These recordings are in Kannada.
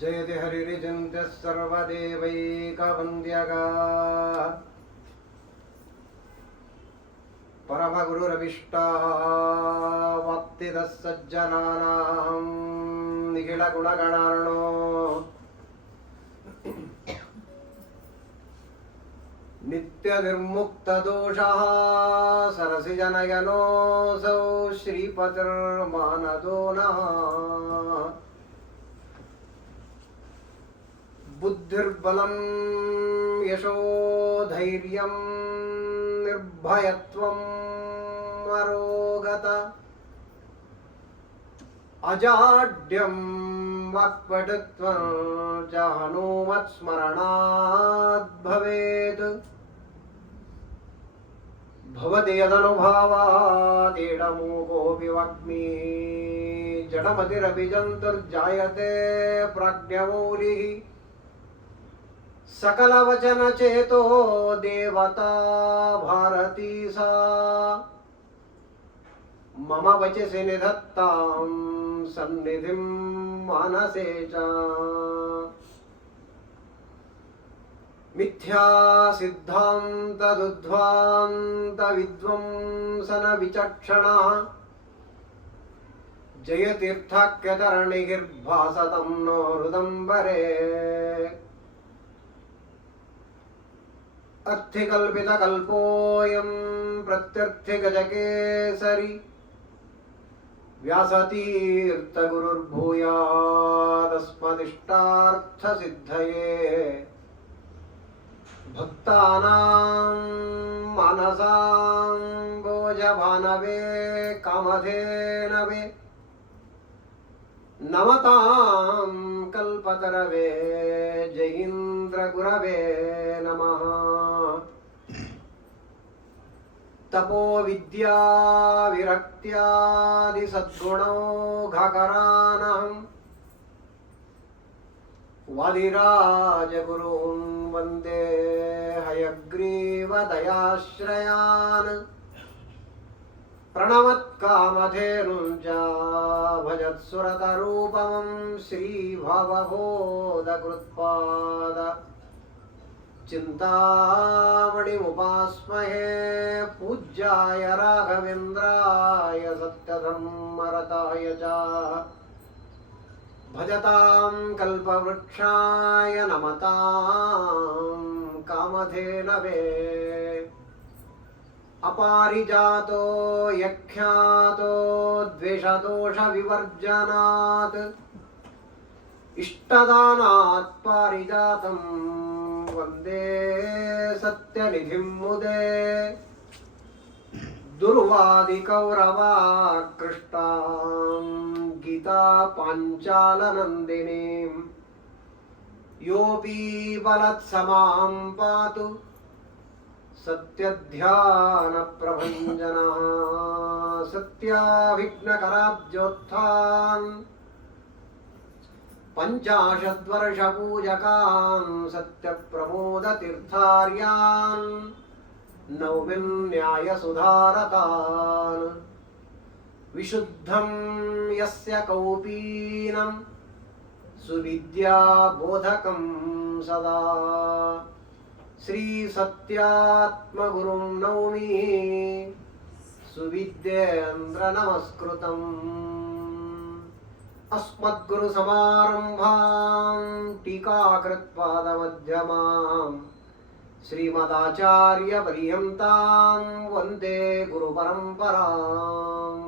जयति हरिरिचिन्त्यः सर्वदेवैकवन्द्यगा परमगुरुरभिष्टावाप्तिदः सज्जनानां निखिलगुणगणार्णो नित्यनिर्मुक्तदोषः सरसिजनयनोऽसौ श्रीपतिर्मानदो नः। बुद्धिर्बलं यशोधैर्यं निर्भयत्वं अरोगता अजाड्यं वाक्पटुत्वं च हनुमत्स्मरणात् भवेत्। भवति यदनुभावादेडमूकोऽपि वाग्मी जडमतिरभिजन्तुर्जायते प्राज्ञमौलिः। सकलवचनचेतो देवता भारती सा मम वचसि निधत्तां सन्निधिं मानसे च। मिथ्या सिद्धान्तदुद्ध्वान्त विद्वंसन विचक्षणा जयतीर्थाख्यतरणिर्भासतं नो हृदम्बरे। अर्थिकल्पितकल्पोऽयं प्रत्यर्थिगजकेसरी व्यासतीर्थगुरुर्भूयादस्मदिष्टार्थसिद्धये। भक्तानां मानसां भोजभानवे कामधेनवे नमतां कल्पतरवे जयीन्द्रगुरवे नमः। तपो विद्या विरक्त्यादि सद्गुणौघकरानहं वादिराजगुरून् वन्दे हयग्रीवदयाश्रयान्। प्रणमत्कामधेनुं च भजत्सुरतरूपमं श्रीभवबोधकृत्पाद चिन्तामणिमुपास्महे। पूज्याय राघवेन्द्राय सत्यधर्मरताय च भजतां कल्पवृक्षाय नमतां कामधेनवे। अपारिजातो यख्यातो द्वेषदोषविवर्जनात् इष्टदानात् पारिजातं वन्दे सत्यनिधिं मुदे। दुर्वादिकौरवाकृष्टां गीता पाञ्चालनन्दिनीं योऽपि बलत्समां पातु सत्यध्यानप्रभञ्जनः। सत्याभिघ्नकराब्जोत्थान् पञ्चाशद्वर्षपूजकान् सत्यप्रमोदतीर्थार्यान् नौमिन्यायसुधारतान्। विशुद्धं यस्य कौपीनं सुविद्याबोधकं सदा श्रीसत्यात्मगुरुं नौमि सुविद्येन्द्रनमस्कृतम्। अस्मद्गुरुसमारम्भां टीकाकृत्पादमध्यमां श्रीमदाचार्यपर्यन्तां वन्दे गुरुपरम्पराम्।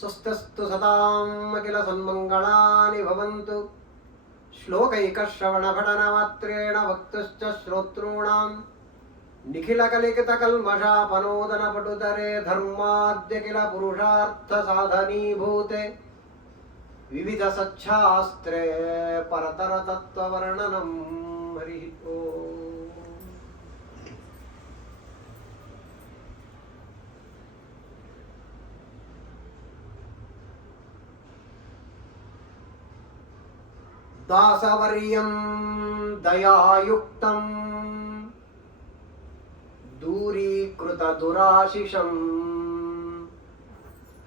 स्वस्तिस्तु सताम् अखिलसन्मङ्गलानि भवन्तु। श्लोकैकश्रवणपठनमात्रेण वक्तुश्च श्रोतॄणां निखिलकलिकितकल्मषापनोदनपटुतरे धर्माद्यखिलपुरुषार्थसाधनीभूते विविधसच्छास्त्रे परतरतत्त्ववर्णनं। हरिः ओम्। दासवर्यं दयायुक्तं दूरीकृतदुराशिषं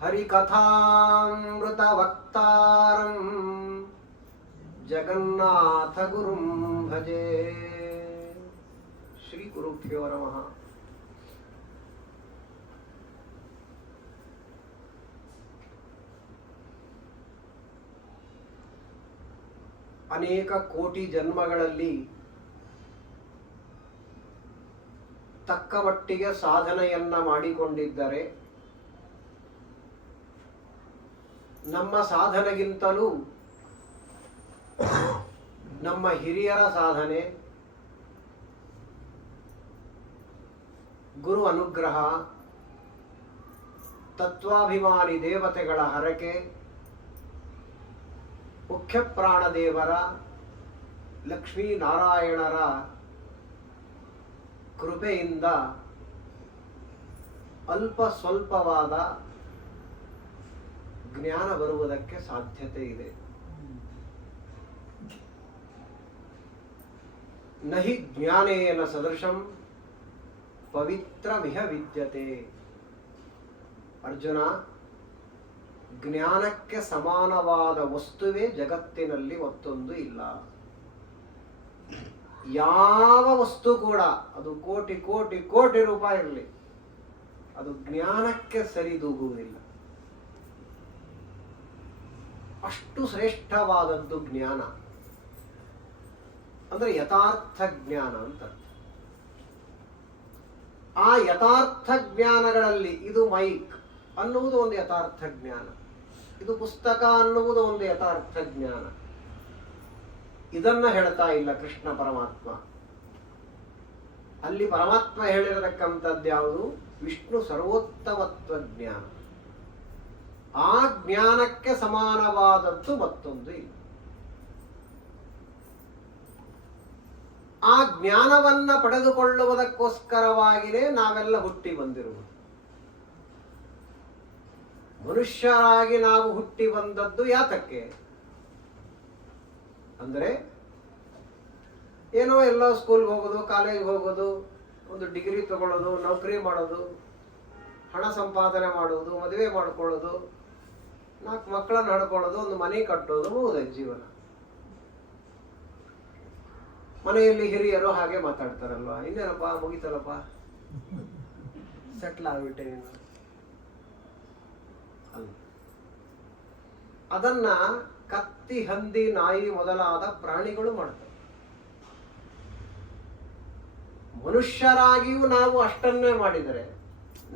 हरिकथामृतवक्तारं ಜಗನ್ನಾಥ ಗುರುಂ ಭಜೆ. ಶ್ರೀ ಗುರುಭ್ಯೋ ನಮಃ. ಅನೇಕ ಕೋಟಿ ಜನ್ಮಗಳಲ್ಲಿ ತಕ್ಕ ಮಟ್ಟಿಗೆ ಸಾಧನೆಯನ್ನ ಮಾಡಿಕೊಂಡಿದ್ದರೆ ನಮ್ಮ ಸಾಧನೆಗಿಂತಲೂ ನಮ್ಮ ಹಿರಿಯರ ಸಾಧನೆ, ಗುರು ಅನುಗ್ರಹ, ತತ್ವಾಭಿಮಾನಿ ದೇವತೆಗಳ ಹರಕೆ, ಮುಖ್ಯ ಪ್ರಾಣದೇವರ ಲಕ್ಷ್ಮೀನಾರಾಯಣರ ಕೃಪೆಯಿಂದ ಅಲ್ಪ ಸ್ವಲ್ಪವಾದ ಜ್ಞಾನ ಬರುವುದಕ್ಕೆ ಸಾಧ್ಯತೆ ಇದೆ. ನಹಿ ಜ್ಞಾನೇನ ಸದೃಶಂ ಪವಿತ್ರಮಿಹ ವಿದ್ಯತೆ. ಅರ್ಜುನ, ಜ್ಞಾನಕ್ಕೆ ಸಮಾನವಾದ ವಸ್ತುವೇ ಜಗತ್ತಿನಲ್ಲಿ ಮತ್ತೊಂದು ಇಲ್ಲ. ಯಾವ ವಸ್ತು ಕೂಡ, ಅದು ಕೋಟಿ ಕೋಟಿ ಕೋಟಿ ರೂಪಾಯಿ ಇರಲಿ, ಅದು ಜ್ಞಾನಕ್ಕೆ ಸರಿದೂಗುವುದಿಲ್ಲ. ಅಷ್ಟು ಶ್ರೇಷ್ಠವಾದದ್ದು ಜ್ಞಾನ. ಅಂದ್ರೆ ಯಥಾರ್ಥ ಜ್ಞಾನ ಅಂತ. ಆ ಯಥಾರ್ಥ ಜ್ಞಾನಗಳಲ್ಲಿ ಇದು ಮೈಕ್ ಅನ್ನುವುದು ಒಂದು ಯಥಾರ್ಥ ಜ್ಞಾನ, ಇದು ಪುಸ್ತಕ ಅನ್ನುವುದು ಒಂದು ಯಥಾರ್ಥ ಜ್ಞಾನ. ಇದನ್ನ ಹೇಳ್ತಾ ಇಲ್ಲ ಕೃಷ್ಣ ಪರಮಾತ್ಮ. ಅಲ್ಲಿ ಪರಮಾತ್ಮ ಹೇಳಿರತಕ್ಕಂಥದ್ದು ಯಾವುದು? ವಿಷ್ಣು ಸರ್ವೋತ್ತಮತ್ವ ಜ್ಞಾನ. ಆ ಜ್ಞಾನಕ್ಕೆ ಸಮಾನವಾದದ್ದು ಮತ್ತೊಂದು ಇಲ್ಲ. ಆ ಜ್ಞಾನವನ್ನ ಪಡೆದುಕೊಳ್ಳುವುದಕ್ಕೋಸ್ಕರವಾಗಿಯೇ ನಾವೆಲ್ಲ ಹುಟ್ಟಿ ಬಂದಿರುವುದು. ಮನುಷ್ಯರಾಗಿ ನಾವು ಹುಟ್ಟಿ ಬಂದದ್ದು ಯಾತಕ್ಕೆ ಅಂದ್ರೆ, ಏನೋ ಎಲ್ಲ ಸ್ಕೂಲ್ಗೆ ಹೋಗೋದು, ಕಾಲೇಜ್ಗೆ ಹೋಗೋದು, ಒಂದು ಡಿಗ್ರಿ ತಗೊಳ್ಳೋದು, ನೌಕರಿ ಮಾಡೋದು, ಹಣ ಸಂಪಾದನೆ ಮಾಡೋದು, ಮದುವೆ ಮಾಡ್ಕೊಳ್ಳೋದು, 4 ಮಕ್ಕಳನ್ನ ನಡ್ಕೊಳ್ಳೋದು, ಒಂದು ಮನೆ ಕಟ್ಟೋದು, ಮುಗಿದ ಜೀವನ. ಮನೆಯಲ್ಲಿ ಹಿರಿಯರು ಹಾಗೆ ಮಾತಾಡ್ತಾರಲ್ವಾ, ಇನ್ನೇನಪ್ಪ ಮುಗಿತಲ್ಲಪ್ಪ, ಸೆಟ್ಲ್ ಆಗ್ಬಿಟ್ಟೆ ನೀನು. ಅದನ್ನ ಕತ್ತಿ, ಹಂದಿ, ನಾಯಿ ಮೊದಲಾದ ಪ್ರಾಣಿಗಳು ಮಾಡ್ತವೆ. ಮನುಷ್ಯರಾಗಿಯೂ ನಾವು ಅಷ್ಟನ್ನೇ ಮಾಡಿದರೆ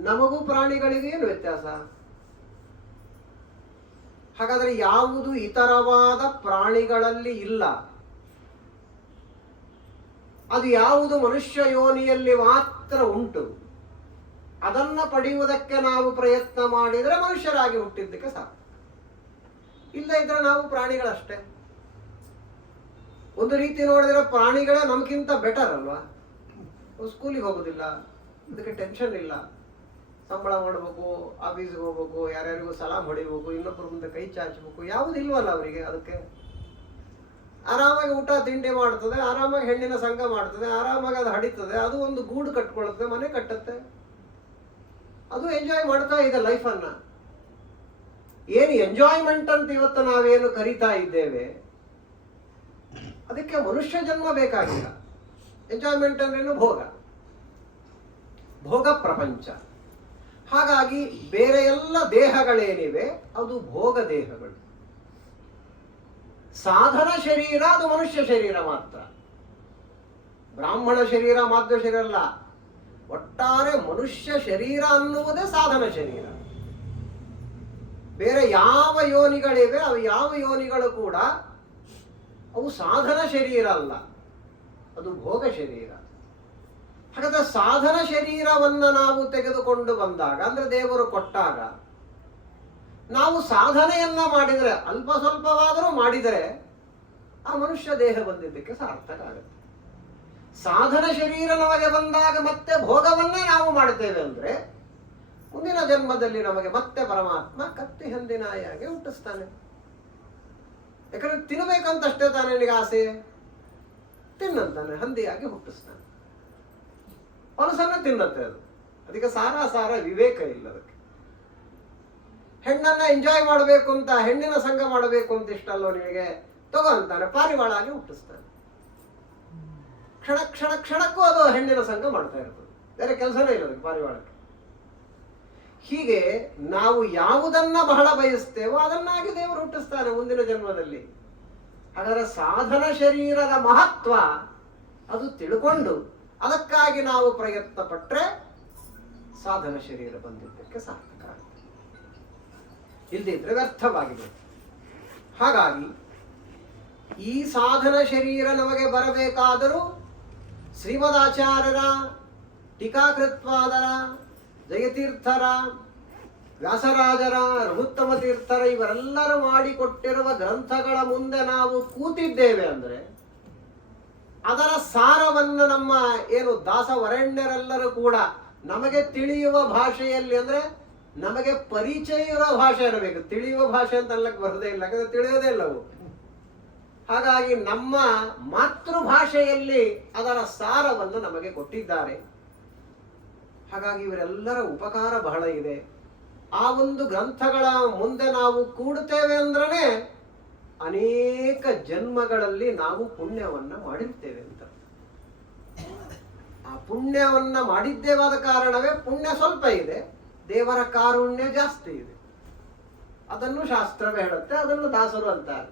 ನಮಗೂ ಪ್ರಾಣಿಗಳಿಗೆ ಏನು ವ್ಯತ್ಯಾಸ? ಹಾಗಾದ್ರೆ ಯಾವುದು ಇತರವಾದ ಪ್ರಾಣಿಗಳಲ್ಲಿ ಇಲ್ಲ, ಅದು ಯಾವುದು ಮನುಷ್ಯ ಯೋನಿಯಲ್ಲಿ ಮಾತ್ರ ಉಂಟು, ಅದನ್ನ ಪಡೆಯುವುದಕ್ಕೆ ನಾವು ಪ್ರಯತ್ನ ಮಾಡಿದರೆ ಮನುಷ್ಯರಾಗಿ ಹುಟ್ಟಿದ್ದಕ್ಕೆ ಸಾಕು. ಇಲ್ಲ ಇದ್ರೆ ನಾವು ಪ್ರಾಣಿಗಳಷ್ಟೇ. ಒಂದು ರೀತಿ ನೋಡಿದ್ರೆ ಪ್ರಾಣಿಗಳೇ ನಮ್ಗಿಂತ ಬೆಟರ್ ಅಲ್ವಾ? ಸ್ಕೂಲಿಗೆ ಹೋಗೋದಿಲ್ಲ, ಅದಕ್ಕೆ ಟೆನ್ಷನ್ ಇಲ್ಲ, ಸಂಬಳ ಮಾಡಬೇಕು, ಆಫೀಸ್ಗೆ ಹೋಗ್ಬೇಕು, ಯಾರ್ಯಾರಿಗೂ ಸಲಾಮ್ ಹೊಡಿಬೇಕು, ಇನ್ನೊಬ್ಬರ ಮುಂದೆ ಕೈ ಚಾಚಬೇಕು, ಯಾವುದು ಇಲ್ವಲ್ಲ ಅವರಿಗೆ. ಅದಕ್ಕೆ ಆರಾಮಾಗಿ ಊಟ ತಿಂಡಿ ಮಾಡ್ತದೆ, ಆರಾಮಾಗಿ ಹೆಣ್ಣಿನ ಸಂಘ ಮಾಡ್ತದೆ, ಆರಾಮಾಗಿ ಅದು ಹಡಿತದೆ, ಅದು ಒಂದು ಗೂಡು ಕಟ್ಕೊಳುತ್ತೆ, ಮನೆ ಕಟ್ಟುತ್ತೆ, ಅದು ಎಂಜಾಯ್ ಮಾಡ್ತಾ ಇದೆ ಲೈಫನ್ನ. ಏನು ಎಂಜಾಯ್ಮೆಂಟ್ ಅಂತ ಇವತ್ತು ನಾವೇನು ಕರಿತಾ ಇದ್ದೇವೆ, ಅದಕ್ಕೆ ಮನುಷ್ಯ ಜನ್ಮ ಬೇಕಾಗಿಲ್ಲ. ಎಂಜಾಯ್ಮೆಂಟ್ ಅಂದ್ರೇನು? ಭೋಗ, ಭೋಗ ಪ್ರಪಂಚ. ಹಾಗಾಗಿ ಬೇರೆ ಎಲ್ಲ ದೇಹಗಳೇನಿವೆ ಅದು ಭೋಗ ದೇಹಗಳು. ಸಾಧನ ಶರೀರ ಅದು ಮನುಷ್ಯ ಶರೀರ ಮಾತ್ರ. ಬ್ರಾಹ್ಮಣ ಶರೀರ, ಮಾಧ್ವ ಶರೀರ ಅಲ್ಲ, ಒಟ್ಟಾರೆ ಮನುಷ್ಯ ಶರೀರ ಅನ್ನುವುದೇ ಸಾಧನ ಶರೀರ. ಬೇರೆ ಯಾವ ಯೋನಿಗಳಿವೆ, ಅವು ಯಾವ ಯೋನಿಗಳು ಕೂಡ ಅವು ಸಾಧನ ಶರೀರ ಅಲ್ಲ, ಅದು ಭೋಗ ಶರೀರ. ಹಾಗಾದ್ರೆ ಸಾಧನ ಶರೀರವನ್ನ ನಾವು ತೆಗೆದುಕೊಂಡು ಬಂದಾಗ, ಅಂದ್ರೆ ದೇವರು ಕೊಟ್ಟಾಗ, ನಾವು ಸಾಧನೆಯನ್ನ ಮಾಡಿದರೆ, ಅಲ್ಪ ಸ್ವಲ್ಪವಾದರೂ ಮಾಡಿದರೆ ಆ ಮನುಷ್ಯ ದೇಹ ಬಂದಿದ್ದಕ್ಕೆ ಸಾರ್ಥಕ ಆಗುತ್ತೆ. ಸಾಧನ ಶರೀರ ನಮಗೆ ಬಂದಾಗ ಮತ್ತೆ ಭೋಗವನ್ನೇ ನಾವು ಮಾಡ್ತೇವೆ ಅಂದ್ರೆ, ಮುಂದಿನ ಜನ್ಮದಲ್ಲಿ ನಮಗೆ ಮತ್ತೆ ಪರಮಾತ್ಮ ಕತ್ತಿ ಹಂದಿನಾಯಾಗಿ ಹುಟ್ಟಿಸ್ತಾನೆ. ಯಾಕಂದ್ರೆ ತಿನ್ನಬೇಕಂತಷ್ಟೇ ತಾನೇ ನಿನಗೆ ಆಸೆ, ತಿನ್ನಂತಾನೆ, ಹಂದಿಯಾಗಿ ಹುಟ್ಟಿಸ್ತಾನೆ. ಮನಸ್ಸನ್ನ ತಿನ್ನತ್ತೆ ಅದು. ಅದಕ್ಕೆ ಸಾರ ವಿವೇಕ ಇಲ್ಲ ಅದಕ್ಕೆ. ಹೆಣ್ಣನ್ನ ಎಂಜಾಯ್ ಮಾಡಬೇಕು ಅಂತ, ಹೆಣ್ಣಿನ ಸಂಘ ಮಾಡಬೇಕು ಅಂತ ಇಷ್ಟ ಅಲ್ಲೋ ನಿನಗೆ, ತಗೋ ಅಂತಾನೆ, ಪಾರಿವಾಳ ಆಗಿ ಹುಟ್ಟಿಸ್ತಾನೆ. ಕ್ಷಣಕ್ಕೂ ಅದು ಹೆಣ್ಣಿನ ಸಂಘ ಮಾಡ್ತಾ ಇರ್ತದೆ, ಬೇರೆ ಕೆಲಸನೇ ಇಲ್ಲ ಅದಕ್ಕೆ ಪಾರಿವಾಳಕ್ಕೆ. ಹೀಗೆ ನಾವು ಯಾವುದನ್ನ ಬಹಳ ಬಯಸ್ತೇವೋ ಅದನ್ನಾಗಿ ದೇವರು ಹುಟ್ಟಿಸ್ತಾನೆ ಮುಂದಿನ ಜನ್ಮದಲ್ಲಿ. ಹಾಗಾದರೆ ಸಾಧನ ಶರೀರದ ಮಹತ್ವ ಅದು ತಿಳ್ಕೊಂಡು ಅದಕ್ಕಾಗಿ ನಾವು ಪ್ರಯತ್ನ ಪಟ್ಟರೆ ಸಾಧನ ಶರೀರ ಬಂದಿದ್ದಕ್ಕೆ ಸಾರ್ಥಕ ಆಗುತ್ತೆ, ಇಲ್ಲದಿದ್ರೆ ವ್ಯರ್ಥವಾಗಿದೆ. ಹಾಗಾಗಿ ಈ ಸಾಧನ ಶರೀರ ನಮಗೆ ಬರಬೇಕಾದರೂ ಶ್ರೀಮದಾಚಾರ್ಯರ, ಟೀಕಾಕೃತ್ಪಾದರ, ಜಯತೀರ್ಥರ, ವ್ಯಾಸರಾಜರ, ರಘುತ್ತಮ ತೀರ್ಥರ ಇವರೆಲ್ಲರೂ ಮಾಡಿಕೊಟ್ಟಿರುವ ಗ್ರಂಥಗಳ ಮುಂದೆ ನಾವು ಕೂತಿದ್ದೇವೆ ಅಂದರೆ ಅದರ ಸಾರವನ್ನು ನಮ್ಮ ಏನು ದಾಸವರೆಣ್ಯರೆಲ್ಲರೂ ಕೂಡ ನಮಗೆ ತಿಳಿಯುವ ಭಾಷೆಯಲ್ಲಿ, ಅಂದ್ರೆ ನಮಗೆ ಪರಿಚಯ ಇರೋ ಭಾಷೆ ಇರಬೇಕು. ತಿಳಿಯುವ ಭಾಷೆ ಅಂತ ಅಲ್ಲಕ್ಕೆ ಬರೋದೇ ಇಲ್ಲ, ಯಾಕಂದ್ರೆ ತಿಳಿಯೋದೇ ಇಲ್ಲವು. ಹಾಗಾಗಿ ನಮ್ಮ ಮಾತೃಭಾಷೆಯಲ್ಲಿ ಅದರ ಸಾರವನ್ನು ನಮಗೆ ಕೊಟ್ಟಿದ್ದಾರೆ. ಹಾಗಾಗಿ ಇವರೆಲ್ಲರ ಉಪಕಾರ ಬಹಳ ಇದೆ. ಆ ಒಂದು ಗ್ರಂಥಗಳ ಮುಂದೆ ನಾವು ಕೂಡುತ್ತೇವೆ ಅಂದ್ರೆ ಅನೇಕ ಜನ್ಮಗಳಲ್ಲಿ ನಾವು ಪುಣ್ಯವನ್ನ ಮಾಡಿರ್ತೇವೆ ಅಂತ. ಆ ಪುಣ್ಯವನ್ನ ಮಾಡಿದ್ದೇವಾದ ಕಾರಣವೇ ಪುಣ್ಯ ಸ್ವಲ್ಪ ಇದೆ, ದೇವರ ಕಾರುಣ್ಯ ಜಾಸ್ತಿ ಇದೆ. ಅದನ್ನು ಶಾಸ್ತ್ರವೇ ಹೇಳುತ್ತೆ, ಅದನ್ನು ದಾಸರು ಅಂತಾರೆ.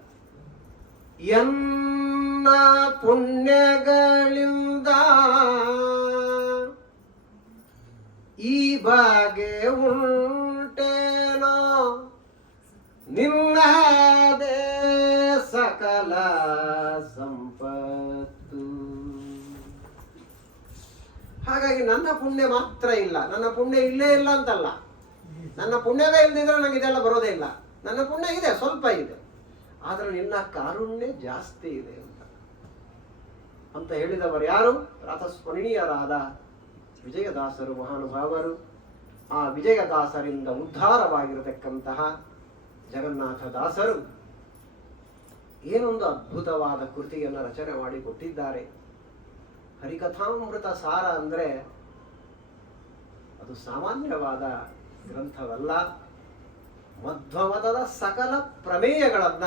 ಎನ್ನ ಪುಣ್ಯಗಳಿಂದ ಈ ಬಗೆ ಉಂಟೇನೋ ನಿನ್ನದೇ ಸಕಲ ಸಂಪತ್ತು. ಹಾಗಾಗಿ ನನ್ನ ಪುಣ್ಯ ಮಾತ್ರ ಇಲ್ಲ, ನನ್ನ ಪುಣ್ಯ ಇಲ್ಲೇ ಇಲ್ಲ ಅಂತಲ್ಲ, ನನ್ನ ಪುಣ್ಯವೇ ಇಲ್ಲದಿದ್ರೆ ನನಗೆ ಇದೆಲ್ಲ ಬರೋದೇ ಇಲ್ಲ. ನನ್ನ ಪುಣ್ಯ ಇದೆ, ಸ್ವಲ್ಪ ಇದೆ, ಆದರೆ ನಿನ್ನ ಕಾರುಣ್ಯ ಜಾಸ್ತಿ ಇದೆ ಅಂತ ಹೇಳಿದವರು ಯಾರು? ರಾತಸ್ಮರಣೀಯರಾದ ವಿಜಯದಾಸರು ಮಹಾನುಭಾವರು. ಆ ವಿಜಯದಾಸರಿಂದ ಉದ್ಧಾರವಾಗಿರತಕ್ಕಂತಹ ಜಗನ್ನಾಥದಾಸರು ಏನೊಂದು ಅದ್ಭುತವಾದ ಕೃತಿಯನ್ನು ರಚನೆ ಮಾಡಿ ಕೊಟ್ಟಿದ್ದಾರೆ. ಹರಿಕಥಾಮೃತ ಸಾರ ಅಂದ್ರೆ ಅದು ಸಾಮಾನ್ಯವಾದ ಗ್ರಂಥವಲ್ಲ. ಮಧ್ವಮತದ ಸಕಲ ಪ್ರಮೇಯಗಳನ್ನ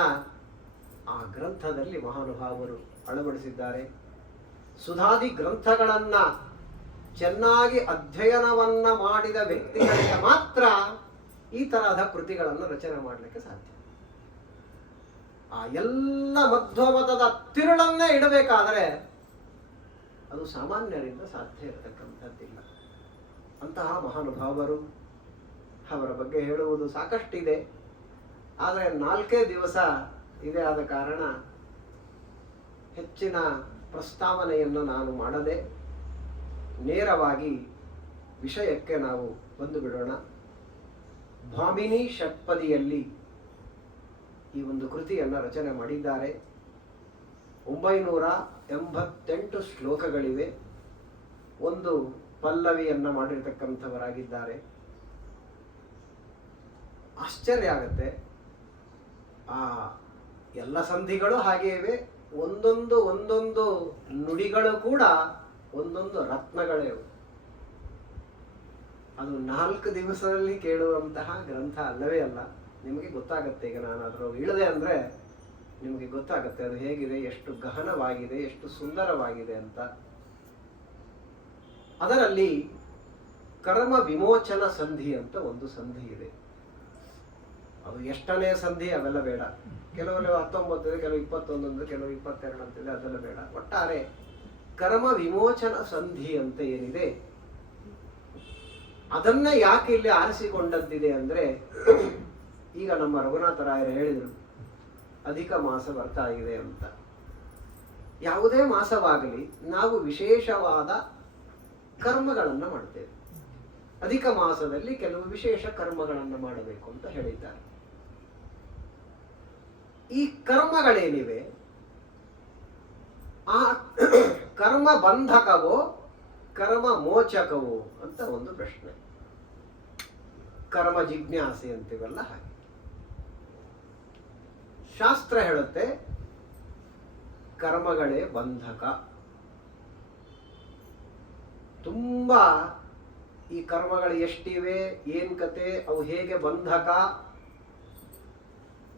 ಆ ಗ್ರಂಥದಲ್ಲಿ ಮಹಾನುಭಾವರು ಅಳವಡಿಸಿದ್ದಾರೆ. ಸುಧಾದಿ ಗ್ರಂಥಗಳನ್ನ ಚೆನ್ನಾಗಿ ಅಧ್ಯಯನವನ್ನ ಮಾಡಿದ ವ್ಯಕ್ತಿಗಳಿಗೆ ಮಾತ್ರ ಈ ತರಹದ ಕೃತಿಗಳನ್ನು ರಚನೆ ಮಾಡಲಿಕ್ಕೆ ಸಾಧ್ಯ. ಆ ಎಲ್ಲ ಮಧ್ವಮತದ ತಿರುಳನ್ನೇ ಇಡಬೇಕಾದರೆ ಅದು ಸಾಮಾನ್ಯರಿಂದ ಸಾಧ್ಯ ಇರತಕ್ಕಂಥದ್ದಿಲ್ಲ. ಅಂತಹ ಮಹಾನುಭಾವರು, ಅವರ ಬಗ್ಗೆ ಹೇಳುವುದು ಸಾಕಷ್ಟಿದೆ. ಆದರೆ 4 ದಿವಸ ಇದೆ ಆದ ಕಾರಣ ಹೆಚ್ಚಿನ ಪ್ರಸ್ತಾವನೆಯನ್ನು ನಾನು ಮಾಡದೆ ನೇರವಾಗಿ ವಿಷಯಕ್ಕೆ ನಾವು ಬಂದು ಬಿಡೋಣ. ಭಾಮಿನಿ ಷಟ್ಪದಿಯಲ್ಲಿ ಈ ಒಂದು ಕೃತಿಯನ್ನು ರಚನೆ ಮಾಡಿದ್ದಾರೆ. 988 ಶ್ಲೋಕಗಳಿವೆ. ಒಂದು ಪಲ್ಲವಿಯನ್ನು ಮಾಡಿರ್ತಕ್ಕಂಥವರಾಗಿದ್ದಾರೆ. ಆಶ್ಚರ್ಯ ಆಗತ್ತೆ. ಆ ಎಲ್ಲ ಸಂಧಿಗಳು ಹಾಗೇ ಇವೆ. ಒಂದೊಂದು ನುಡಿಗಳು ಕೂಡ ಒಂದೊಂದು ರತ್ನಗಳೇ. ಅದು 4 ದಿವಸದಲ್ಲಿ ಕೇಳುವಂತಹ ಗ್ರಂಥ ಅಲ್ಲವೇ ಅಲ್ಲ. ನಿಮಗೆ ಗೊತ್ತಾಗತ್ತೆ. ಈಗ ನಾನು ಅದರೊಳಗೆ ಇಳಿದೆ ಅಂದ್ರೆ ನಿಮಗೆ ಗೊತ್ತಾಗತ್ತೆ ಅದು ಹೇಗಿದೆ, ಎಷ್ಟು ಗಹನವಾಗಿದೆ, ಎಷ್ಟು ಸುಂದರವಾಗಿದೆ ಅಂತ. ಅದರಲ್ಲಿ ಕರ್ಮ ವಿಮೋಚನ ಸಂಧಿ ಅಂತ ಒಂದು ಸಂಧಿ ಇದೆ. ಅದು ಎಷ್ಟನೇ ಸಂಧಿ ಅವೆಲ್ಲ ಬೇಡ. ಕೆಲವರು 19 ಇದೆ, ಕೆಲವು 21, ಕೆಲವು 22 ಅಂತಿದೆ, ಅದೆಲ್ಲ ಬೇಡ. ಒಟ್ಟಾರೆ ಕರ್ಮ ವಿಮೋಚನ ಸಂಧಿ ಅಂತ ಏನಿದೆ ಅದನ್ನ ಯಾಕೆ ಇಲ್ಲಿ ಆರಿಸಿಕೊಂಡದ್ದಿದೆ ಅಂದ್ರೆ, ಈಗ ನಮ್ಮ ರಘುನಾಥರಾಯರು ಹೇಳಿದರು ಅಧಿಕ ಮಾಸ ಬರ್ತಾ ಇದೆ ಅಂತ. ಯಾವುದೇ ಮಾಸವಾಗಲಿ ನಾವು ವಿಶೇಷವಾದ ಕರ್ಮಗಳನ್ನು ಮಾಡ್ತೇವೆ. ಅಧಿಕ ಮಾಸದಲ್ಲಿ ಕೆಲವು ವಿಶೇಷ ಕರ್ಮಗಳನ್ನು ಮಾಡಬೇಕು ಅಂತ ಹೇಳಿದ್ದಾರೆ. ಈ ಕರ್ಮಗಳೇನಿವೆ ಆ ಕರ್ಮ ಬಂಧಕವೋ ಕರ್ಮ ಮೋಚಕವೋ ಅಂತ ಒಂದು ಪ್ರಶ್ನೆ. ಕರ್ಮ ಜಿಜ್ಞಾಸೆ ಅಂತೀವಲ್ಲ ಹಾಗೆ. ಶಾಸ್ತ್ರ ಹೇಳುತ್ತೆ ಕರ್ಮಗಳೇ ಬಂಧಕ. ತುಂಬಾ ಈ ಕರ್ಮಗಳು ಎಷ್ಟಿವೆ, ಏನ್ ಕತೆ, ಅವು ಹೇಗೆ ಬಂಧಕ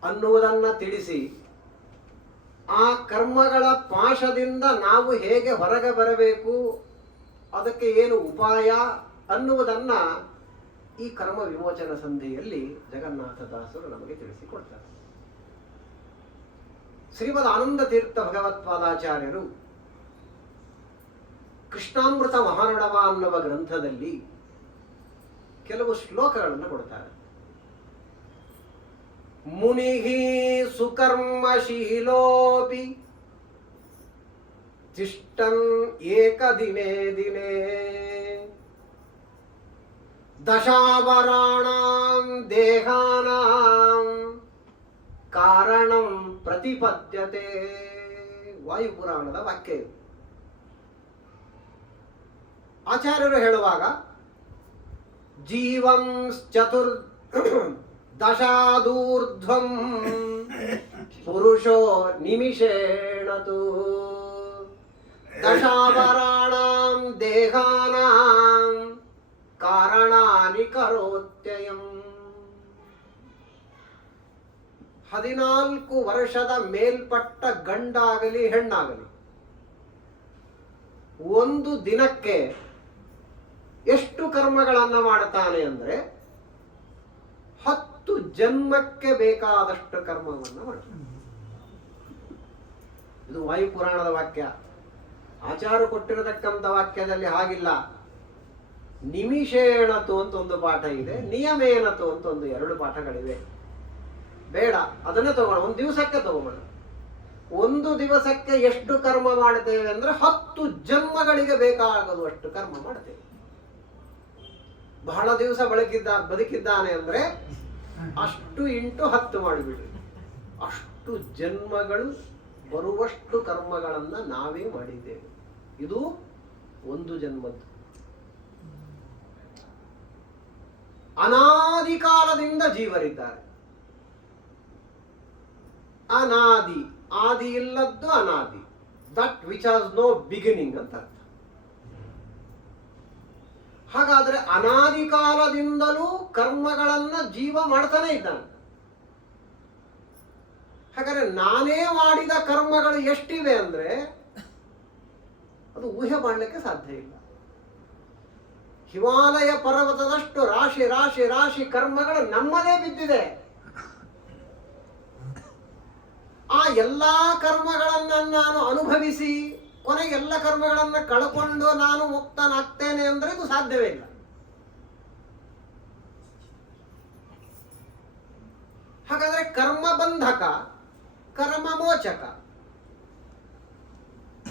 ಅನ್ನುವುದನ್ನ ತಿಳಿಸಿ ಆ ಕರ್ಮಗಳ ಪಾಶದಿಂದ ನಾವು ಹೇಗೆ ಹೊರಗೆ ಬರಬೇಕು, ಅದಕ್ಕೆ ಏನು ಉಪಾಯ ಅನ್ನುವುದನ್ನ ಈ ಕರ್ಮ ವಿಮೋಚನ ಸಂಧಿಯಲ್ಲಿ ಜಗನ್ನಾಥದಾಸರು ನಮಗೆ ತಿಳಿಸಿಕೊಡ್ತಾರೆ. ಶ್ರೀಮದ್ ಆನಂದ ತೀರ್ಥ ಭಗವತ್ಪಾದಾಚಾರ್ಯರು ಕೃಷ್ಣಾಮೃತ ಮಹಾರಣವ ಅನ್ನುವ ಗ್ರಂಥದಲ್ಲಿ ಕೆಲವು ಶ್ಲೋಕಗಳನ್ನು ಕೊಡ್ತಾರೆ. ಮುನಿಹಿ ಸುಕರ್ಮಶೀಲೋಪಿ ತಿಷ್ಟನ್ ಏಕದಿನೇ ದಿನೇ ದಶಾವರಾಣಾಂ ದೇಹಾನಾಂ ಕಾರಣಂ ಪ್ರತಿಪದ್ಯತೆ. ವಾಯುಪುರಾಣದ ವಾಕ್ಯ ಇದು. ಆಚಾರ್ಯರು ಹೇಳುವಾಗ ಜೀವಂ ದಶಾದೂರ್ಧ್ವಂ ಪುರುಷೋ ನಿಮಿಷೇಣತು ದಶಾವರಾಣಾಂ ದೇಹಾನಾಂ ಕಾರಣಾನಿ ಕರೋತ್ಯಯಂ. 14 ವರ್ಷದ ಮೇಲ್ಪಟ್ಟ ಗಂಡಾಗಲಿ ಹೆಣ್ಣಾಗಲಿ ಒಂದು ದಿನಕ್ಕೆ ಎಷ್ಟು ಕರ್ಮಗಳನ್ನ ಮಾಡುತ್ತಾನೆ ಅಂದ್ರೆ 10 ಜನ್ಮಕ್ಕೆ ಬೇಕಾದಷ್ಟು ಕರ್ಮವನ್ನು ಮಾಡ್ತಾನೆ. ಇದು ವಾಯುಪುರಾಣದ ವಾಕ್ಯ. ಆಚಾರ್ಯ ಕೊಟ್ಟಿರತಕ್ಕಂಥ ವಾಕ್ಯದಲ್ಲಿ ಹಾಗಿಲ್ಲ. ನಿಮಿಷೇಣತು ಅಂತ ಒಂದು ಪಾಠ ಇದೆ, ನಿಯಮೇನತು ಅಂತ ಒಂದು 2 ಪಾಠಗಳಿವೆ. ಬೇಡ, ಅದನ್ನೇ ತಗೋಣ. ಒಂದು ದಿವಸಕ್ಕೆ ತಗೋಣ. ಒಂದು ದಿವಸಕ್ಕೆ ಎಷ್ಟು ಕರ್ಮ ಮಾಡ್ತೇವೆ ಅಂದ್ರೆ 10 ಜನ್ಮಗಳಿಗೆ ಬೇಕಾಗುವಷ್ಟು ಕರ್ಮ ಮಾಡ್ತೇವೆ. ಬಹಳ ದಿವಸ ಬದುಕಿದ್ದಾನೆ ಅಂದ್ರೆ ಅಷ್ಟು ಇಂಟು 10 ಮಾಡಿಬಿಡ್ರಿ. ಅಷ್ಟು ಜನ್ಮಗಳು ಬರುವಷ್ಟು ಕರ್ಮಗಳನ್ನ ನಾವೇ ಮಾಡಿದ್ದೇವೆ. ಇದು ಒಂದು ಜನ್ಮದ್ದು. ಅನಾದಿ ಕಾಲದಿಂದ ಜೀವರಿದ್ದಾರೆ. ಅನಾದಿ, ಆದಿ ಇಲ್ಲದ್ದು ಅನಾದಿ. That which has no beginning ಅಂತ ಅರ್ಥ. ಹಾಗಾದ್ರೆ ಅನಾದಿ ಕಾಲದಿಂದಲೂ ಕರ್ಮಗಳನ್ನ ಜೀವ ಮಾಡ್ತಾನೆ ಇದ್ದಾನೆ. ಹಾಗಾದ್ರೆ ನಾನೇ ಮಾಡಿದ ಕರ್ಮಗಳು ಎಷ್ಟಿವೆ ಅಂದ್ರೆ ಅದು ಊಹೆ ಮಾಡಲಿಕ್ಕೆ ಸಾಧ್ಯ ಇಲ್ಲ. ಹಿಮಾಲಯ ಪರ್ವತದಷ್ಟು ರಾಶಿ ರಾಶಿ ರಾಶಿ ಕರ್ಮಗಳು ನಮ್ಮದೇ ಬಿದ್ದಿದೆ. ಆ ಎಲ್ಲಾ ಕರ್ಮಗಳನ್ನ ನಾನು ಅನುಭವಿಸಿ ಕೊನೆಗೆ ಎಲ್ಲ ಕರ್ಮಗಳನ್ನ ಕಳ್ಕೊಂಡು ನಾನು ಮುಕ್ತನಾಗ್ತೇನೆ ಅಂದ್ರೆ ಇದು ಸಾಧ್ಯವೇ ಇಲ್ಲ. ಹಾಗಾದ್ರೆ ಕರ್ಮ ಬಂಧಕ, ಕರ್ಮ ಮೋಚಕ.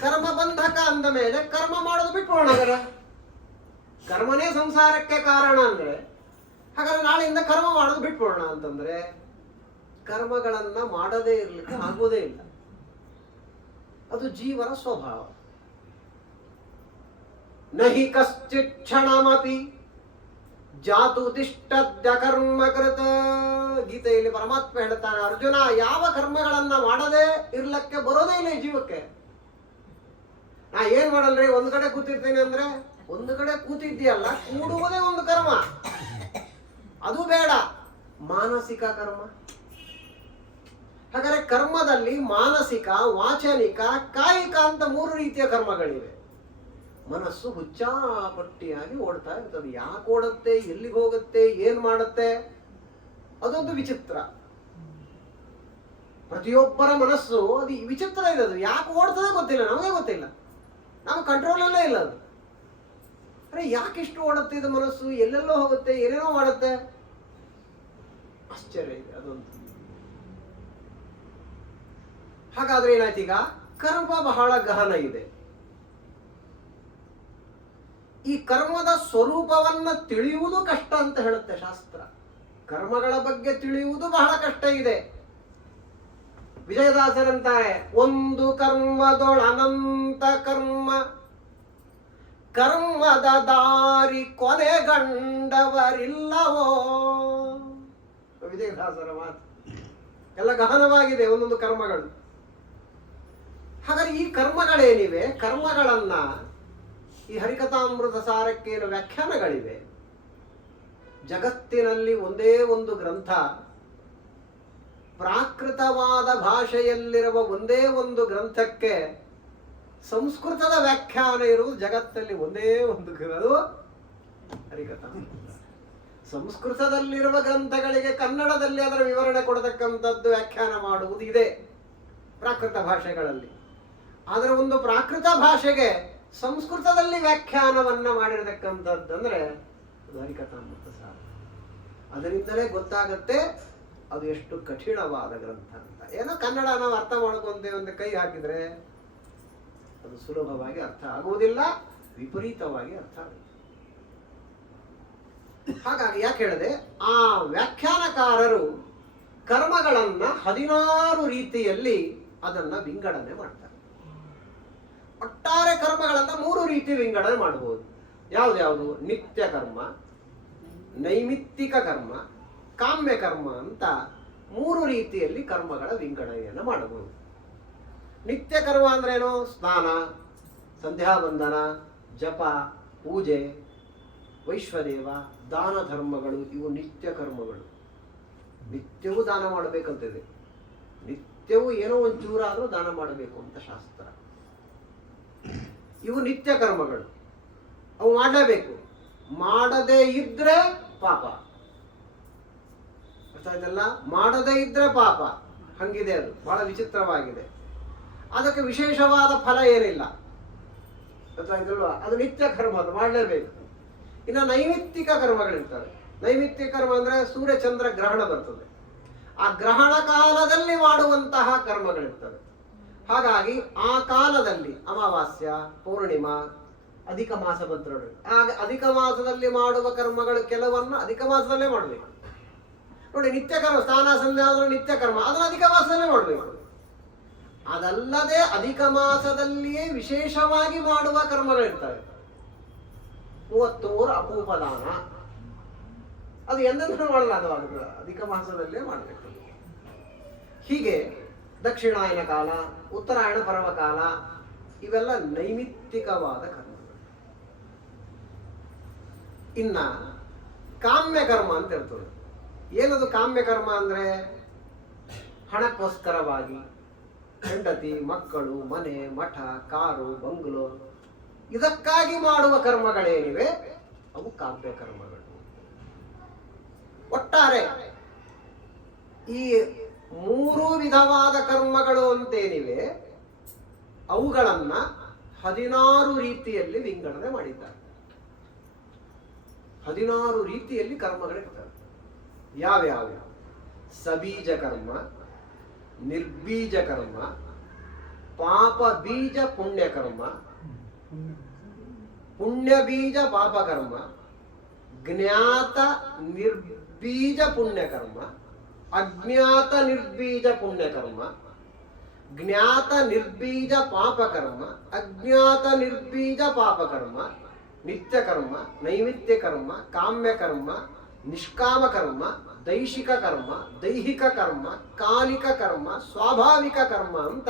ಕರ್ಮ ಬಂಧಕ ಅಂದ ಮೇಲೆ ಕರ್ಮ ಮಾಡೋದು ಬಿಟ್ಕೊಳ್ಳೋಣ. ಕರ್ಮನೇ ಸಂಸಾರಕ್ಕೆ ಕಾರಣ ಅಂದ್ರೆ ಹಾಗಾದ್ರೆ ನಾಳೆಯಿಂದ ಕರ್ಮ ಮಾಡೋದು ಬಿಟ್ಕೊಳ್ಳೋಣ ಅಂತಂದ್ರೆ ಕರ್ಮಗಳನ್ನ ಮಾಡದೇ ಇರ್ಲಿಕ್ಕೆ ಆಗುವುದೇ ಇಲ್ಲ. ಅದು ಜೀವನ ಸ್ವಭಾವ. ನಹಿ ಕಶ್ಚಿತ್ ಕ್ಷಣಮಪಿ ಜಾತುದಿಷ್ಟದ್ಯ ಕರ್ಮಕೃತ. ಗೀತೆಯಲ್ಲಿ ಪರಮಾತ್ಮ ಹೇಳ್ತಾನೆ, ಅರ್ಜುನ ಯಾವ ಕರ್ಮಗಳನ್ನ ಮಾಡದೆ ಇರ್ಲಕ್ಕೆ ಬರೋದೇ ಇಲ್ಲ ಈ ಜೀವಕ್ಕೆ. ನಾ ಏನ್ ಮಾಡಲ್ರಿ, ಒಂದ್ ಕಡೆ ಕೂತಿರ್ತೀನಿ ಅಂದ್ರೆ ಒಂದು ಕಡೆ ಕೂತಿದ್ದೀಯಲ್ಲ, ಕೂಡುವುದೇ ಒಂದು ಕರ್ಮ. ಅದು ಬೇಡ, ಮಾನಸಿಕ ಕರ್ಮ. ಹಾಗಾದ್ರೆ ಕರ್ಮದಲ್ಲಿ ಮಾನಸಿಕ, ವಾಚನಿಕ, ಕಾಯಿಕ ಅಂತ 3 ರೀತಿಯ ಕರ್ಮಗಳಿವೆ. ಮನಸ್ಸು ಹುಚ್ಚಾಪಟ್ಟಿಯಾಗಿ ಓಡ್ತಾ ಇರ್ತದೆ. ಯಾಕೆ ಓಡುತ್ತೆ, ಎಲ್ಲಿಗೆ ಹೋಗುತ್ತೆ, ಏನ್ ಮಾಡುತ್ತೆ, ಅದೊಂದು ವಿಚಿತ್ರ. ಪ್ರತಿಯೊಬ್ಬರ ಮನಸ್ಸು ಅದು ವಿಚಿತ್ರ ಇದೆ. ಅದು ಯಾಕೆ ಓಡ್ತದೆ ಗೊತ್ತಿಲ್ಲ, ನಮಗೆ ಗೊತ್ತಿಲ್ಲ, ನಮ್ಮ ಕಂಟ್ರೋಲಲ್ಲೇ ಇಲ್ಲ ಅದು. ಅರೆ ಯಾಕೆ ಇಷ್ಟು ಓಡುತ್ತೆ ಇದು ಮನಸ್ಸು, ಎಲ್ಲೆಲ್ಲೋ ಹೋಗುತ್ತೆ, ಏನೇನೋ ಮಾಡುತ್ತೆ, ಆಶ್ಚರ್ಯ ಇದೆ ಅದೊಂದು. ಹಾಗಾದ್ರೆ ಏನಾಯ್ತು, ಈಗ ಕರ್ಮ ಬಹಳ ಗಹನ ಇದೆ. ಈ ಕರ್ಮದ ಸ್ವರೂಪವನ್ನ ತಿಳಿಯುವುದು ಕಷ್ಟ ಅಂತ ಹೇಳುತ್ತೆ ಶಾಸ್ತ್ರ. ಕರ್ಮಗಳ ಬಗ್ಗೆ ತಿಳಿಯುವುದು ಬಹಳ ಕಷ್ಟ ಇದೆ. ವಿಜಯದಾಸರಂತಾರೆ, ಒಂದು ಕರ್ಮದೊಳನಂತ ಕರ್ಮ, ಕರ್ಮದ ದಾರಿ ಕೊನೆಗಂಡವರಿಲ್ಲವೋ. ವಿಜಯದಾಸರ ಮಾತು. ಎಲ್ಲ ಗಹನವಾಗಿದೆ ಒಂದೊಂದು ಕರ್ಮಗಳು. ಹಾಗಾದ್ರೆ ಈ ಕರ್ಮಗಳೇನಿವೆ, ಕರ್ಮಗಳನ್ನ ಈ ಹರಿಕಥಾಮೃತ ಸಾರಕ್ಕೇನು ವ್ಯಾಖ್ಯಾನಗಳಿವೆ. ಜಗತ್ತಿನಲ್ಲಿ ಒಂದೇ ಒಂದು ಗ್ರಂಥ ಪ್ರಾಕೃತವಾದ ಭಾಷೆಯಲ್ಲಿರುವ ಒಂದೇ ಒಂದು ಗ್ರಂಥಕ್ಕೆ ಸಂಸ್ಕೃತದ ವ್ಯಾಖ್ಯಾನ ಇರುವುದು ಜಗತ್ತಲ್ಲಿ ಒಂದೇ ಒಂದು ಅದು ಹರಿಕಥಾ. ಸಂಸ್ಕೃತದಲ್ಲಿರುವ ಗ್ರಂಥಗಳಿಗೆ ಕನ್ನಡದಲ್ಲಿ ಅದರ ವಿವರಣೆ ಕೊಡತಕ್ಕಂಥದ್ದು ವ್ಯಾಖ್ಯಾನ ಮಾಡುವುದು ಇದೆ ಪ್ರಾಕೃತ ಭಾಷೆಗಳಲ್ಲಿ. ಆದರೆ ಒಂದು ಪ್ರಾಕೃತ ಭಾಷೆಗೆ ಸಂಸ್ಕೃತದಲ್ಲಿ ವ್ಯಾಖ್ಯಾನವನ್ನ ಮಾಡಿರತಕ್ಕಂಥದ್ದು ಅಂದ್ರೆ ಅದು ಹರಿಕಥಾಮೃತ ಸಾರ. ಅದರಿಂದಲೇ ಗೊತ್ತಾಗತ್ತೆ ಅದು ಎಷ್ಟು ಕಠಿಣವಾದ ಗ್ರಂಥ ಅಂತ. ಏನೋ ಕನ್ನಡ ನಾವು ಅರ್ಥ ಮಾಡ್ಕೊಂತೇವೆ ಒಂದು ಕೈ ಹಾಕಿದ್ರೆ ಅದು ಸುಲಭವಾಗಿ ಅರ್ಥ ಆಗುವುದಿಲ್ಲ, ವಿಪರೀತವಾಗಿ ಅರ್ಥ ಆಗುತ್ತೆ. ಹಾಗಾಗಿ ಯಾಕೆ ಹೇಳಿದೆ, ಆ ವ್ಯಾಖ್ಯಾನಕಾರರು ಕರ್ಮಗಳನ್ನ 16 ರೀತಿಯಲ್ಲಿ ಅದನ್ನ ವಿಂಗಡಣೆ ಮಾಡ್ತಾರೆ. ಒಟ್ಟಾರೆ ಕರ್ಮಗಳನ್ನ 3 ರೀತಿ ವಿಂಗಡಣೆ ಮಾಡಬಹುದು. ಯಾವ್ದ್ಯಾವುದು? ನಿತ್ಯ ಕರ್ಮ, ನೈಮಿತ್ತಿಕ ಕರ್ಮ, ಕಾಮ್ಯ ಕರ್ಮ ಅಂತ 3 ರೀತಿಯಲ್ಲಿ ಕರ್ಮಗಳ ವಿಂಗಡಣೆಯನ್ನು ಮಾಡಬಹುದು. ನಿತ್ಯ ಕರ್ಮ ಅಂದ್ರೆ ಏನು? ಸ್ನಾನ, ಸಂಧ್ಯಾವಂದನ, ಜಪ, ಪೂಜೆ, ವೈಶ್ವದೇವ, ದಾನ ಧರ್ಮಗಳು, ಇವು ನಿತ್ಯ ಕರ್ಮಗಳು. ನಿತ್ಯವೂ ದಾನ ಮಾಡಬೇಕಂತಿದೆ. ನಿತ್ಯವೂ ಏನೋ ಒಂಚೂರಾದ್ರೂ ದಾನ ಮಾಡಬೇಕು ಅಂತ ಶಾಸ್ತ್ರ. ಇವು ನಿತ್ಯ ಕರ್ಮಗಳು, ಅವು ಮಾಡಲೇಬೇಕು. ಮಾಡದೇ ಇದ್ರೆ ಪಾಪ. ಅರ್ಥ ಆಯ್ತಲ್ಲ? ಮಾಡದೇ ಇದ್ರೆ ಪಾಪ. ಹಂಗಿದೆ, ಅದು ಬಹಳ ವಿಚಿತ್ರವಾಗಿದೆ. ಅದಕ್ಕೆ ವಿಶೇಷವಾದ ಫಲ ಏನಿಲ್ಲ. ಗೊತ್ತಾಯ್ತಲ್ವಾ? ಅದು ನಿತ್ಯ ಕರ್ಮ, ಅದು ಮಾಡಲೇಬೇಕು. ಇನ್ನು ನೈಮಿತ್ತಿಕ ಕರ್ಮಗಳಿರ್ತವೆ. ನೈಮಿತ್ತಿಕ ಕರ್ಮ ಅಂದ್ರೆ ಸೂರ್ಯ ಚಂದ್ರ ಗ್ರಹಣ ಬರ್ತದೆ, ಆ ಗ್ರಹಣ ಕಾಲದಲ್ಲಿ ಮಾಡುವಂತಹ ಕರ್ಮಗಳಿರ್ತವೆ. ಹಾಗಾಗಿ ಆ ಕಾಲದಲ್ಲಿ ಅಮಾವಾಸ್ಯ, ಪೌರ್ಣಿಮಾ, ಅಧಿಕ ಮಾಸ ಬಂತು ನೋಡಿ, ಆಗ ಅಧಿಕ ಮಾಸದಲ್ಲಿ ಮಾಡುವ ಕರ್ಮಗಳು ಕೆಲವನ್ನ ಅಧಿಕ ಮಾಸದಲ್ಲೇ ಮಾಡಬೇಕು. ನೋಡಿ, ನಿತ್ಯ ಕರ್ಮ, ಸ್ನಾನ ಸಂಧ್ಯಾ ನಿತ್ಯ ಕರ್ಮ, ಅದನ್ನು ಅಧಿಕ ಮಾಸದಲ್ಲೇ ಮಾಡಬೇಕು. ಅದಲ್ಲದೆ ಅಧಿಕ ಮಾಸದಲ್ಲಿಯೇ ವಿಶೇಷವಾಗಿ ಮಾಡುವ ಕರ್ಮಗಳಿರ್ತವೆ. 33 ಅಪೂಪದಾನ, ಅದು ಎಂದೆಂದೂ ಮಾಡಲ್ಲ, ಅದು ಅಧಿಕ ಮಾಸದಲ್ಲೇ ಮಾಡಬೇಕು. ಹೀಗೆ ದಕ್ಷಿಣಾಯನ ಕಾಲ, ಉತ್ತರಾಯಣ ಪರ್ವಕಾಲ, ಇವೆಲ್ಲ ನೈಮಿತ್ತಿಕವಾದ ಕರ್ಮಗಳು. ಇನ್ನ ಕಾಮ್ಯ ಕರ್ಮ ಅಂತ ಇರ್ತದೆ. ಏನದು ಕಾಮ್ಯ ಕರ್ಮ ಅಂದ್ರೆ? ಹಣಕ್ಕೋಸ್ಕರವಾಗಿ ಹೆಂಡತಿ, ಮಕ್ಕಳು, ಮನೆ, ಮಠ, ಕಾರು, ಬಂಗ್ಲೋ, ಇದಕ್ಕಾಗಿ ಮಾಡುವ ಕರ್ಮಗಳೇನಿವೆ ಅವು ಕಾಮ್ಯ ಕರ್ಮಗಳು. ಒಟ್ಟಾರೆ ಈ 3 ವಿಧವಾದ ಕರ್ಮಗಳು ಅಂತೇನಿವೆ ಅವುಗಳನ್ನ 16 ರೀತಿಯಲ್ಲಿ ವಿಂಗಡಣೆ ಮಾಡಿದ್ದಾರೆ. 16 ರೀತಿಯಲ್ಲಿ ಕರ್ಮಗಳಿರ್ತವೆ. ಯಾವ್ಯಾವ? ಸಬೀಜ ಕರ್ಮ, ನಿರ್ಬೀಜ ಕರ್ಮ, ಪಾಪ ಬೀಜ ಪುಣ್ಯ ಕರ್ಮ, ಪುಣ್ಯ ಬೀಜ ಪಾಪ ಕರ್ಮ, ಜ್ಞಾತ ನಿರ್ಬೀಜ ಪುಣ್ಯ ಕರ್ಮ, ಅಜ್ಞಾತ ನಿರ್ಬೀಜ ಪುಣ್ಯ ಕರ್ಮ, ಜ್ಞಾತ ನಿರ್ಬೀಜ ಪಾಪ ಕರ್ಮ, ಅಜ್ಞಾತ ನಿರ್ಬೀಜ ಪಾಪ ಕರ್ಮ, ನಿತ್ಯ ಕರ್ಮ, ನೈಮಿತ್ಯ ಕರ್ಮ, ಕಾಮ್ಯ ಕರ್ಮ, ನಿಷ್ಕಾಮ ಕರ್ಮ, ದೈಶಿಕ ಕರ್ಮ, ದೈಹಿಕ ಕರ್ಮ, ಕಾಲಿಕ ಕರ್ಮ, ಸ್ವಾಭಾವಿಕ ಕರ್ಮ ಅಂತ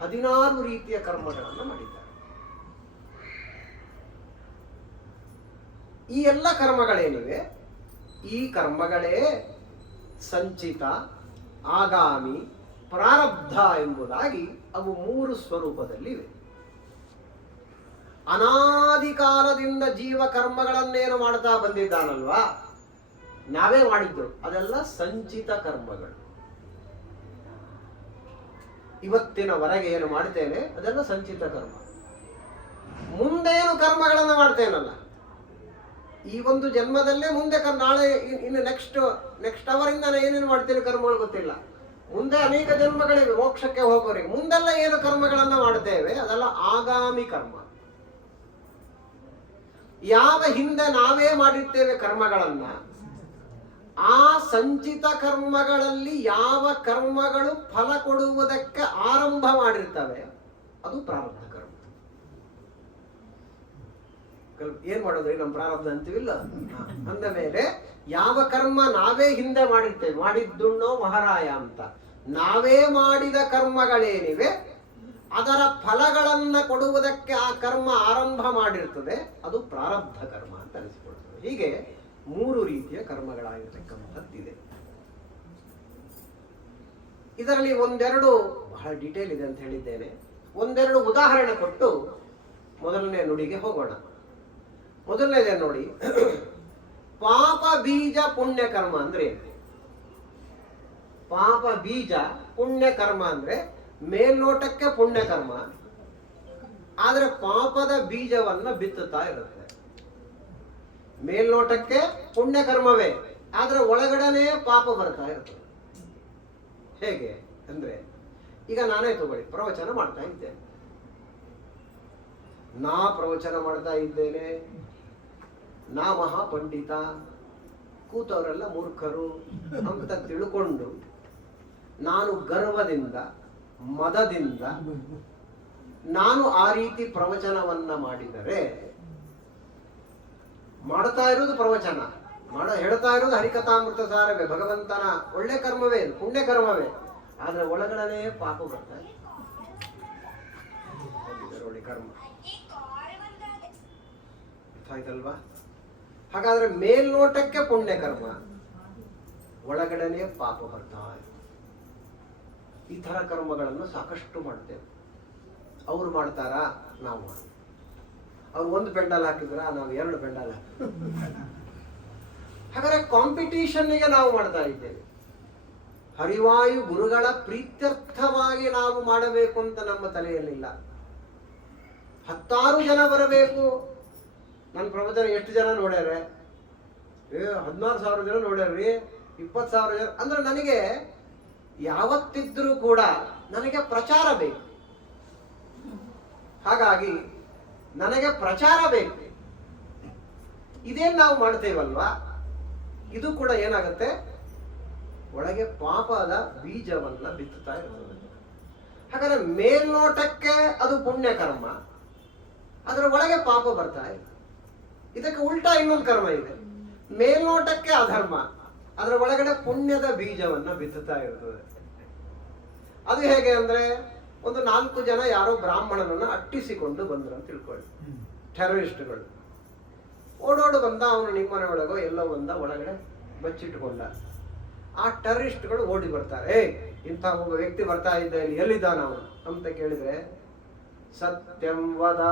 16 ರೀತಿಯ ಕರ್ಮಗಳನ್ನು ಮಾಡಿದ್ದಾರೆ. ಈ ಎಲ್ಲ ಕರ್ಮಗಳೇನಿವೆ, ಈ ಕರ್ಮಗಳೇ ಸಂಚಿತ, ಆಗಾಮಿ, ಪ್ರಾರಬ್ಧ ಎಂಬುದಾಗಿ ಅವು 3 ಸ್ವರೂಪದಲ್ಲಿವೆ. ಅನಾದಿ ಕಾಲದಿಂದ ಜೀವ ಕರ್ಮಗಳನ್ನೇನು ಮಾಡ್ತಾ ಬಂದಿದ್ದಾನಲ್ವಾ, ನಾವೇ ಮಾಡಿದ್ದು, ಅದೆಲ್ಲ ಸಂಚಿತ ಕರ್ಮಗಳು. ಇವತ್ತಿನವರೆಗೆ ಏನು ಮಾಡ್ತೇನೆ ಅದೆಲ್ಲ ಸಂಚಿತ ಕರ್ಮ. ಮುಂದೇನು ಕರ್ಮಗಳನ್ನು ಮಾಡ್ತೇನಲ್ಲ, ಈ ಒಂದು ಜನ್ಮದಲ್ಲೇ ಮುಂದೆ ನಾಳೆ ಇನ್ನು ನೆಕ್ಸ್ಟ್ ಅವರಿಂದ ಏನೇನು ಮಾಡ್ತೇನೆ ಕರ್ಮಗಳು ಗೊತ್ತಿಲ್ಲ. ಮುಂದೆ ಅನೇಕ ಜನ್ಮಗಳಿವೆ ಮೋಕ್ಷಕ್ಕೆ ಹೋಗೋರಿಗೆ. ಮುಂದೆಲ್ಲ ಏನು ಕರ್ಮಗಳನ್ನ ಮಾಡ್ತೇವೆ ಅದೆಲ್ಲ ಆಗಾಮಿ ಕರ್ಮ. ಯಾವ ಹಿಂದೆ ನಾವೇ ಮಾಡಿರ್ತೇವೆ ಕರ್ಮಗಳನ್ನ, ಆ ಸಂಚಿತ ಕರ್ಮಗಳಲ್ಲಿ ಯಾವ ಕರ್ಮಗಳು ಫಲ ಕೊಡುವುದಕ್ಕೆ ಆರಂಭ ಮಾಡಿರ್ತವೆ ಅದು ಪ್ರಾರಬ್ಧ ಕರ್ಮ. ಏನ್ ಮಾಡೋದ್ರಿ, ನಮ್ಮ ಪ್ರಾರಬ್ಧ ಅಂತೀವಿಲ್ಲ, ಅಂದ ಮೇಲೆ ಯಾವ ಕರ್ಮ ನಾವೇ ಹಿಂದೆ ಮಾಡಿರ್ತೇವೆ, ಮಾಡಿದ್ದುಣ್ಣೋ ಮಹಾರಾಯ ಅಂತ ನಾವೇ ಮಾಡಿದ ಕರ್ಮಗಳೇನಿವೆ ಅದರ ಫಲಗಳನ್ನ ಕೊಡುವುದಕ್ಕೆ ಆ ಕರ್ಮ ಆರಂಭ ಮಾಡಿರ್ತದೆ, ಅದು ಪ್ರಾರಬ್ಧ ಕರ್ಮ ಅಂತ ಅನಿಸಿಕೊಳ್ತದೆ. ಹೀಗೆ 3 ರೀತಿಯ ಕರ್ಮಗಳಾಗಿರ್ತಕ್ಕಂಥದ್ದಿದೆ. ಇದರಲ್ಲಿ ಒಂದೆರಡು ಬಹಳ ಡೀಟೇಲ್ ಇದೆ ಅಂತ ಹೇಳಿದ್ದೇನೆ. ಒಂದೆರಡು ಉದಾಹರಣೆ ಕೊಟ್ಟು ಮೊದಲನೇ ನುಡಿಗೆ ಹೋಗೋಣ. ಮೊದಲನೇದೇ ನೋಡಿ, ಪಾಪ ಬೀಜ ಪುಣ್ಯ ಕರ್ಮ ಅಂದ್ರೆ ಏನು? ಪಾಪ ಬೀಜ ಪುಣ್ಯ ಕರ್ಮ ಅಂದ್ರೆ ಮೇಲ್ನೋಟಕ್ಕೆ ಪುಣ್ಯ ಕರ್ಮ, ಆದ್ರೆ ಪಾಪದ ಬೀಜವನ್ನ ಬಿತ್ತುತ್ತಾ ಇರುತ್ತೆ. ಮೇಲ್ನೋಟಕ್ಕೆ ಪುಣ್ಯ ಕರ್ಮವೇ, ಆದ್ರೆ ಒಳಗಡೆನೇ ಪಾಪ ಬರ್ತಾ ಇರ್ತದೆ. ಹೇಗೆ ಅಂದ್ರೆ, ಈಗ ನಾನೇ ತಗೊಳ್ಳಿ, ಪ್ರವಚನ ಮಾಡ್ತಾ ಇದ್ದೇನೆ. ನಾ ಪ್ರವಚನ ಮಾಡ್ತಾ ಇದ್ದೇನೆ, ನಾ ಮಹಾಪಂಡಿತ, ಕೂತವರೆಲ್ಲ ಮೂರ್ಖರು ಅಂತ ತಿಳ್ಕೊಂಡು ನಾನು ಗರ್ವದಿಂದ ಮದದಿಂದ ನಾನು ಆ ರೀತಿ ಪ್ರವಚನವನ್ನ ಮಾಡಿದರೆ, ಮಾಡ್ತಾ ಇರುವುದು ಪ್ರವಚನ, ಹೇಳ್ತಾ ಇರುವುದು ಹರಿಕಥಾಮೃತ ಸಾರವೇ, ಭಗವಂತನ ಒಳ್ಳೆ ಕರ್ಮವೇ, ಪುಣ್ಯ ಕರ್ಮವೇ, ಆದ್ರೆ ಒಳಗಡೆ ಪಾಪ ಬರ್ತಾರೆ. ಕರ್ಮ ಆಯ್ತಲ್ವಾ? ಹಾಗಾದ್ರೆ ಮೇಲ್ನೋಟಕ್ಕೆ ಪುಣ್ಯ ಕರ್ಮ, ಒಳಗಡೆನೆ ಪಾಪ ಬರ್ತಾ ಇದೆ. ಈ ತರ ಕರ್ಮಗಳನ್ನು ಸಾಕಷ್ಟು ಮಾಡ್ತೇವೆ. ಅವ್ರು ಮಾಡ್ತಾರಾ? ನಾವು ಮಾಡ್ತೀವಿ. ಅವ್ರು ಒಂದು ಪೆಂಡಲ್ ಹಾಕಿದ್ರ, ನಾವು 2 ಪೆಂಡಲ್ ಹಾಕಿದ್ವಿ. ಹಾಗಾದ್ರೆ ಕಾಂಪಿಟೀಷನ್ನಿಗೆ ನಾವು ಮಾಡ್ತಾ ಇದ್ದೇವೆ. ಹರಿವಾಯು ಗುರುಗಳ ಪ್ರೀತ್ಯರ್ಥವಾಗಿ ನಾವು ಮಾಡಬೇಕು ಅಂತ ನಮ್ಮ ತಲೆಯಲ್ಲಿಲ್ಲ. 10 ಜನ ಬರಬೇಕು. ನನ್ನ ಪ್ರವಚನ ಎಷ್ಟು ಜನ ನೋಡ್ಯಾರೆ? 16,000 ಜನ ನೋಡ್ಯಾರ್ರಿ, 20,000 ಜನ ಅಂದ್ರೆ ನನಗೆ ಯಾವತ್ತಿದ್ರೂ ಕೂಡ ನನಗೆ ಪ್ರಚಾರ ಬೇಕು. ಹಾಗಾಗಿ ನನಗೆ ಪ್ರಚಾರ ಬೇಕು. ಇದೇನ್ ನಾವು ಮಾಡ್ತೇವಲ್ವಾ, ಇದು ಕೂಡ ಏನಾಗುತ್ತೆ, ಒಳಗೆ ಪಾಪದ ಬೀಜವನ್ನ ಬಿತ್ತುತ್ತಾ ಇರ್ತದೆ. ಹಾಗಾದ್ರೆ ಮೇಲ್ನೋಟಕ್ಕೆ ಅದು ಪುಣ್ಯ ಕರ್ಮ, ಅದರ ಒಳಗೆ ಪಾಪ ಬರ್ತಾ ಇದೆ. ಇದಕ್ಕೆ ಉಲ್ಟಾ ಇನ್ನೊಂದು ಕರ್ಮ ಇದೆ, ಮೇಲ್ನೋಟಕ್ಕೆ ಅಧರ್ಮ, ಅದರ ಒಳಗಡೆ ಪುಣ್ಯದ ಬೀಜವನ್ನ ಬಿತ್ತುತ್ತಾ ಇರ್ತದೆ. ಅದು ಹೇಗೆ ಅಂದ್ರೆ, ಒಂದು 4 ಜನ ಯಾರೋ ಬ್ರಾಹ್ಮಣನನ್ನ ಅಟ್ಟಿಸಿಕೊಂಡು ಬಂದ್ರು ಅಂತ ತಿಳ್ಕೊಳ್ಳಿ, ಟೆರರಿಸ್ಟ್ಗಳು. ಓಡೋಡು ಬಂದ, ಅವನು ನಿಮ್ಮನೆ ಒಳಗೋ ಎಲ್ಲೋ ಬಂದ, ಒಳಗಡೆ ಬಚ್ಚಿಟ್ಟುಕೊಂಡ. ಆ ಟೆರರಿಸ್ಟ್ಗಳು ಓಡಿ ಬರ್ತಾರೆ, ಇಂಥ ಒಬ್ಬ ವ್ಯಕ್ತಿ ಬರ್ತಾ ಇದ್ದಾನೆ, ಎಲ್ಲಿದ್ದಾನ ಅವನು ಅಂತ ಕೇಳಿದ್ರೆ, ಸತ್ಯಂ ವದ,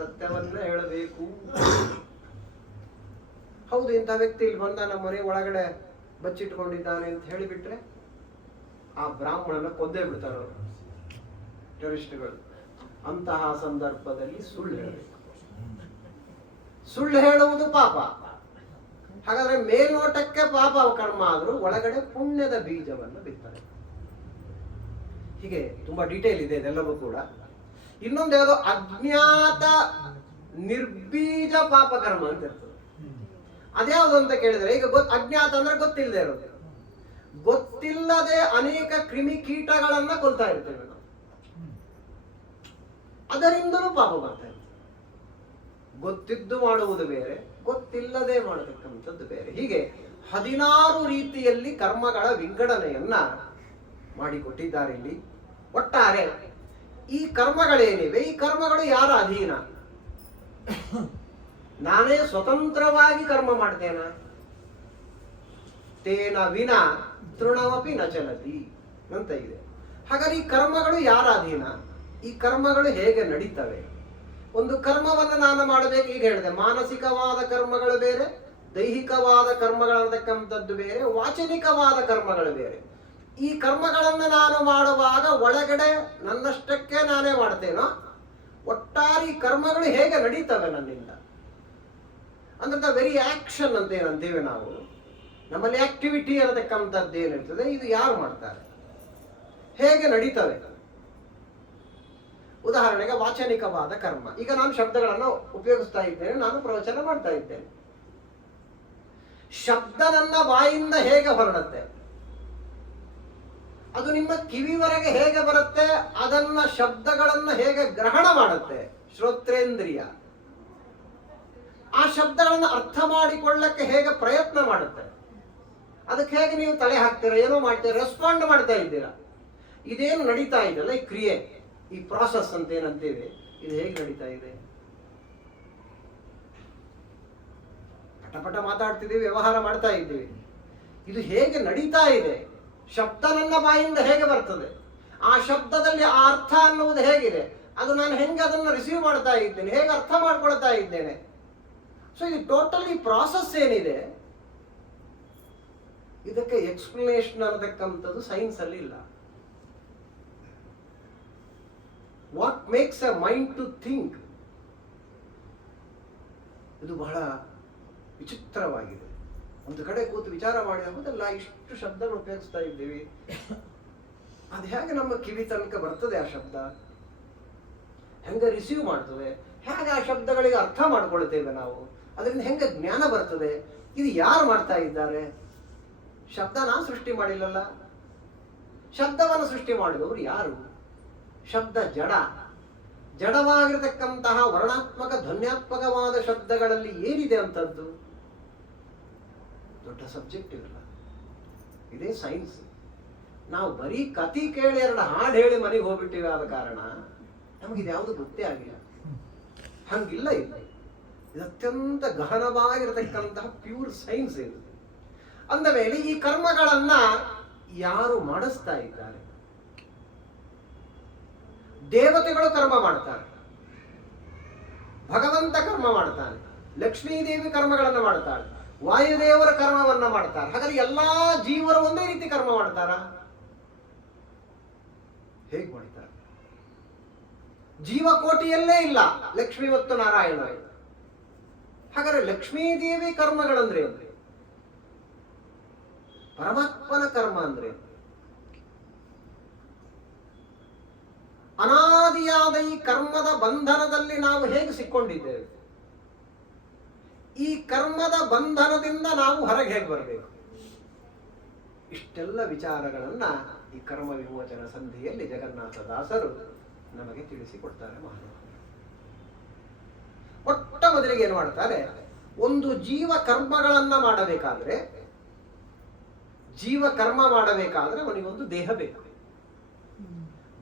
ಸತ್ಯವನ್ನ ಹೇಳಬೇಕು. ಹೌದು, ಇಂಥ ವ್ಯಕ್ತಿ ಇಲ್ಲಿ ಬಂದ, ನಮ್ಮ ಮನೆ ಒಳಗಡೆ ಬಚ್ಚಿಟ್ಕೊಂಡಿದ್ದಾನೆ ಅಂತ ಹೇಳಿಬಿಟ್ರೆ ಆ ಬ್ರಾಹ್ಮಣನ ಕೊಂದೇ ಬಿಡ್ತಾರೆ ಅವರು ಟೆರರಿಸ್ಟ್ಗಳು. ಅಂತಹ ಸಂದರ್ಭದಲ್ಲಿ ಸುಳ್ಳು ಹೇಳಬೇಕು. ಸುಳ್ಳು ಹೇಳುವುದು ಪಾಪ. ಹಾಗಾದ್ರೆ ಮೇಲ್ನೋಟಕ್ಕೆ ಪಾಪ ಕರ್ಮ ಆದ್ರೂ ಒಳಗಡೆ ಪುಣ್ಯದ ಬೀಜವನ್ನು ಬಿತ್ತಾರೆ. ಹೀಗೆ ತುಂಬಾ ಡೀಟೇಲ್ ಇದೆ ಇದೆಲ್ಲವೂ ಕೂಡ. ಇನ್ನೊಂದು ಯಾವುದೋ ಅಜ್ಞಾತ ನಿರ್ಬೀಜ ಪಾಪ ಕರ್ಮ ಅಂತ ಇರ್ತದೆ. ಅದ್ಯಾವುದು ಅಂತ ಕೇಳಿದ್ರೆ, ಈಗ ಅಜ್ಞಾತ ಅಂದ್ರೆ ಗೊತ್ತಿಲ್ಲದೆ ಇರೋದು. ಗೊತ್ತಿಲ್ಲದೆ ಅನೇಕ ಕ್ರಿಮಿ ಕೀಟಗಳನ್ನ ಕೊಲ್ತಾ ಇರ್ತೇವೆ ನಾವು, ಅದರಿಂದಲೂ ಪಾಪ ಬರ್ತಾ ಇರ್ತದೆ. ಗೊತ್ತಿದ್ದು ಮಾಡುವುದು ಬೇರೆ, ಗೊತ್ತಿಲ್ಲದೆ ಮಾಡತಕ್ಕಂಥದ್ದು ಬೇರೆ. ಹೀಗೆ 16 ರೀತಿಯಲ್ಲಿ ಕರ್ಮಗಳ ವಿಂಗಡಣೆಯನ್ನ ಮಾಡಿಕೊಟ್ಟಿದ್ದಾರೆ ಇಲ್ಲಿ. ಒಟ್ಟಾರೆ ಈ ಕರ್ಮಗಳೇನಿವೆ, ಈ ಕರ್ಮಗಳು ಯಾರ ಅಧೀನ? ನಾನೇ ಸ್ವತಂತ್ರವಾಗಿ ಕರ್ಮ ಮಾಡ್ತೇನೆ? ತೇನ ವಿನ ತೃಣಮಪಿ ನ ಚಲತಿ ಅಂತ ಇದೆ. ಹಾಗಾದ್ರೆ ಈ ಕರ್ಮಗಳು ಯಾರ ಅಧೀನ? ಈ ಕರ್ಮಗಳು ಹೇಗೆ ನಡೀತವೆ? ಒಂದು ಕರ್ಮವನ್ನು ನಾನು ಮಾಡಬೇಕು, ಈಗ ಹೇಳಿದೆ, ಮಾನಸಿಕವಾದ ಕರ್ಮಗಳು ಬೇರೆ, ದೈಹಿಕವಾದ ಕರ್ಮಗಳನ್ನತಕ್ಕಂಥದ್ದು ಬೇರೆ, ವಾಚನಿಕವಾದ ಕರ್ಮಗಳು ಬೇರೆ. ಈ ಕರ್ಮಗಳನ್ನು ನಾನು ಮಾಡುವಾಗ ಒಳಗಡೆ ನನ್ನಷ್ಟಕ್ಕೆ ನಾನೇ ಮಾಡ್ತೇನೋ? ಒಟ್ಟಾರೆ ಈ ಕರ್ಮಗಳು ಹೇಗೆ ನಡೀತವೆ ನನ್ನಿಂದ? ಅಂದ್ರೆ ದ ವೆರಿ ಆಕ್ಷನ್ ಅಂತ ಏನಂತೀವಿ ನಾವು, ನಮ್ಮಲ್ಲಿ ಆಕ್ಟಿವಿಟಿ ಅನ್ನತಕ್ಕಂಥದ್ದು ಏನಿರ್ತದೆ, ಇದು ಯಾರು ಮಾಡ್ತಾರೆ, ಹೇಗೆ ನಡೀತವೆ? ಉದಾಹರಣೆಗೆ ವಾಚನಿಕವಾದ ಕರ್ಮ. ಈಗ ನಾನು ಶಬ್ದಗಳನ್ನು ಉಪಯೋಗಿಸ್ತಾ ಇದ್ದೇನೆ, ನಾನು ಪ್ರವಚನ ಮಾಡ್ತಾ ಇದ್ದೇನೆ. ಶಬ್ದ ನನ್ನ ಬಾಯಿಂದ ಹೇಗೆ ಹೊರಡುತ್ತೆ, ಅದು ನಿಮ್ಮ ಕಿವಿವರೆಗೆ ಹೇಗೆ ಬರುತ್ತೆ, ಅದನ್ನ ಶಬ್ದಗಳನ್ನ ಹೇಗೆ ಗ್ರಹಣ ಮಾಡುತ್ತೆ ಶ್ರೋತ್ರೇಂದ್ರಿಯ, ಆ ಶಬ್ದಗಳನ್ನು ಅರ್ಥ ಮಾಡಿಕೊಳ್ಳಕ್ಕೆ ಹೇಗೆ ಪ್ರಯತ್ನ ಮಾಡುತ್ತೆ, ಅದಕ್ಕೆ ಹೇಗೆ ನೀವು ತಲೆ ಹಾಕ್ತೀರಾ, ಏನೋ ಮಾಡ್ತೀರಾ, ರೆಸ್ಪಾಂಡ್ ಮಾಡ್ತಾ ಇದ್ದೀರಾ. ಇದೇನು ನಡೀತಾ ಇದೆಯಲ್ಲ, ಈ ಕ್ರಿಯೆ, ಈ ಪ್ರಾಸೆಸ್ ಅಂತ ಏನಂತೀವಿ, ಇದು ಹೇಗೆ ನಡೀತಾ ಇದೆ? ಪಟ ಪಟ ಮಾತಾಡ್ತಿದ್ದೀವಿ, ವ್ಯವಹಾರ ಮಾಡ್ತಾ ಇದ್ದೀವಿ, ಇದು ಹೇಗೆ ನಡೀತಾ ಇದೆ? ಶಬ್ದ ನನ್ನ ಬಾಯಿಂದ ಹೇಗೆ ಬರ್ತದೆ, ಆ ಶಬ್ದದಲ್ಲಿ ಆ ಅರ್ಥ ಅನ್ನುವುದು ಹೇಗಿದೆ, ಅದು ನಾನು ಹೆಂಗೆ ಅದನ್ನು ರಿಸೀವ್ ಮಾಡ್ತಾ ಇದ್ದೇನೆ, ಹೇಗೆ ಅರ್ಥ ಮಾಡ್ಕೊಳ್ತಾ ಇದ್ದೇನೆ. ಸೊ ಇದು ಟೋಟಲಿ ಪ್ರಾಸೆಸ್ ಏನಿದೆ, ಇದಕ್ಕೆ ಎಕ್ಸ್ಪ್ಲನೇಷನ್ ಅನ್ನತಕ್ಕಂಥದ್ದು ಸೈನ್ಸ್ ಅಲ್ಲಿ ಇಲ್ಲ. What makes a mind to think, ಇದು ಬಹಳ ವಿಚಿತ್ರವಾಗಿದೆ. ಒಂದು ಕಡೆ ಕೂತು ವಿಚಾರ ಮಾಡಿ ಹೌದಲ್ಲ, ಇಷ್ಟು ಶಬ್ದಗಳು ಉಪಯೋಗಿಸ್ತಾ ಇದ್ದೀವಿ, ಅದು ಹೇಗೆ ನಮ್ಮ ಕಿವಿ ತನಕ ಬರ್ತದೆ, ಆ ಶಬ್ದ ಹೆಂಗೆ ರಿಸೀವ್ ಮಾಡ್ತದೆ, ಹೇಗೆ ಆ ಶಬ್ದಗಳಿಗೆ ಅರ್ಥ ಮಾಡ್ಕೊಳ್ತೇವೆ ನಾವು, ಅದರಿಂದ ಹೆಂಗೆ ಜ್ಞಾನ ಬರ್ತದೆ, ಇದು ಯಾರು ಮಾಡ್ತಾ ಇದ್ದಾರೆ? ಶಬ್ದ ನಾನು ಸೃಷ್ಟಿ ಮಾಡಿಲ್ಲಲ್ಲ, ಶಬ್ದವನ್ನು ಸೃಷ್ಟಿ ಮಾಡಿದವರು ಯಾರು? ಶಬ್ದ ಜಡ, ಜಡವಾಗಿರತಕ್ಕಂತಹ ವರ್ಣಾತ್ಮಕ ಧ್ವನ್ಯಾತ್ಮಕವಾದ ಶಬ್ದಗಳಲ್ಲಿ ಏನಿದೆ ಅಂತದ್ದು ದೊಡ್ಡ ಸಬ್ಜೆಕ್ಟ್ ಇರಲ್ಲ. ಇದೇ ಸೈನ್ಸ್. ನಾವು ಬರೀ ಕತಿ ಕೇಳಿ 2 ಹಾಡು ಹೇಳಿ ಮನೆಗೆ ಹೋಗ್ಬಿಟ್ಟಿವೆ, ಆದ ಕಾರಣ ನಮಗಿದ್ಯಾವುದು ಗೊತ್ತೇ ಆಗಿಲ್ಲ. ಹಂಗಿಲ್ಲ. ಇಲ್ಲ, ಇದು ಅತ್ಯಂತ ಗಹನವಾಗಿರತಕ್ಕಂತಹ ಪ್ಯೂರ್ ಸೈನ್ಸ್ ಇದು. ಅಂದ ಮೇಲೆ ಈ ಕರ್ಮಗಳನ್ನ ಯಾರು ಮಾಡಿಸ್ತಾ ಇದ್ದಾರೆ? ದೇವತೆಗಳು ಕರ್ಮ ಮಾಡ್ತಾರೆ, ಭಗವಂತ ಕರ್ಮ ಮಾಡ್ತಾನೆ, ಲಕ್ಷ್ಮೀದೇವಿ ಕರ್ಮಗಳನ್ನು ಮಾಡ್ತಾಳೆ, ವಾಯುದೇವರ ಕರ್ಮವನ್ನ ಮಾಡ್ತಾರೆ. ಹಾಗಾದ್ರೆ ಎಲ್ಲಾ ಜೀವರು ಒಂದೇ ರೀತಿ ಕರ್ಮ ಮಾಡ್ತಾರ? ಹೇಗೆ ಮಾಡ್ತಾರೆ? ಜೀವಕೋಟಿಯಲ್ಲೇ ಇಲ್ಲ ಲಕ್ಷ್ಮಿ ಮತ್ತು ನಾರಾಯಣ. ಹಾಗಾದ್ರೆ ಲಕ್ಷ್ಮೀದೇವಿ ಕರ್ಮಗಳಂದ್ರೆ ಪರಮಾತ್ಮನ ಕರ್ಮ ಅಂದ್ರೆ ಅನಾದಿಯಾದ ಈ ಕರ್ಮದ ಬಂಧನದಲ್ಲಿ ನಾವು ಹೇಗೆ ಸಿಕ್ಕೊಂಡಿದ್ದೇವೆ? ಈ ಕರ್ಮದ ಬಂಧನದಿಂದ ನಾವು ಹೊರಗೆ ಹೇಗೆ ಬರಬೇಕು? ಇಷ್ಟೆಲ್ಲ ವಿಚಾರಗಳನ್ನ ಈ ಕರ್ಮ ವಿಮೋಚನ ಸಂಧಿಯಲ್ಲಿ ಜಗನ್ನಾಥದಾಸರು ನಮಗೆ ತಿಳಿಸಿಕೊಡ್ತಾರೆ. ಮೊಟ್ಟ ಮೊದಲಿಗೆ ಏನು ಮಾಡ್ತಾರೆ? ಒಂದು ಜೀವ ಕರ್ಮಗಳನ್ನ ಮಾಡಬೇಕಾದ್ರೆ, ಜೀವ ಕರ್ಮ ಮಾಡಬೇಕಾದ್ರೆ ಅವನಿಗೊಂದು ದೇಹ ಬೇಕು.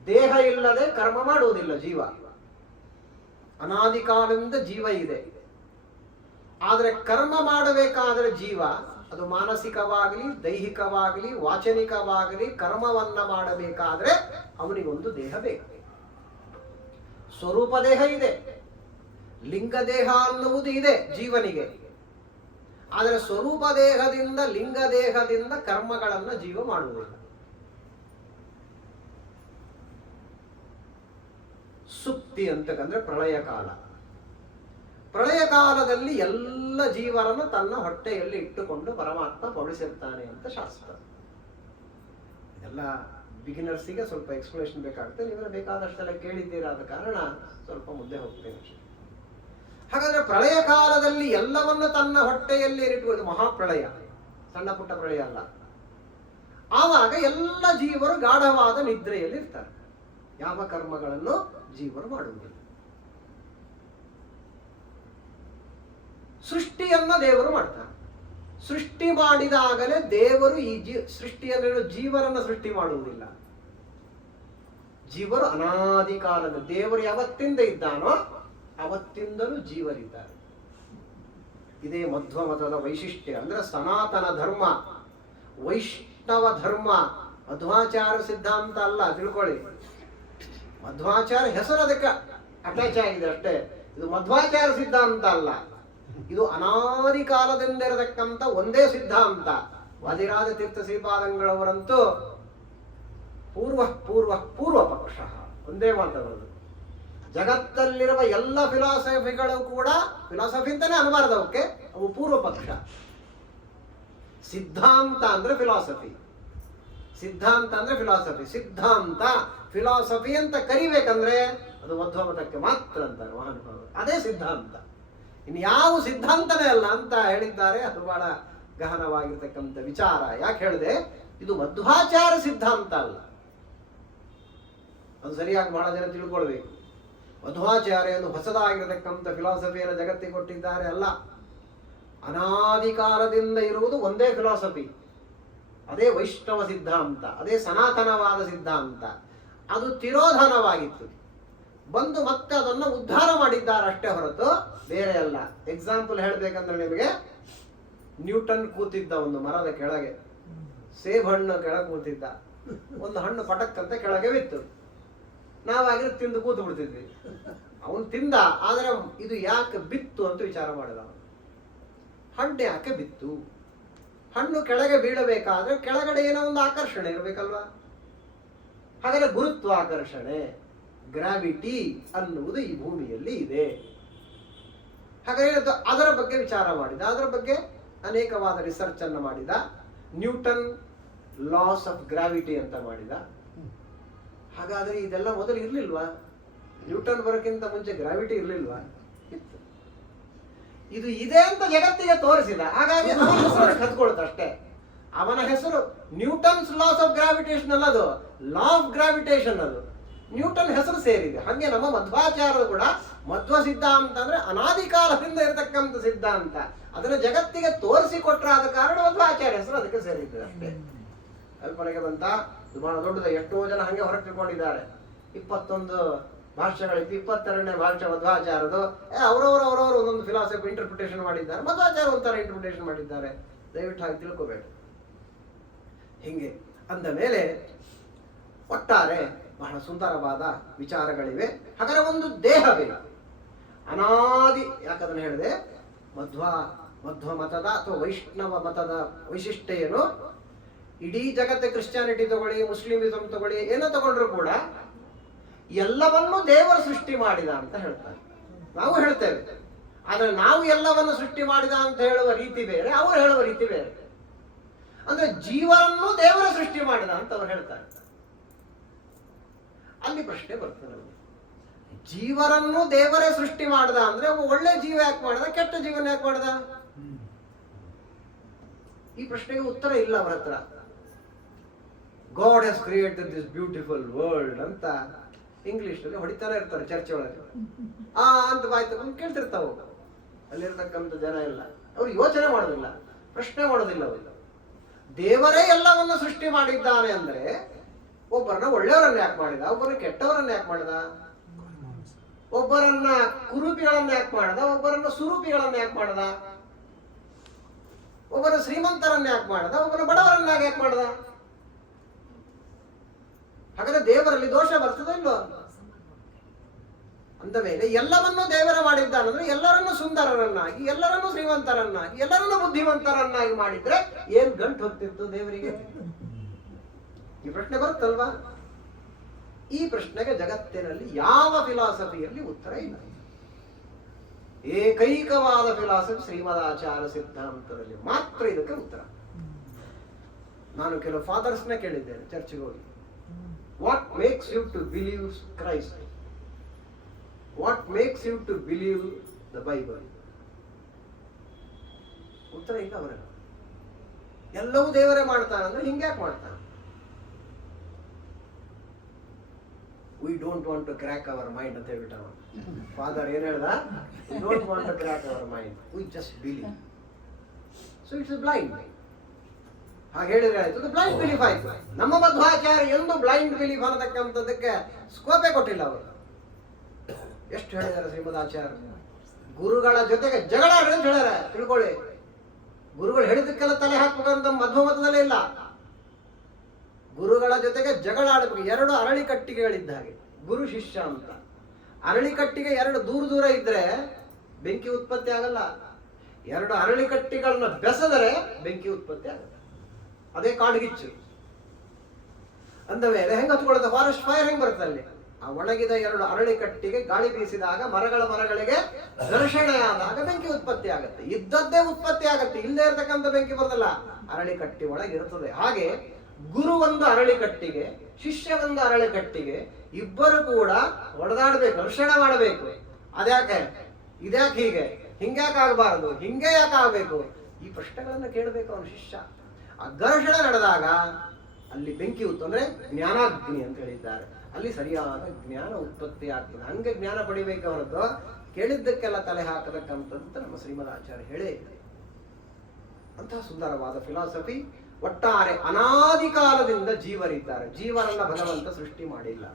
ದೇಹ ಇಲ್ಲದೆ ಕರ್ಮ ಮಾಡುವುದಿಲ್ಲ ಜೀವ. ಅನಾದಿ ಕಾಲದಿಂದ ಜೀವ ಇದೆ. ಆದರೆ ಕರ್ಮ ಮಾಡಬೇಕಾದ್ರೆ ಜೀವ ಅದು ಮಾನಸಿಕವಾಗಲಿ, ದೈಹಿಕವಾಗಲಿ, ವಾಚನಿಕವಾಗಲಿ ಕರ್ಮವನ್ನ ಮಾಡಬೇಕಾದ್ರೆ ಅವನಿಗೊಂದು ದೇಹ ಬೇಕು. ಸ್ವರೂಪ ದೇಹ ಇದೆ, ಲಿಂಗ ದೇಹ ಅನ್ನುವುದು ಇದೆ ಜೀವನಿಗೆ. ಆದರೆ ಸ್ವರೂಪ ದೇಹದಿಂದ, ಲಿಂಗ ದೇಹದಿಂದ ಕರ್ಮಗಳನ್ನ ಜೀವ ಮಾಡುವುದಿಲ್ಲ. ಸುಪ್ತಿ ಅಂತಕ್ಕಂದ್ರೆ ಪ್ರಳಯ ಕಾಲ. ಪ್ರಳಯ ಕಾಲದಲ್ಲಿ ಎಲ್ಲ ಜೀವರನ್ನು ತನ್ನ ಹೊಟ್ಟೆಯಲ್ಲಿ ಇಟ್ಟುಕೊಂಡು ಪರಮಾತ್ಮ ಪೊಳಿಸಿರ್ತಾನೆ ಅಂತ ಶಾಸ್ತ್ರ. ಇದೆಲ್ಲ ಬಿಗಿನರ್ಸಿಗೆ ಸ್ವಲ್ಪ ಎಕ್ಸ್ಪ್ಲನೇಷನ್ ಬೇಕಾಗುತ್ತೆ. ನೀವೆಲ್ಲ ಬೇಕಾದಷ್ಟೆಲ್ಲ ಕೇಳಿದ್ದೀರಾದ ಕಾರಣ ಸ್ವಲ್ಪ ಮುಂದೆ ಹೋಗ್ತೇನೆ ಅಷ್ಟೇ. ಹಾಗಾದ್ರೆ ಪ್ರಳಯ ಕಾಲದಲ್ಲಿ ಎಲ್ಲವನ್ನು ತನ್ನ ಹೊಟ್ಟೆಯಲ್ಲಿ ಇಟ್ಟುವುದು ಮಹಾಪ್ರಳಯ, ಸಣ್ಣ ಪುಟ್ಟ ಪ್ರಳಯ ಅಲ್ಲ. ಆವಾಗ ಎಲ್ಲ ಜೀವರು ಗಾಢವಾದ ನಿದ್ರೆಯಲ್ಲಿ ಇರ್ತಾರೆ. ಯಾವ ಕರ್ಮಗಳನ್ನು ಜೀವರು ಮಾಡುವುದಿಲ್ಲ. ಸೃಷ್ಟಿಯನ್ನ ದೇವರು ಮಾಡ್ತಾರೆ. ಸೃಷ್ಟಿ ಮಾಡಿದಾಗಲೇ ದೇವರು ಈ ಸೃಷ್ಟಿಯಲ್ಲಿರುವ ಜೀವರನ್ನ ಸೃಷ್ಟಿ ಮಾಡುವುದಿಲ್ಲ. ಜೀವರು ಅನಾದಿ ಕಾಲದ, ದೇವರು ಯಾವತ್ತಿಂದ ಇದ್ದಾನೋ ಅವತ್ತಿಂದಲೂ ಜೀವರಿದ್ದಾರೆ. ಇದೇ ಮಧ್ವ ಮತದ ವೈಶಿಷ್ಟ್ಯ. ಅಂದ್ರೆ ಸನಾತನ ಧರ್ಮ, ವೈಷ್ಣವ ಧರ್ಮ, ಮಧ್ವಾಚಾರ ಸಿದ್ಧಾಂತ ಅಲ್ಲ, ತಿಳ್ಕೊಳ್ಳಿ. ಮಧ್ವಾಚಾರ ಹೆಸರು ಅದಕ್ಕೆ ಅಟ್ಯಾಚ್ ಆಗಿದೆ ಅಷ್ಟೇ. ಇದು ಮಧ್ವಾಚಾರ ಸಿದ್ಧಾಂತ ಅಲ್ಲ, ಇದು ಅನಾದಿ ಕಾಲದಿಂದ ಇರತಕ್ಕಂಥ ಒಂದೇ ಸಿದ್ಧಾಂತ. ವಾದಿರಾಜ ತೀರ್ಥ ಶ್ರೀಪಾದಂಗಳವರಂತೂ ಪೂರ್ವ ಪೂರ್ವ ಪೂರ್ವ ಪಕ್ಷ ಒಂದೇ ಮಾತಾಡೋದು. ಜಗತ್ತಲ್ಲಿರುವ ಎಲ್ಲ ಫಿಲಾಸಫಿಗಳು ಕೂಡ, ಫಿಲಾಸಫಿ ಅಂತಾನೆ ಅನ್ಬಾರ್ದು ಅವಕ್ಕೆ, ಅವು ಪೂರ್ವ ಪಕ್ಷ. ಸಿದ್ಧಾಂತ ಅಂದ್ರೆ ಫಿಲಾಸಫಿ, ಸಿದ್ಧಾಂತ ಅಂದ್ರೆ ಫಿಲಾಸಫಿ. ಸಿದ್ಧಾಂತ ಫಿಲಾಸಫಿ ಅಂತ ಕರಿಬೇಕಂದ್ರೆ ಅದು ಮಧ್ವ ಮತಕ್ಕೆ ಮಾತ್ರ ಅಂತಾರೆ ಮಹಾನುಭಾವರು. ಅದೇ ಸಿದ್ಧಾಂತ, ಇನ್ಯಾವ ಸಿದ್ಧಾಂತನೇ ಅಲ್ಲ ಅಂತ ಹೇಳಿದ್ದಾರೆ. ಅದು ಬಹಳ ಗಹನವಾಗಿರ್ತಕ್ಕಂಥ ವಿಚಾರ. ಯಾಕೆ ಹೇಳಿದೆ? ಇದು ಮಧ್ವಾಚಾರ ಸಿದ್ಧಾಂತ ಅಲ್ಲ. ಅದು ಸರಿಯಾಗಿ ಬಹಳ ಜನ ತಿಳ್ಕೊಳ್ಬೇಕು. ಮಧ್ವಾಚಾರ್ಯ ಒಂದು ಹೊಸದಾಗಿರತಕ್ಕಂಥ ಫಿಲಾಸಫಿಯನ್ನು ಜಗತ್ತಿಗೆ ಕೊಟ್ಟಿದ್ದಾರೆ ಅಲ್ಲ. ಅನಾದಿ ಕಾಲದಿಂದ ಇರುವುದು ಒಂದೇ ಫಿಲಾಸಫಿ, ಅದೇ ವೈಷ್ಣವ ಸಿದ್ಧಾಂತ, ಅದೇ ಸನಾತನವಾದ ಸಿದ್ಧಾಂತ. ಅದು ತಿರೋಧಾನವಾಗಿತ್ತು, ಬಂದು ಮತ್ತೆ ಅದನ್ನು ಉದ್ಧಾರ ಮಾಡಿದ್ದಾರೆ ಅಷ್ಟೇ ಹೊರತು ಬೇರೆ ಅಲ್ಲ. ಎಕ್ಸಾಂಪಲ್ ಹೇಳ್ಬೇಕಂದ್ರೆ ನಿಮಗೆ, ನ್ಯೂಟನ್ ಕೂತಿದ್ದ ಒಂದು ಮರದ ಕೆಳಗೆ, ಸೇಬ್ ಹಣ್ಣು ಕೆಳಗೆ ಕೂತಿದ್ದ, ಒಂದು ಹಣ್ಣು ಪಟಕ್ಕಂತ ಕೆಳಗೆ ಬಿತ್ತು. ನಾವಾಗಿದ್ರೆ ತಿಂದು ಕೂತು ಬಿಡ್ತಿದ್ವಿ. ಅವನು ತಿಂದ, ಆದರೆ ಇದು ಯಾಕೆ ಬಿತ್ತು ಅಂತ ವಿಚಾರ ಮಾಡಿದ. ಹಣ್ಣು ಯಾಕೆ ಬಿತ್ತು? ಹಣ್ಣು ಕೆಳಗೆ ಬೀಳಬೇಕಾದ್ರೆ ಕೆಳಗಡೆ ಏನೋ ಒಂದು ಆಕರ್ಷಣೆ ಇರಬೇಕಲ್ವಾ? ಹಾಗಾದ್ರೆ ಗುರುತ್ವಾಕರ್ಷಣೆ, ಗ್ರಾವಿಟಿ ಅನ್ನುವುದು ಈ ಭೂಮಿಯಲ್ಲಿ ಇದೆ. ಹಾಗಾದ್ರೆ ಅದರ ಬಗ್ಗೆ ವಿಚಾರ ಮಾಡಿದ, ಅದರ ಬಗ್ಗೆ ಅನೇಕವಾದ ರಿಸರ್ಚ್ ಅನ್ನು ಮಾಡಿದ. ನ್ಯೂಟನ್ ಲಾಸ್ ಆಫ್ ಗ್ರಾವಿಟಿ ಅಂತ ಮಾಡಿದ. ಹಾಗಾದ್ರೆ ಇದೆಲ್ಲ ಮೊದಲು ಇರ್ಲಿಲ್ವಾ? ನ್ಯೂಟನ್ ಬರೋಕ್ಕಿಂತ ಮುಂಚೆ ಗ್ರಾವಿಟಿ ಇರ್ಲಿಲ್ವಾ? ಇತ್ತು. ಇದು ಇದೆ ಅಂತ ಜಗತ್ತಿಗೆ ತೋರಿಸಿದ. ಹಾಗಾಗಿ ಅವನ ಹೆಸರು ಕತ್ಕೊಳ್ತು ಅಷ್ಟೇ. ಅವನ ಹೆಸರು ನ್ಯೂಟನ್ಸ್ ಲಾಸ್ ಆಫ್ ಗ್ರಾವಿಟೇಷನ್ ಅಲ್ಲ, ಅದು ಲಾ ಆಫ್ ಗ್ರಾವಿಟೇಷನ್. ಅದು ನ್ಯೂಟನ್ ಹೆಸರು ಸೇರಿದೆ. ಹಾಗೆ ನಮ್ಮ ಮಧ್ವಾಚಾರ್ಯರು ಕೂಡ ಮಧ್ವ ಸಿದ್ಧಾಂತ ಅಂದ್ರೆ ಅನಾದಿ ಕಾಲದಿಂದ ಇರತಕ್ಕಂಥ ಸಿದ್ಧಾಂತ, ಅದನ್ನು ಜಗತ್ತಿಗೆ ತೋರಿಸಿಕೊಟ್ರ ಆದ ಕಾರಣ ಮಧ್ವಾಚಾರ್ಯ ಹೆಸರು ಅದಕ್ಕೆ ಸೇರಿದೆ ಅಷ್ಟೇ. ಕಲ್ಪನೆಗೆ ಬಂತ ಬಹಳ ದೊಡ್ಡದ. ಎಷ್ಟೋ ಜನ ಹಂಗೆ ಹೊರಟಿಕೊಂಡಿದ್ದಾರೆ. 21 ಭಾಷೆಗಳಿತ್ತು, 22ನೇ ಭಾಷೆ ಮಧ್ವಾಚಾರ್ಯದು. ಅವರವರು ಒಂದೊಂದು ಫಿಲಾಸಫಿ ಇಂಟರ್ಪ್ರಿಟೇಷನ್ ಮಾಡಿದ್ದಾರೆ. ಮಧ್ವಾಚಾರ್ಯ ಒಂಥರ ಇಂಟರ್ಪ್ರಿಟೇಷನ್ ಮಾಡಿದ್ದಾರೆ. ದಯವಿಟ್ಟು ಹಾಗೆ ತಿಳ್ಕೋಬೇಡ. ಹಿಂಗೆ ಅಂದ ಮೇಲೆ ಒಟ್ಟಾರೆ ಬಹಳ ಸುಂದರವಾದ ವಿಚಾರಗಳಿವೆ. ಹಾಗಾದ್ರೆ ಒಂದು ದೇಹವಿಲ್ಲ, ಅನಾದಿ. ಯಾಕಂದ್ರೆ ಹೇಳಿದೆ, ಮಧ್ವ ಮತದ ಅಥವಾ ವೈಷ್ಣವ ಮತದ ವೈಶಿಷ್ಟ್ಯ ಏನು? ಇಡೀ ಜಗತ್ತೆ ಕ್ರಿಶ್ಚಿಯಾನಿಟಿ ತಗೊಳ್ಳಿ, ಮುಸ್ಲಿಮಿಸಂ ತಗೊಳ್ಳಿ, ಏನೋ ತಗೊಂಡ್ರು ಕೂಡ ಎಲ್ಲವನ್ನೂ ದೇವರು ಸೃಷ್ಟಿ ಮಾಡಿದ ಅಂತ ಹೇಳ್ತಾರೆ. ನಾವು ಹೇಳ್ತೇವೆ, ಆದ್ರೆ ನಾವು ಎಲ್ಲವನ್ನು ಸೃಷ್ಟಿ ಮಾಡಿದ ಅಂತ ಹೇಳುವ ರೀತಿ ಬೇರೆ, ಅವರು ಹೇಳುವ ರೀತಿ ಬೇರೆ. ಅಂದ್ರೆ ಜೀವನನ್ನು ದೇವರ ಸೃಷ್ಟಿ ಮಾಡಿದ ಅಂತ ಅವರು ಹೇಳ್ತಾರೆ. ಅಲ್ಲಿ ಪ್ರಶ್ನೆ ಬರ್ತದೆ ನಮಗೆ, ಜೀವನನ್ನು ದೇವರೇ ಸೃಷ್ಟಿ ಮಾಡಿದ ಅಂದ್ರೆ ಒಬ್ಬ ಒಳ್ಳೆ ಜೀವ ಯಾಕೆ ಮಾಡಿದ, ಕೆಟ್ಟ ಜೀವನ ಯಾಕೆ ಮಾಡಿದ? ಈ ಪ್ರಶ್ನೆಗೆ ಉತ್ತರ ಇಲ್ಲ ಅವರ ಹತ್ರ. God has created this beautiful world ಅಂತ ಇಂಗ್ಲಿಷ್ ನಲ್ಲಿ ಹೊಡಿತಾನೆ ಇರ್ತಾರೆ ಚರ್ಚೆ ಒಳಗೆ. ಅಂತ ಬಾಯ್ ತಗೊಂಡು ಕೇಳ್ತಿರ್ತಾವ ಅಲ್ಲಿರ್ತಕ್ಕಂಥ ಜನ ಎಲ್ಲ. ಅವ್ರು ಯೋಚನೆ ಮಾಡೋದಿಲ್ಲ, ಪ್ರಶ್ನೆ ಮಾಡೋದಿಲ್ಲ. ಅವರು ದೇವರೇ ಎಲ್ಲವನ್ನ ಸೃಷ್ಟಿ ಮಾಡಿದ್ದಾನೆ ಅಂದ್ರೆ ಒಬ್ಬರನ್ನ ಒಳ್ಳೆಯವರನ್ನ ಯಾಕೆ ಮಾಡಿದ, ಒಬ್ಬರನ್ನ ಕೆಟ್ಟವರನ್ನ ಯಾಕೆ ಮಾಡಿದ, ಒಬ್ಬರನ್ನ ಕುರೂಪಿಗಳನ್ನ ಯಾಕೆ ಮಾಡಿದ, ಒಬ್ಬರನ್ನ ಸುರೂಪಿಗಳನ್ನ ಯಾಕೆ ಮಾಡಿದ, ಒಬ್ಬರ ಶ್ರೀಮಂತರನ್ನ ಯಾಕೆ ಮಾಡಿದ, ಒಬ್ಬರ ಬಡವರನ್ನ ಯಾಕೆ ಮಾಡಿದ? ಹಾಗಾದ್ರೆ ದೇವರಲ್ಲಿ ದೋಷ ಬರ್ತದೆ ಇಲ್ವೋ? ಅಂದ ಮೇಲೆ ಎಲ್ಲವನ್ನೂ ದೇವರ ಮಾಡಿದ್ದಾನಂದ್ರೆ ಎಲ್ಲರನ್ನೂ ಸುಂದರರನ್ನಾಗಿ, ಎಲ್ಲರನ್ನೂ ಶ್ರೀಮಂತರನ್ನಾಗಿ, ಎಲ್ಲರನ್ನೂ ಬುದ್ಧಿವಂತರನ್ನಾಗಿ ಮಾಡಿದ್ರೆ ಏನ್ ಗಂಟು ಹೋಗ್ತಿತ್ತು ದೇವರಿಗೆ? ಈ ಪ್ರಶ್ನೆ ಬರುತ್ತಲ್ವಾ? ಈ ಪ್ರಶ್ನೆಗೆ ಜಗತ್ತಿನಲ್ಲಿ ಯಾವ ಫಿಲಾಸಫಿಯಲ್ಲಿ ಉತ್ತರ ಇಲ್ಲ. ಏಕೈಕವಾದ ಫಿಲಾಸಫಿ ಶ್ರೀಮದಾಚಾರ್ಯ ಸಿದ್ಧಾಂತದಲ್ಲಿ ಮಾತ್ರ ಇದಕ್ಕೆ ಉತ್ತರ. ನಾನು ಕೆಲವು ಫಾದರ್ಸ್ನ ಕೇಳಿದ್ದೇನೆ ಚರ್ಚ್ಗೆ ಹೋಗಿ, what makes you to believe Christ, what makes you to believe the Bible? ಉತ್ತರ ಇಲ್ಲ ಅವರ. ಎಲ್ಲವೂ ದೇವರೇ ಮಾಡ್ತಾನಂದ್ರೆ ಹಿಂಗ್ಯಾಕೆ ಮಾಡ್ತಾನೆ? We don't want to crack our mind ಅಂತ ಹೇಳ್ಬಿಟ್ಟ ಫಾದರ್. ಏನ್ ಹೇಳ್ದ? We don't want to crack our mind, we just believe. So it's blind. ಹಾಗೆ ಹೇಳಿದ್ರೆ ಆಯ್ತು, ಬ್ಲೈಂಡ್ ಬಿಲೀಫ್ ಆಯ್ತು. ನಮ್ಮ ಮಧ್ವಾಚಾರ್ಯ ಎಂದು ಬ್ಲೈಂಡ್ ಬಿಲೀಫ್ ಅನ್ನತಕ್ಕಂಥದ್ದಕ್ಕೆ ಸ್ಕೋಪೇ ಕೊಟ್ಟಿಲ್ಲ ಅವರು. ಎಷ್ಟು ಹೇಳಿದ್ದಾರೆ ಶ್ರೀಮದಾಚಾರ್ಯ? ಗುರುಗಳ ಜೊತೆಗೆ ಜಗಳ ಆಡ್ರಿ ಅಂತ ಹೇಳ್ಯಾರ. ತಿಳ್ಕೊಳ್ಳಿ, ಗುರುಗಳು ಹೇಳಿದಕ್ಕೆಲ್ಲ ತಲೆ ಹಾಕ್ಬೇಕಂತ ಮಧ್ವ ಮತದಲ್ಲೇ ಇಲ್ಲ. ಗುರುಗಳ ಜೊತೆಗೆ ಜಗಳ ಆಡಬೇಕು. 2 ಅರಳಿ ಕಟ್ಟಿಗೆಗಳಿದ್ದ ಹಾಗೆ ಗುರು ಶಿಷ್ಯ ಅಂತ. ಅರಳಿ ಕಟ್ಟಿಗೆ 2 ದೂರ ಇದ್ರೆ ಬೆಂಕಿ ಉತ್ಪತ್ತಿ ಆಗಲ್ಲ. 2 ಅರಳಿ ಕಟ್ಟಿಗಳನ್ನ ಬೆಸದರೆ ಬೆಂಕಿ ಉತ್ಪತ್ತಿ ಆಗಲ್ಲ. ಅದೇ ಕಾಡ್ಗಿಚ್ಚು. ಅಂದ ಮೇಲೆ ಹೆಂಗ್ ಹತ್ಕೊಳ್ಳುತ್ತೆ? ಫಾರೆಸ್ಟ್ ಫೈರ್ ಹೆಂಗ್ ಬರುತ್ತೆ ಅಲ್ಲಿ? ಆ ಒಣಗಿದ 2 ಅರಳಿ ಕಟ್ಟಿಗೆ ಗಾಳಿ ಬೀಸಿದಾಗ ಮರಗಳಿಗೆ ಘರ್ಷಣೆ ಆದಾಗ ಬೆಂಕಿ ಉತ್ಪತ್ತಿ ಆಗುತ್ತೆ. ಇದ್ದದ್ದೇ ಉತ್ಪತ್ತಿ ಆಗುತ್ತೆ, ಇಲ್ಲದೆ ಇರತಕ್ಕಂಥ ಬೆಂಕಿ ಬರೋದಲ್ಲ, ಅರಳಿ ಕಟ್ಟಿ ಒಳಗೆ ಇರ್ತದೆ. ಹಾಗೆ ಗುರು ಒಂದು ಅರಳಿ ಕಟ್ಟಿಗೆ, ಶಿಷ್ಯ ಒಂದು ಅರಳಿ ಕಟ್ಟಿಗೆ, ಇಬ್ಬರು ಕೂಡ ಹೊಡೆದಾಡ್ಬೇಕು, ಘರ್ಷಣೆ ಮಾಡಬೇಕು. ಅದ್ಯಾಕೆ, ಇದ್ಯಾಕೆ ಹೀಗೆ, ಹಿಂಗ್ಯಾಕೆ ಆಗಬಾರದು, ಹಿಂಗೆ ಯಾಕೆ ಆಗ್ಬೇಕು? ಈ ಪ್ರಶ್ನೆಗಳನ್ನ ಕೇಳಬೇಕು ಅವನ ಶಿಷ್ಯ. ಆ ಘರ್ಷಣೆ ನಡೆದಾಗ ಅಲ್ಲಿ ಬೆಂಕಿ ಅಂದ್ರೆ ಜ್ಞಾನಾಗ್ನಿ ಅಂತ ಹೇಳಿದ್ದಾರೆ. ಅಲ್ಲಿ ಸರಿಯಾದ ಜ್ಞಾನ ಉತ್ಪತ್ತಿ ಆಗ್ತದೆ. ಹಂಗೆ ಜ್ಞಾನ ಪಡಿಬೇಕು ಹೊರತು ಕೇಳಿದ್ದಕ್ಕೆಲ್ಲ ತಲೆ ಹಾಕತಕ್ಕಂಥದ್ದು ನಮ್ಮ ಶ್ರೀಮದಾಚಾರ್ಯ ಹೇಳೇ ಇದೆ. ಅಂತಹ ಸುಂದರವಾದ ಫಿಲಾಸಫಿ. ಒಟ್ಟಾರೆ ಅನಾದಿ ಕಾಲದಿಂದ ಜೀವರಿದ್ದಾರೆ. ಜೀವರನ್ನ ಭಗವಂತ ಸೃಷ್ಟಿ ಮಾಡಿಲ್ಲ.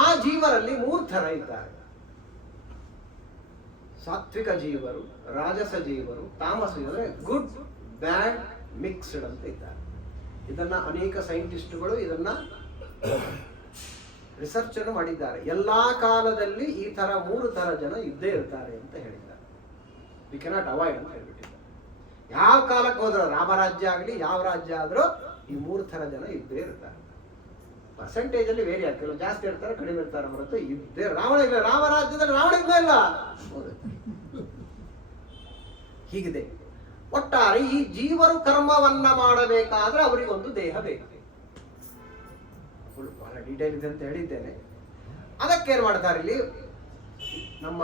ಆ ಜೀವರಲ್ಲಿ 3 ಥರ ಇದ್ದಾರೆ: ಸಾತ್ವಿಕ ಜೀವರು, ರಾಜಸ ಜೀವರು, ತಾಮಸ ಜೀವರು. ಗುಡ್, ಬ್ಯಾಡ್, ಮಿಕ್ಸ್ಡ್ ಅಂತ ಇದ್ದಾರೆ. ಇದನ್ನ ಅನೇಕ ಸೈಂಟಿಸ್ಟ್ಗಳು ಇದನ್ನ ರಿಸರ್ಚ್ ಅನ್ನು ಮಾಡಿದ್ದಾರೆ. ಎಲ್ಲಾ ಕಾಲದಲ್ಲಿ ಈ ತರ 3 ತರ ಜನ ಇದ್ದೇ ಇರ್ತಾರೆ ಅಂತ ಹೇಳಿದ್ದಾರೆ. ವಿ ಕೆನಾಟ್ ಅವಾಯ್ಡ್ ಅಂತ ಹೇಳ್ಬಿಟ್ಟಿದ್ದಾರೆ. ಯಾವ ಕಾಲಕ್ಕೆ ಹೋದ್ರು, ರಾಮರಾಜ್ಯ ಆಗಲಿ ಯಾವ ರಾಜ್ಯ ಆದ್ರೂ ಈ 3 ತರ ಜನ ಇದ್ದೇ ಇರ್ತಾರೆ. ಪರ್ಸೆಂಟೇಜ್ ಅಲ್ಲಿ ವೇರಿ ಆಗ್ತಿಲ್ಲ, ಜಾಸ್ತಿ ಇರ್ತಾರೆ ಕಡಿಮೆ ಇರ್ತಾರೆ ಹೊರತು ಇದ್ದೇ. ರಾವಣ ಇಲ್ಲ, ರಾಮರಾಜ್ಯದಲ್ಲಿ ರಾವಣ ಇಲ್ಲ. ಹೀಗಿದೆ. ಒಟ್ಟಾರೆ ಈ ಜೀವರು ಕರ್ಮವನ್ನ ಮಾಡಬೇಕಾದ್ರೆ ಅವರಿಗೊಂದು ದೇಹ ಬೇಕು. ಬಹಳ ಡೀಟೇಲ್ ಇದೆ ಅಂತ ಹೇಳಿದ್ದೇನೆ. ಅದಕ್ಕೇನ್ ಮಾಡ್ತಾರೆ ಇಲ್ಲಿ ನಮ್ಮ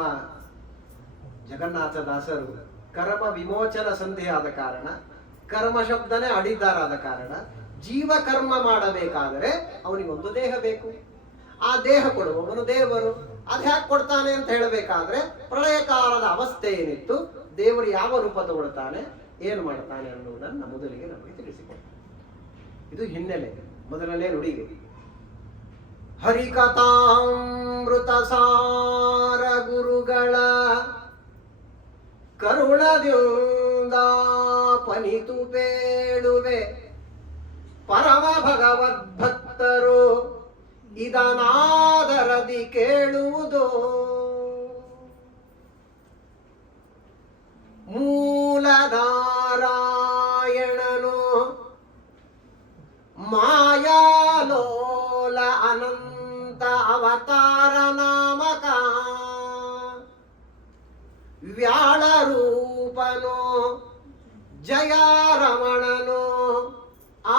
ಜಗನ್ನಾಥದಾಸರು, ಕರ್ಮ ವಿಮೋಚನ ಸಂಧಿ ಆದ ಕಾರಣ, ಕರ್ಮ ಶಬ್ದನೇ ಅಡಿದ್ದಾರಾದ ಕಾರಣ ಜೀವ ಕರ್ಮ ಮಾಡಬೇಕಾದರೆ ಅವನಿಗೊಂದು ದೇಹ ಬೇಕು. ಆ ದೇಹ ಕೊಡುವವನು ದೇವರು. ಅದು ಹ್ಯಾಕ್ ಕೊಡ್ತಾನೆ ಅಂತ ಹೇಳಬೇಕಾದ್ರೆ ಪ್ರಳಯ ಕಾಲದ ಅವಸ್ಥೆ ಏನಿತ್ತು, ದೇವರು ಯಾವ ರೂಪ ತಗೊಳ್ತಾನೆ, ಏನು ಮಾಡ್ತಾನೆ ಅನ್ನುವುದನ್ನು ಮೊದಲಿಗೆ ನಮಗೆ ತಿಳಿಸಿಕೊಡ್ತಾನೆ. ಇದು ಹಿನ್ನೆಲೆ, ಮೊದಲನೇ ನುಡಿಗೆ. ಹರಿಕಥಾಮೃತ ಸಾರ ಗುರುಗಳ ಕರುಣದಿಂದ ಪನಿತು ಬೇಡುವೆ, ಪರಮ ಭಗವದ್ಭಕ್ತರು ಇದನಾದರದಿ ಕೇಳುವುದು. ಮೂಲನಾರಾಯಣನು ಮಾಯಾಲೋಲ ಅನಂತ ಅವತಾರ ನಾಮಕ, ವ್ಯಾಳ ರೂಪನು ಜಯರಮಣನು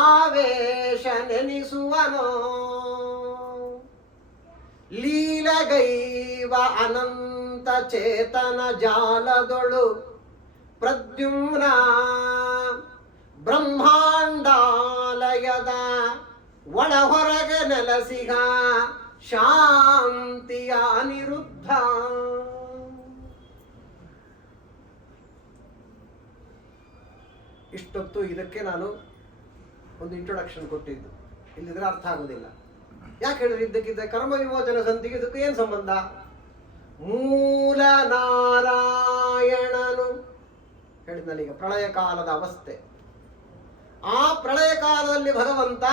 ಆವೇಶ ನೆನೆಸುವನೋ. ಲೀಲಗೈವ ಅನಂತ ಚೇತನ ಜಾಲದೊಳು ಪ್ರದ್ಯುಮ್ನ ಬ್ರಹ್ಮಾಂಡಾಲಯದ ಒಳ ಹೊರಗೆ ನೆಲಸಿಗ ಶಾಂತಿಯ ಅನಿರುದ್ಧ. ಇಷ್ಟೊತ್ತು ಇದಕ್ಕೆ ನಾನು ಒಂದು ಇಂಟ್ರೊಡಕ್ಷನ್ ಕೊಟ್ಟಿದ್ದು, ಇಲ್ಲಿದ್ರೆ ಅರ್ಥ ಆಗೋದಿಲ್ಲ. ಯಾಕೆ ಹೇಳಿದ್ರೆ ಇದ್ದಕ್ಕಿದ್ದ ಕರ್ಮ ವಿಮೋಚನ ಸಂಧಿಗೆ ಇದಕ್ಕೂ ಏನು ಸಂಬಂಧ? ಮೂಲ ನಾರಾಯಣನು ಹೇಳಿದ್ನಲ್ಲಿ ಈಗ ಪ್ರಳಯ ಕಾಲದ ಅವಸ್ಥೆ. ಆ ಪ್ರಳಯ ಕಾಲದಲ್ಲಿ ಭಗವಂತ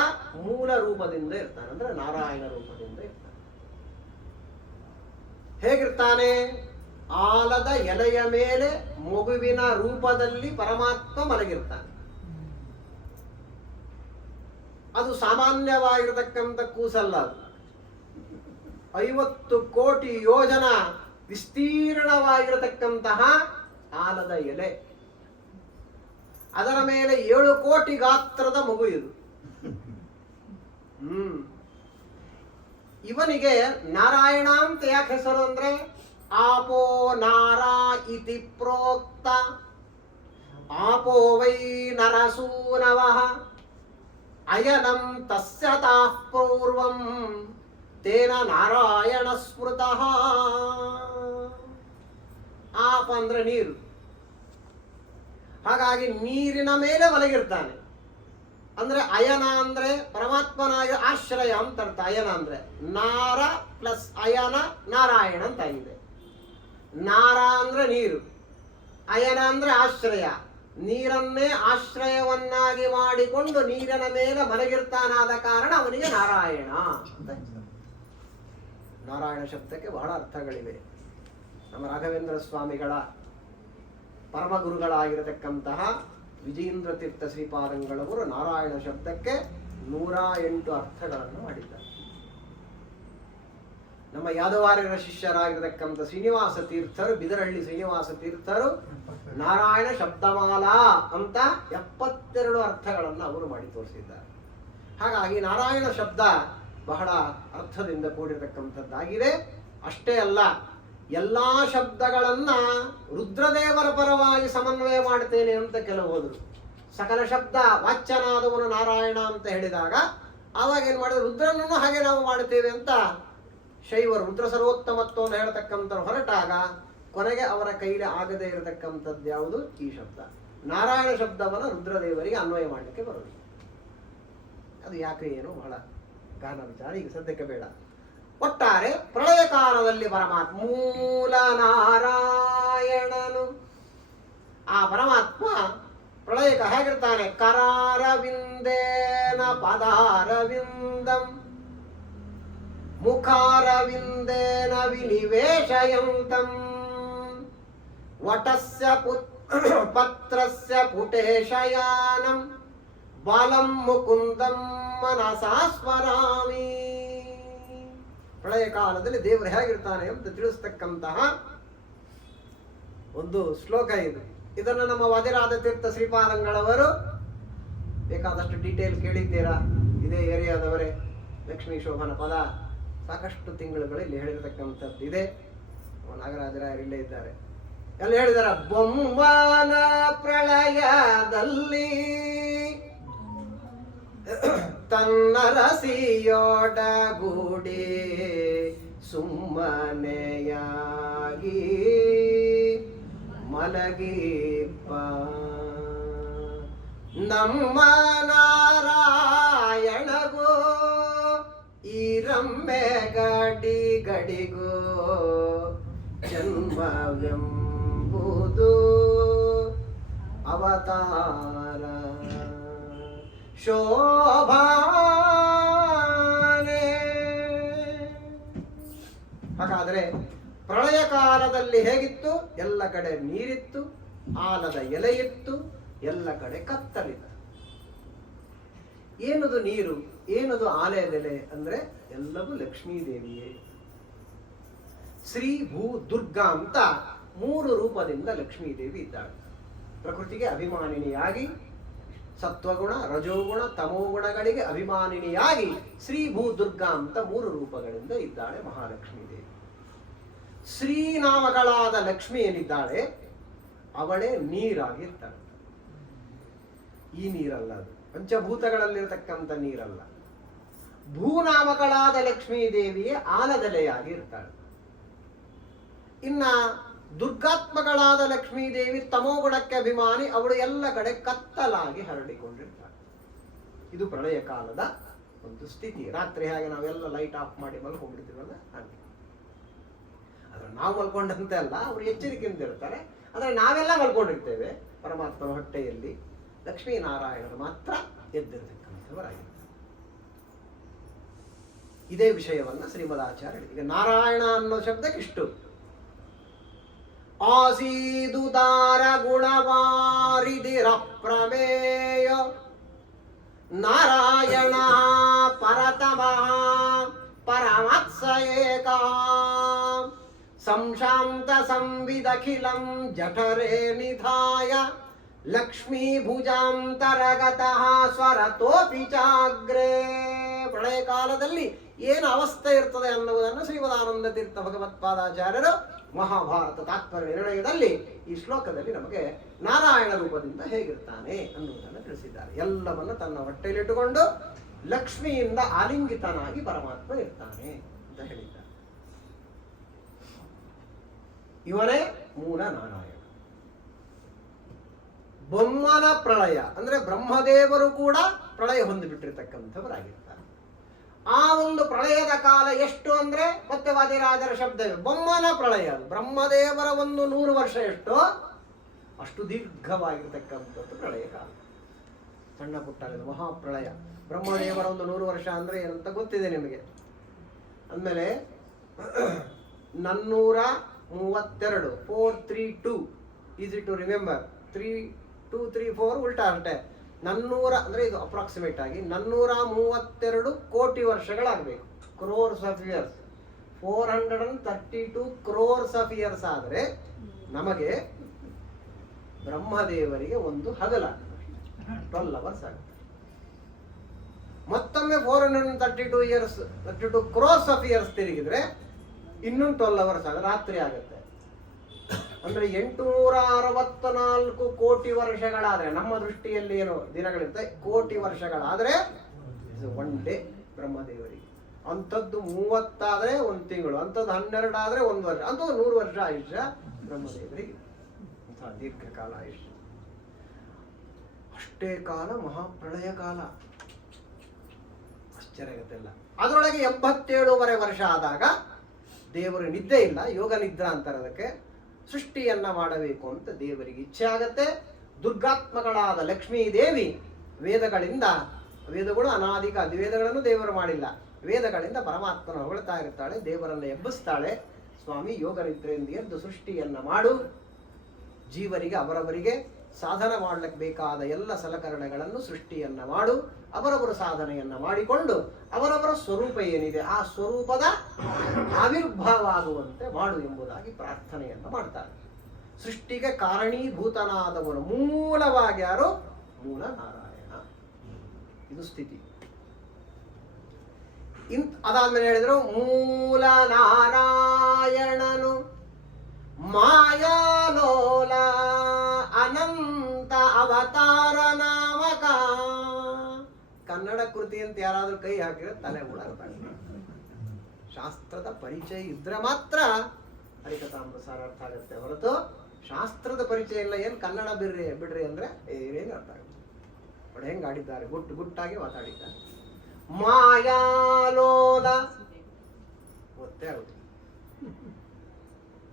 ಮೂಲ ರೂಪದಿಂದ ಇರ್ತಾನೆ, ಅಂದ್ರೆ ನಾರಾಯಣ ರೂಪದಿಂದ ಇರ್ತಾನೆ. ಹೇಗಿರ್ತಾನೆ? ಆಲದ ಎಲೆಯ ಮೇಲೆ ಮಗುವಿನ ರೂಪದಲ್ಲಿ ಪರಮಾತ್ಮ ಮಲಗಿರ್ತಾನೆ. ಅದು ಸಾಮಾನ್ಯವಾಗಿರತಕ್ಕಂಥ ಕೂಸಲ್ಲ. ಅದು 50 ಕೋಟಿ ಯೋಜನ ವಿಸ್ತೀರ್ಣವಾಗಿರತಕ್ಕಂತಹ ಆಲದ ಎಲೆ, ಅದರ ಮೇಲೆ 7 ಕೋಟಿ ಗಾತ್ರದ ಮಗು ಇದು. ಇವನಿಗೆ ನಾರಾಯಣ ಅಂತ ಯಾಕೆ ಹೆಸರು ಅಂದ್ರೆ, ಆಪೋ ನಾರಾ ಇತಿ ಪ್ರೋಕ್ತ, ಆಪೋ ವೈ ನರಸೂನವಃ ಅಯನಂ ತಸ್ಯ ತಾಃ ಪೂರ್ವಂ ತೇನ ನಾರಾಯಣ ಸ್ಮೃತಃ. ಆಪ ಅಂದ್ರೆ ನೀರು, ಹಾಗಾಗಿ ನೀರಿನ ಮೇಲೆ ಮಲಗಿರ್ತಾನೆ. ಅಂದ್ರೆ ಅಯನ ಅಂದ್ರೆ ಪರಮಾತ್ಮನಾಗಿ ಆಶ್ರಯ ಅಂತ ಅರ್ಥ. ಅಯನ ಅಂದ್ರೆ ನಾರ ಪ್ಲಸ್ ಅಯನ ನಾರಾಯಣ ಅಂತ ಆಗಿದೆ. ನಾರ ಅಂದ್ರೆ ನೀರು, ಅಯನ ಅಂದ್ರೆ ಆಶ್ರಯ. ನೀರನ್ನೇ ಆಶ್ರಯವನ್ನಾಗಿ ಮಾಡಿಕೊಂಡು ನೀರಿನ ಮೇಲೆ ಮಲಗಿರ್ತಾನಾದ ಕಾರಣ ಅವನಿಗೆ ನಾರಾಯಣ ಅಂತ. ನಾರಾಯಣ ಶಬ್ದಕ್ಕೆ ಬಹಳ ಅರ್ಥಗಳಿವೆ. ನಮ್ಮ ರಾಘವೇಂದ್ರ ಸ್ವಾಮಿಗಳ ಪರಮಗುರುಗಳಾಗಿರತಕ್ಕಂತಹ ವಿಜೇಂದ್ರ ತೀರ್ಥ ಶ್ರೀಪಾದಂಗಳವರು ನಾರಾಯಣ ಶಬ್ದಕ್ಕೆ 108 ಅರ್ಥಗಳನ್ನು ಮಾಡಿದ್ದಾರೆ. ನಮ್ಮ ಯಾದವಾರ್ಯರ ಶಿಷ್ಯರಾಗಿರತಕ್ಕಂಥ ಶ್ರೀನಿವಾಸ ತೀರ್ಥರು, ಬಿದರಹಳ್ಳಿ ಶ್ರೀನಿವಾಸ ತೀರ್ಥರು ನಾರಾಯಣ ಶಬ್ದಮಾಲಾ ಅಂತ 72 ಅರ್ಥಗಳನ್ನು ಅವರು ಮಾಡಿ ತೋರಿಸಿದ್ದಾರೆ. ಹಾಗಾಗಿ ನಾರಾಯಣ ಶಬ್ದ ಬಹಳ ಅರ್ಥದಿಂದ ಕೂಡಿರತಕ್ಕಂಥದ್ದಾಗಿದೆ. ಅಷ್ಟೇ ಅಲ್ಲ, ಎಲ್ಲಾ ಶಬ್ದಗಳನ್ನ ರುದ್ರದೇವರ ಪರವಾಗಿ ಸಮನ್ವಯ ಮಾಡ್ತೇನೆ ಅಂತ ಕೆಲವು ಹೋದ್ರು. ಸಕಲ ಶಬ್ದ ವಾಚ್ಯನಾದವನು ನಾರಾಯಣ ಅಂತ ಹೇಳಿದಾಗ ಆವಾಗ ಏನ್ ಮಾಡಿದ್ರು, ರುದ್ರನನ್ನು ಹಾಗೆ ನಾವು ಮಾಡ್ತೇವೆ ಅಂತ ಶೈವರು ರುದ್ರ ಸರ್ವೋತ್ತಮತ್ವವನ್ನು ಹೇಳ್ತಕ್ಕಂಥ ಹೊರಟಾಗ ಕೊನೆಗೆ ಅವರ ಕೈಲಿ ಆಗದೆ ಇರತಕ್ಕಂಥದ್ದು ಯಾವುದು? ಈ ಶಬ್ದ. ನಾರಾಯಣ ಶಬ್ದವನ್ನು ರುದ್ರದೇವರಿಗೆ ಅನ್ವಯ ಮಾಡಲಿಕ್ಕೆ ಬರೋದು. ಅದು ಯಾಕೆ ಏನು ಬಹಳ ಗಾನ ವಿಚಾರ, ಈಗ ಸದ್ಯಕ್ಕೆ ಬೇಡ. ಒಟ್ಟಾರೆ ಪ್ರಳಯ ಕಾಲದಲ್ಲಿ ಪರಮಾತ್ಮ ಮೂಲ ನಾರಾಯಣನು, ಆ ಪರಮಾತ್ಮ ಪ್ರಳಯಕ ಹೇಗಿರ್ತಾನೆ? ಕರಾರವಿಂದೇನ ಪದಾರವಿಂದಂ ಮುಖಾರವಿಂದೇನ ವಿನಿವೇಶಯಂತಂ ವಟಸ್ಯ ಪತ್ರಸ್ಯ ಪುಟೇಶಯಾನಂ ಬಾಲಂ ಮುಕುಂದಂ ಮನಸಾ ಸ್ಮರಾಮಿ. ಪ್ರಳಯ ಕಾಲದಲ್ಲಿ ದೇವರು ಹೇಗಿರ್ತಾನೆ ಅಂತ ತಿಳಿಸ್ತಕ್ಕಂತಹ ಒಂದು ಶ್ಲೋಕ ಇದು. ಇದನ್ನು ನಮ್ಮ ವಜ್ರಾದ ತೀರ್ಥ ಶ್ರೀಪಾದಂಗಳವರು ಬೇಕಾದಷ್ಟು ಡೀಟೇಲ್ ಕೇಳಿದ್ದೀರಾ, ಇದೇ ಏರಿಯಾದವರೇ. ಲಕ್ಷ್ಮೀ ಶೋಭನ ಪದ ಸಾಕಷ್ಟು ತಿಂಗಳುಗಳಲ್ಲಿ ಹೇಳಿರ್ತಕ್ಕಂಥದ್ದು ಇದೆ. ನಾಗರಾಜರಾಯರು ಇಲ್ಲೇ ಇದ್ದಾರೆ, ಎಲ್ಲ ಹೇಳಿದಾರ. ಬೊಮ್ಮನ ಪ್ರಳಯದಲ್ಲಿ ತನ್ನ ರಸಿಯೊಡಗೂಡಿ ಸುಮ್ಮನೆಯಾಗಿ ಮಲಗಿಪ್ಪ ನಮ್ಮ ನಾರಾಯಣಗೋ ಈ ರಮ್ಮೆ ಗಡಿ ಗಡಿಗೋ ಜನ್ಮವೆಂಬುದು ಅವತಾರ ಶೋಭಾನೆ. ಹಾಗಾದ್ರೆ ಪ್ರಳಯ ಕಾಲದಲ್ಲಿ ಹೇಗಿತ್ತು? ಎಲ್ಲ ಕಡೆ ನೀರಿತ್ತು, ಆಲದ ಎಲೆ ಇತ್ತು, ಎಲ್ಲ ಕಡೆ ಕತ್ತಲಿತ್ತು. ಏನದು ನೀರು, ಏನದು ಆಲಯದೆಲೆ ಅಂದ್ರೆ ಎಲ್ಲವೂ ಲಕ್ಷ್ಮೀದೇವಿಯೇ. ಶ್ರೀ ಭೂ ದುರ್ಗಾ ಅಂತ 3 ರೂಪದಿಂದ ಲಕ್ಷ್ಮೀದೇವಿ ಇದ್ದಾಳೆ. ಪ್ರಕೃತಿಗೆ ಅಭಿಮಾನಿನಿಯಾಗಿ, ಸತ್ವಗುಣ, ರಜೋಗುಣ, ತಮೋಗುಣಗಳಿಗೆ ಅಭಿಮಾನಿನಿಯಾಗಿ ಶ್ರೀ ಭೂ ದುರ್ಗಾ ಅಂತ 3 ರೂಪಗಳಿಂದ ಇದ್ದಾಳೆ ಮಹಾಲಕ್ಷ್ಮೀ ದೇವಿ. ಶ್ರೀನಾಮಗಳಾದ ಲಕ್ಷ್ಮಿ ಏನಿದ್ದಾಳೆ ಅವಳೇ ನೀರಾಗಿರ್ತಾಳೆ. ಈ ನೀರಲ್ಲ, ಅದು ಪಂಚಭೂತಗಳಲ್ಲಿರತಕ್ಕಂಥ ನೀರಲ್ಲ. ಭೂನಾಮಗಳಾದ ಲಕ್ಷ್ಮೀ ದೇವಿಯೇ ಆಲದೆಲೆಯಾಗಿ ಇರ್ತಾಳೆ. ಇನ್ನ ದುರ್ಗಾತ್ಮಗಳಾದ ಲಕ್ಷ್ಮೀ ದೇವಿ ತಮೋಗುಣಕ್ಕೆ ಅಭಿಮಾನಿ, ಅವಳು ಎಲ್ಲ ಕಡೆ ಕತ್ತಲಾಗಿ ಹರಡಿಕೊಂಡಿರ್ತಾಳೆ. ಇದು ಪ್ರಳಯ ಕಾಲದ ಒಂದು ಸ್ಥಿತಿ. ರಾತ್ರಿ ಹಾಗೆ ನಾವೆಲ್ಲ ಲೈಟ್ ಆಫ್ ಮಾಡಿ ಮಲ್ಕೊಂಡ್ಬಿಡ್ತೀವಲ್ಲ ಹಾಗೆ. ಆದ್ರೆ ನಾವು ಮಲ್ಕೊಂಡಂತೆ ಅಲ್ಲ, ಅವರು ಎಚ್ಚರಿಕೆಯಿಂದ ಇರ್ತಾರೆ. ಆದ್ರೆ ನಾವೆಲ್ಲ ಮಲ್ಕೊಂಡಿರ್ತೇವೆ ಪರಮಾತ್ಮನ ಹೊಟ್ಟೆಯಲ್ಲಿ. ಲಕ್ಷ್ಮೀನಾರಾಯಣರು ಮಾತ್ರ ಎದ್ದಿರತಕ್ಕಂಥವರಾಗಿರ್ತಾರೆ. ಇದೇ ವಿಷಯವನ್ನ ಶ್ರೀಮದಾಚಾರ್ಯ ಈಗ ನಾರಾಯಣ ಅನ್ನೋ ಶಬ್ದಕ್ಕಿಷ್ಟು. ಆಸೀದುದಾರ ಗುಣವಾರಿದಿರಪ್ರಮೇಯ ನಾರಾಯಣ ಪರತಮಃ ಪರಮತ್ಸ ಏಕ ಸಂಶಾಂತ ಸಂವಿದಖಿಲಂ ಜಠರೇ ನಿಧಾಯ ಲಕ್ಷ್ಮೀ ಭುಜಾಂತರಗತಃ ಸ್ವರತೋಪಿ ಚಾಗ್ರೇ. ಪ್ರಳಯ ಕಾಲದಲ್ಲಿ ಏನು ಅವಸ್ಥೆ ಇರ್ತದೆ ಅನ್ನುವುದನ್ನು ಶ್ರೀಮದಾನಂದ ತೀರ್ಥ ಭಗವತ್ಪಾದಾಚಾರ್ಯರು ಮಹಾಭಾರತ ತಾತ್ಪರ್ಯ ನಿರ್ಣಯದಲ್ಲಿ ಈ ಶ್ಲೋಕದಲ್ಲಿ ನಮಗೆ ನಾರಾಯಣ ರೂಪದಿಂದ ಹೇಗಿರ್ತಾನೆ ಅನ್ನುವುದನ್ನು ತಿಳಿಸಿದ್ದಾರೆ. ಎಲ್ಲವನ್ನ ತನ್ನ ಹೊಟ್ಟೆಯಲ್ಲಿಟ್ಟುಕೊಂಡು ಲಕ್ಷ್ಮಿಯಿಂದ ಆಲಿಂಗಿತನಾಗಿ ಪರಮಾತ್ಮ ಇರ್ತಾನೆ ಅಂತ ಹೇಳಿದ್ದಾರೆ. ಇವನೇ ಮೂಲ ನಾರಾಯಣ. ಬೊಮ್ಮನ ಪ್ರಳಯ ಅಂದ್ರೆ ಬ್ರಹ್ಮದೇವರು ಕೂಡ ಪ್ರಳಯ ಹೊಂದಿಬಿಟ್ಟಿರ್ತಕ್ಕಂಥವರಾಗಿರ್ತಾರೆ. ಆ ಒಂದು ಪ್ರಳಯದ ಕಾಲ ಎಷ್ಟು ಅಂದ್ರೆ ಮತ್ತೆ ವಾದಿರಾಜರ ಶಬ್ದವೇ ಬೊಮ್ಮನ ಪ್ರಳಯ. ಅದು ಬ್ರಹ್ಮದೇವರ ಒಂದು 100 ವರ್ಷ ಎಷ್ಟು ಅಷ್ಟು ದೀರ್ಘವಾಗಿರ್ತಕ್ಕಂಥದ್ದು ಪ್ರಳಯ ಕಾಲ. ಸಣ್ಣ ಪುಟ್ಟ ಮಹಾಪ್ರಳಯ. ಬ್ರಹ್ಮದೇವರ ಒಂದು 100 ವರ್ಷ ಅಂದ್ರೆ ಏನಂತ ಗೊತ್ತಿದೆ ನಿಮಗೆ. ಅಂದಮೇಲೆ 432 432 ಈಸಿ ಟು ರಿಮೆಂಬರ್. 3 2 3 4 ಉಲ್ಟಾ ಅಷ್ಟೇ. 400 ಅಂದ್ರೆ ಇದು ಅಪ್ರಾಕ್ಸಿಮೇಟ್ ಆಗಿ 432 ಕೋಟಿ ವರ್ಷಗಳಾಗಬೇಕು. Crores of years. 432 crores of years ಆದ್ರೆ ನಮಗೆ ಬ್ರಹ್ಮದೇವರಿಗೆ ಒಂದು ಹಗಲ 12 ಅವರ್ಸ್ ಆಗುತ್ತೆ. ಮತ್ತೊಮ್ಮೆ 432 ಇಯರ್ಸ್ 32 ಕ್ರೋರ್ಸ್ ಆಫ್ ಇಯರ್ಸ್ ತಿರುಗಿದ್ರೆ ಇನ್ನೊಂದು 12 ಅವರ್ಸ್ ಆಗ ರಾತ್ರಿ ಆಗುತ್ತೆ. ಅಂದ್ರೆ 864 ಕೋಟಿ ವರ್ಷಗಳಾದ್ರೆ, ನಮ್ಮ ದೃಷ್ಟಿಯಲ್ಲಿ ಏನು ದಿನಗಳಿರುತ್ತೆ, ಕೋಟಿ ವರ್ಷಗಳಾದ್ರೆ ಒನ್ ಡೇ ಬ್ರಹ್ಮದೇವರಿಗೆ. ಅಂಥದ್ದು 30 ಆದ್ರೆ 1 ತಿಂಗಳು, ಅಂಥದ್ದು 12 ಆದ್ರೆ 1 ವರ್ಷ, ಅಂಥದ್ದು 100 ವರ್ಷ ಆಯುಷ್ಯ ಬ್ರಹ್ಮದೇವರಿಗೆ. ಅಂಥ ದೀರ್ಘಕಾಲ ಆಯುಷ್ಯ. ಅಷ್ಟೇ ಕಾಲ ಮಹಾಪ್ರಳಯ ಕಾಲ. ಆಶ್ಚರ್ಯ ಆಗುತ್ತೆಲ್ಲ. ಅದರೊಳಗೆ 87.5 ವರ್ಷ ಆದಾಗ ದೇವರು ನಿದ್ದೆ ಇಲ್ಲ, ಯೋಗ ನಿದ್ರಾ ಅಂತಾರೆ ಅದಕ್ಕೆ. ಸೃಷ್ಟಿಯನ್ನ ಮಾಡಬೇಕು ಅಂತ ದೇವರಿಗೆ ಇಚ್ಛೆ ಆಗತ್ತೆ. ದುರ್ಗಾತ್ಮಗಳಾದ ಲಕ್ಷ್ಮೀದೇವಿ ವೇದಗಳು ಅನಾದಿಕ ವೇದಗಳನ್ನು ದೇವರು ಮಾಡಿಲ್ಲ, ವೇದಗಳಿಂದ ಪರಮಾತ್ಮನ ಹೊಗಳ್ತಾ ಇರ್ತಾಳೆ, ದೇವರನ್ನು ಎಬ್ಬಿಸ್ತಾಳೆ. ಸ್ವಾಮಿ ಯೋಗನಿದ್ರೆಯಿಂದ ಎದ್ದು ಸೃಷ್ಟಿಯನ್ನ ಮಾಡು, ಜೀವರಿಗೆ ಅವರವರಿಗೆ ಸಾಧನ ಮಾಡಲಿಕ್ಕೆ ಬೇಕಾದ ಎಲ್ಲ ಸಲಕರಣೆಗಳನ್ನು ಸೃಷ್ಟಿಯನ್ನ ಮಾಡು, ಅವರವರ ಸಾಧನೆಯನ್ನ ಮಾಡಿಕೊಂಡು ಅವರವರ ಸ್ವರೂಪ ಏನಿದೆ ಆ ಸ್ವರೂಪದ ಆವಿರ್ಭಾವ ಆಗುವಂತೆ ಮಾಡು ಎಂಬುದಾಗಿ ಪ್ರಾರ್ಥನೆಯನ್ನು ಮಾಡ್ತಾರೆ. ಸೃಷ್ಟಿಗೆ ಕಾರಣೀಭೂತನಾದವನು ಮೂಲವಾಗಿ ಯಾರು? ಮೂಲ ನಾರಾಯಣ. ಇದು ಸ್ಥಿತಿ. ಅದಾದ್ಮೇಲೆ ಹೇಳಿದ್ರು ಮೂಲ ನಾರಾಯಣನು ಮಾಯಾಲೋಲ ಅನಂತ ಅವತಾರ ನಾಮಕ. ಕನ್ನಡ ಕೃತಿ ಅಂತ ಯಾರಾದ್ರೂ ಕೈ ಹಾಕಿದ್ರೆ ತಲೆ ಉಳಾಡ್ತಾರೆ. ಶಾಸ್ತ್ರದ ಪರಿಚಯ ಇದ್ರೆ ಮಾತ್ರ ಹರಿಕಥಾಮೃತಸಾರ ಅರ್ಥ ಆಗುತ್ತೆ, ಹೊರತು ಶಾಸ್ತ್ರದ ಪರಿಚಯ ಇಲ್ಲ. ಏನ್ ಕನ್ನಡ ಬಿಡ್ರಿ ಅಂದ್ರೆ ಏನೇನು ಅರ್ಥ ಆಗುತ್ತೆ. ನೋಡಿ ಹೆಂಗ್ ಆಡಿದ್ದಾರೆ, ಗುಟ್ಟಾಗಿ ಮಾತಾಡಿದ್ದಾರೆ. ಮಾಯಾಲೋಲ ಗೊತ್ತೇ ಆಗುತ್ತೆ.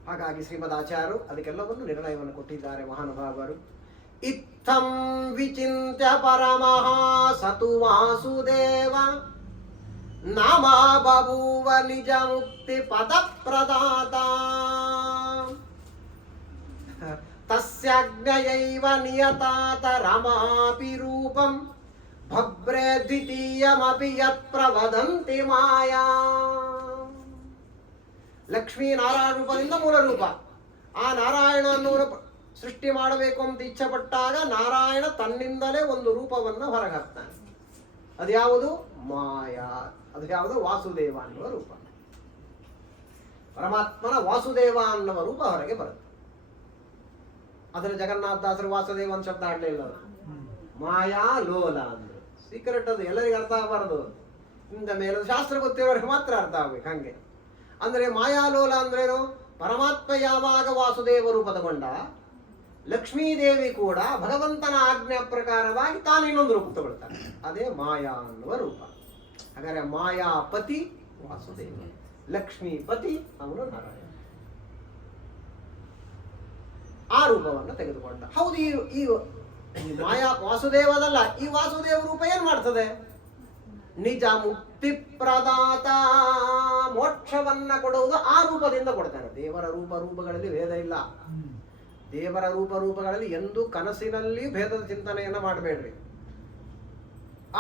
ಹಾಗಾಗಿ ಶ್ರೀಮದಾಚಾರ್ಯರು ಅದಕ್ಕೆಲ್ಲವನ್ನು ನಿರ್ಣಯವನ್ನು ಕೊಟ್ಟಿದ್ದಾರೆ ಮಹಾನುಭಾವರು. ಇತ್ತಂ ವಿಚಿಂತ್ಯ ಪರಮಃ ಸತು ವಾಸುದೇವ ನಾಮ ಬಭೂವ ನಿಜ ಮುಕ್ತಿ ಪದ ಪ್ರದಾತ ತಸ್ಯಾಜ್ಞಯೈವ ನಿಯತಾತ ರಮಾಪಿ ರೂಪಂ ಭಬ್ರೆ ದ್ವಿತೀಯಮಪಿ ಯತ್ ಪ್ರವದಂತಿ ಮಾಯಾ. ಲಕ್ಷ್ಮೀ ನಾರಾಯಣ ರೂಪದಿಂದ ಮೂಲ ರೂಪ. ಆ ನಾರಾಯಣನನ್ನು ಸೃಷ್ಟಿ ಮಾಡಬೇಕು ಅಂತ ಇಚ್ಛೆ ಪಟ್ಟಾಗ ನಾರಾಯಣ ತನ್ನಿಂದಲೇ ಒಂದು ರೂಪವನ್ನು ಹೊರಗೆ ಹಾಕ್ತಾನೆ. ಅದ್ಯಾವುದು? ಮಾಯಾ. ಅದು ಯಾವುದು? ವಾಸುದೇವ ಅನ್ನುವ ರೂಪ. ಪರಮಾತ್ಮನ ವಾಸುದೇವ ಅನ್ನುವ ರೂಪ ಹೊರಗೆ ಬರುತ್ತೆ. ಅದರ ಜಗನ್ನಾಥದಾಸರು ವಾಸುದೇವ ಅಂತ ಶಬ್ದ ಆಡ್ಲಿಲ್ಲ. ಮಾಯಾ ಲೋಲ ಅಂದ್ರೆ ಸೀಕ್ರೆಟ್, ಅದು ಎಲ್ಲರಿಗೂ ಅರ್ಥ ಆಗಬಾರದು. ಇಂದ ಮೇಲೆ ಶಾಸ್ತ್ರ ಗೊತ್ತಿರೋರಿಗೆ ಮಾತ್ರ ಅರ್ಥ ಆಗ್ಬೇಕು. ಹಂಗೆ ಅಂದ್ರೆ ಮಾಯಾಲೋಲ ಅಂದ್ರೇನು? ಪರಮಾತ್ಮ ಯಾವಾಗ ವಾಸುದೇವ ರೂಪ ತಗೊಂಡ, ಲಕ್ಷ್ಮೀದೇವಿ ಕೂಡ ಭಗವಂತನ ಆಜ್ಞಾ ಪ್ರಕಾರವಾಗಿ ತಾನು ಇನ್ನೊಂದು ರೂಪ ತಗೊಳ್ತಾನೆ. ಅದೇ ಮಾಯಾ ಅನ್ನುವ ರೂಪ. ಹಾಗಾದ್ರೆ ಮಾಯಾಪತಿ ವಾಸುದೇವ, ಲಕ್ಷ್ಮೀಪತಿ ಅವನು ನಾರಾಯಣ. ಆ ರೂಪವನ್ನು ತೆಗೆದುಕೊಂಡ. ಹೌದು, ಈ ಮಾಯಾ ವಾಸುದೇವದಲ್ಲ, ಈ ವಾಸುದೇವ ರೂಪ ಏನ್ ಮಾಡ್ತದೆ? ನಿಜ ಮುಕ್ತಿ ಪ್ರದಾತ, ಮೋಕ್ಷವನ್ನ ಕೊಡುವುದು ಆ ರೂಪದಿಂದ ಕೊಡ್ತಾನೆ. ದೇವರ ರೂಪಗಳಲ್ಲಿ ಭೇದ ಇಲ್ಲ. ದೇವರ ರೂಪಗಳಲ್ಲಿ ಎಂದೂ ಕನಸಿನಲ್ಲಿ ಭೇದದ ಚಿಂತನೆಯನ್ನ ಮಾಡಬೇಡ್ರಿ.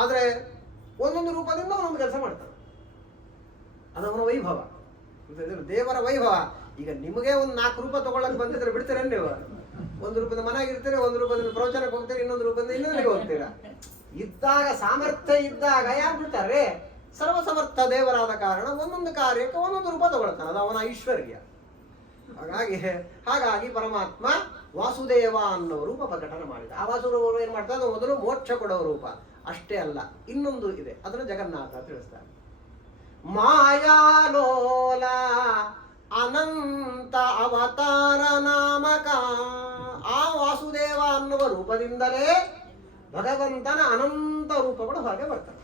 ಆದ್ರೆ ಒಂದೊಂದು ರೂಪದಿಂದ ಒಂದೊಂದು ಕೆಲಸ ಮಾಡ್ತಾನೆ. ಅದವನ ವೈಭವ, ದೇವರ ವೈಭವ. ಈಗ ನಿಮಗೆ ಒಂದು 4 ರೂಪ ತಗೊಳ್ಳಕ್ ಬಂದಿದ್ರೆ ಬಿಡ್ತೀರ ನೀವು? ಒಂದು ರೂಪದ ಮನೆಯಾಗಿರ್ತೀರಿ, ಒಂದು ರೂಪದಿಂದ ಪ್ರವಚನಕ್ಕೆ ಹೋಗ್ತೀರಿ, ಇನ್ನೊಂದು ರೂಪದಿಂದ ಇನ್ನೊಂದಿಗೆ ಹೋಗ್ತೀರಾ. ಇದ್ದಾಗ ಸಾಮರ್ಥ್ಯ ಇದ್ದಾಗ ಯಾರು ಬಿಡ್ತಾರೆ? ಸರ್ವಸಮರ್ಥ ದೇವರಾದ ಕಾರಣ ಒಂದೊಂದು ಕಾರ್ಯಕ್ಕೆ ಒಂದೊಂದು ರೂಪ ತಗೊಳ್ತಾನೆ. ಅದು ಅವನ ಐಶ್ವರ್ಯ. ಹಾಗಾಗಿ ಪರಮಾತ್ಮ ವಾಸುದೇವ ಅನ್ನೋ ರೂಪ ಪ್ರಕಟಣೆ ಮಾಡಿದ. ಆ ವಾಸುದೇವ ಏನ್ ಮಾಡ್ತಾರೆ? ಮೊದಲು ಮೋಕ್ಷ ಕೊಡೋ ರೂಪ ಅಷ್ಟೇ ಅಲ್ಲ, ಇನ್ನೊಂದು ಇದೆ, ಅದನ್ನು ಜಗನ್ನಾಥ ತಿಳಿಸ್ತಾರೆ. ಮಾಯಾಲೋಲ ಅನಂತ ಅವತಾರ ನಾಮಕ. ಆ ವಾಸುದೇವ ಅನ್ನುವ ರೂಪದಿಂದಲೇ ಭಗವಂತನ ಅನಂತ ರೂಪಗಳು ಹೊರಗೆ ಬರ್ತವೆ.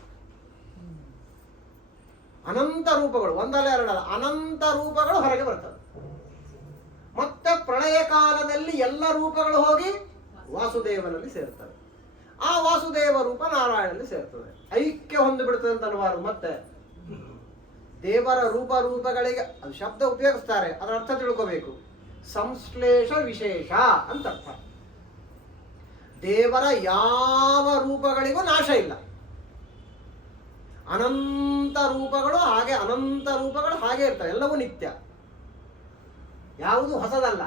ಅನಂತ ರೂಪಗಳು, ಒಂದಲ್ಲ ಎರಡಲ್ಲ, ಅನಂತ ರೂಪಗಳು ಹೊರಗೆ ಬರ್ತವೆ. ಮತ್ತೆ ಪ್ರಳಯ ಕಾಲದಲ್ಲಿ ಎಲ್ಲ ರೂಪಗಳು ಹೋಗಿ ವಾಸುದೇವನಲ್ಲಿ ಸೇರ್ತವೆ. ಆ ವಾಸುದೇವ ರೂಪ ನಾರಾಯಣನಲ್ಲಿ ಸೇರ್ತದೆ. ಐಕ್ಯ ಹೊಂದಿಬಿಡ್ತದೆ ಅಂತ ಅನ್ವಾರು. ಮತ್ತೆ ದೇವರ ರೂಪಗಳಿಗೆ ಅದು ಶಬ್ದ ಉಪಯೋಗಿಸ್ತಾರೆ, ಅದರ ಅರ್ಥ ತಿಳ್ಕೋಬೇಕು. ಸಂಶ್ಲೇಷ ವಿಶೇಷ ಅಂತ ಅರ್ಥ. ದೇವರ ಯಾವ ರೂಪಗಳಿಗೂ ನಾಶ ಇಲ್ಲ. ಅನಂತ ರೂಪಗಳು ಹಾಗೆ ಇರ್ತವೆ. ಎಲ್ಲವೂ ನಿತ್ಯ, ಯಾವುದು ಹೊಸದಲ್ಲ.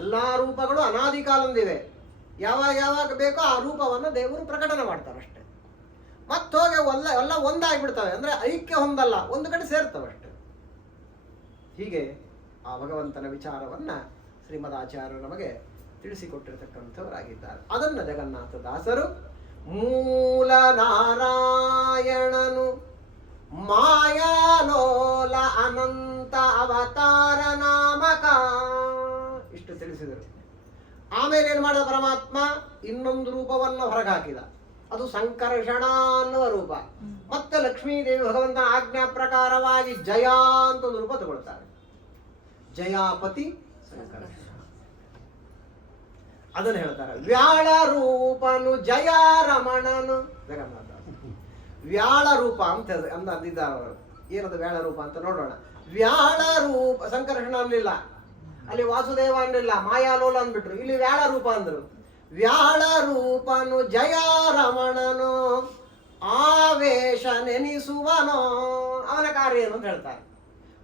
ಎಲ್ಲಾ ರೂಪಗಳು ಅನಾದಿ ಕಾಲಂದಿವೆ. ಯಾವಾಗ ಬೇಕೋ ಆ ರೂಪವನ್ನು ದೇವರು ಪ್ರಕಟಣೆ ಮಾಡ್ತಾರೆ ಅಷ್ಟೇ. ಮತ್ತೋಗಿ ಎಲ್ಲ ಒಂದಾಗ್ಬಿಡ್ತವೆ. ಅಂದ್ರೆ ಐಕ್ಯ ಹೊಂದಲ್ಲ, ಒಂದು ಕಡೆ ಸೇರ್ತವಷ್ಟೆ. ಹೀಗೆ ಆ ಭಗವಂತನ ವಿಚಾರವನ್ನ ಶ್ರೀಮದಾಚಾರ್ಯರು ನಮಗೆ ತಿಳಿಸಿಕೊಟ್ಟಿರತಕ್ಕಂಥವರಾಗಿದ್ದಾರೆ. ಅದನ್ನ ಜಗನ್ನಾಥ ದಾಸರು ಮೂಲ ನಾರಾಯಣನು ಮಾಯಾಲೋಲ ಅನಂತ ಅವತಾರ ನಾಮಕ ಇಷ್ಟು ತಿಳಿಸಿದರು. ಆಮೇಲೆ ಏನ್ ಮಾಡಿದ ಪರಮಾತ್ಮ? ಇನ್ನೊಂದು ರೂಪವನ್ನು ಹೊರಗೆ ಹಾಕಿದ. ಅದು ಸಂಕರ್ಷಣ ಅನ್ನುವ ರೂಪ. ಮತ್ತೆ ಲಕ್ಷ್ಮೀದೇವಿ ಭಗವಂತನ ಆಜ್ಞಾ ಪ್ರಕಾರವಾಗಿ ಜಯ ಅಂತ ಒಂದು ರೂಪ ತಗೊಳ್ತಾರೆ. ಜಯಾಪತಿ ಸಂಕರ್ಷಣ. ಅದನ್ನು ಹೇಳ್ತಾರೆ. ವ್ಯಾಳ ರೂಪನು ಜಯ ರಮಣನು ಜಗನ್ನಾಥ. ವ್ಯಾಳ ರೂಪ ಅಂತ ಅಂದಿದ್ದಾರೆ ಅವರು. ಏನದು ವ್ಯಾಳ ರೂಪ ಅಂತ ನೋಡೋಣ. ವ್ಯಾಳ ರೂಪ ಸಂಕರ್ಷಣ ಅನ್ಲಿಲ್ಲ, ಅಲ್ಲಿ ವಾಸುದೇವ ಅನ್ಲಿಲ್ಲ, ಮಾಯಾಲೋಲ ಅಂದ್ಬಿಟ್ರು. ಇಲ್ಲಿ ವ್ಯಾಳ ರೂಪ ಅಂದ್ರು. ವ್ಯಾಳ ರೂಪನು ಜಯ ರಮಣನು ಆವೇಶ ನೆನೆಸುವನೋ. ಅವನ ಕಾರ್ಯ ಏನು ಅಂತ ಹೇಳ್ತಾರೆ.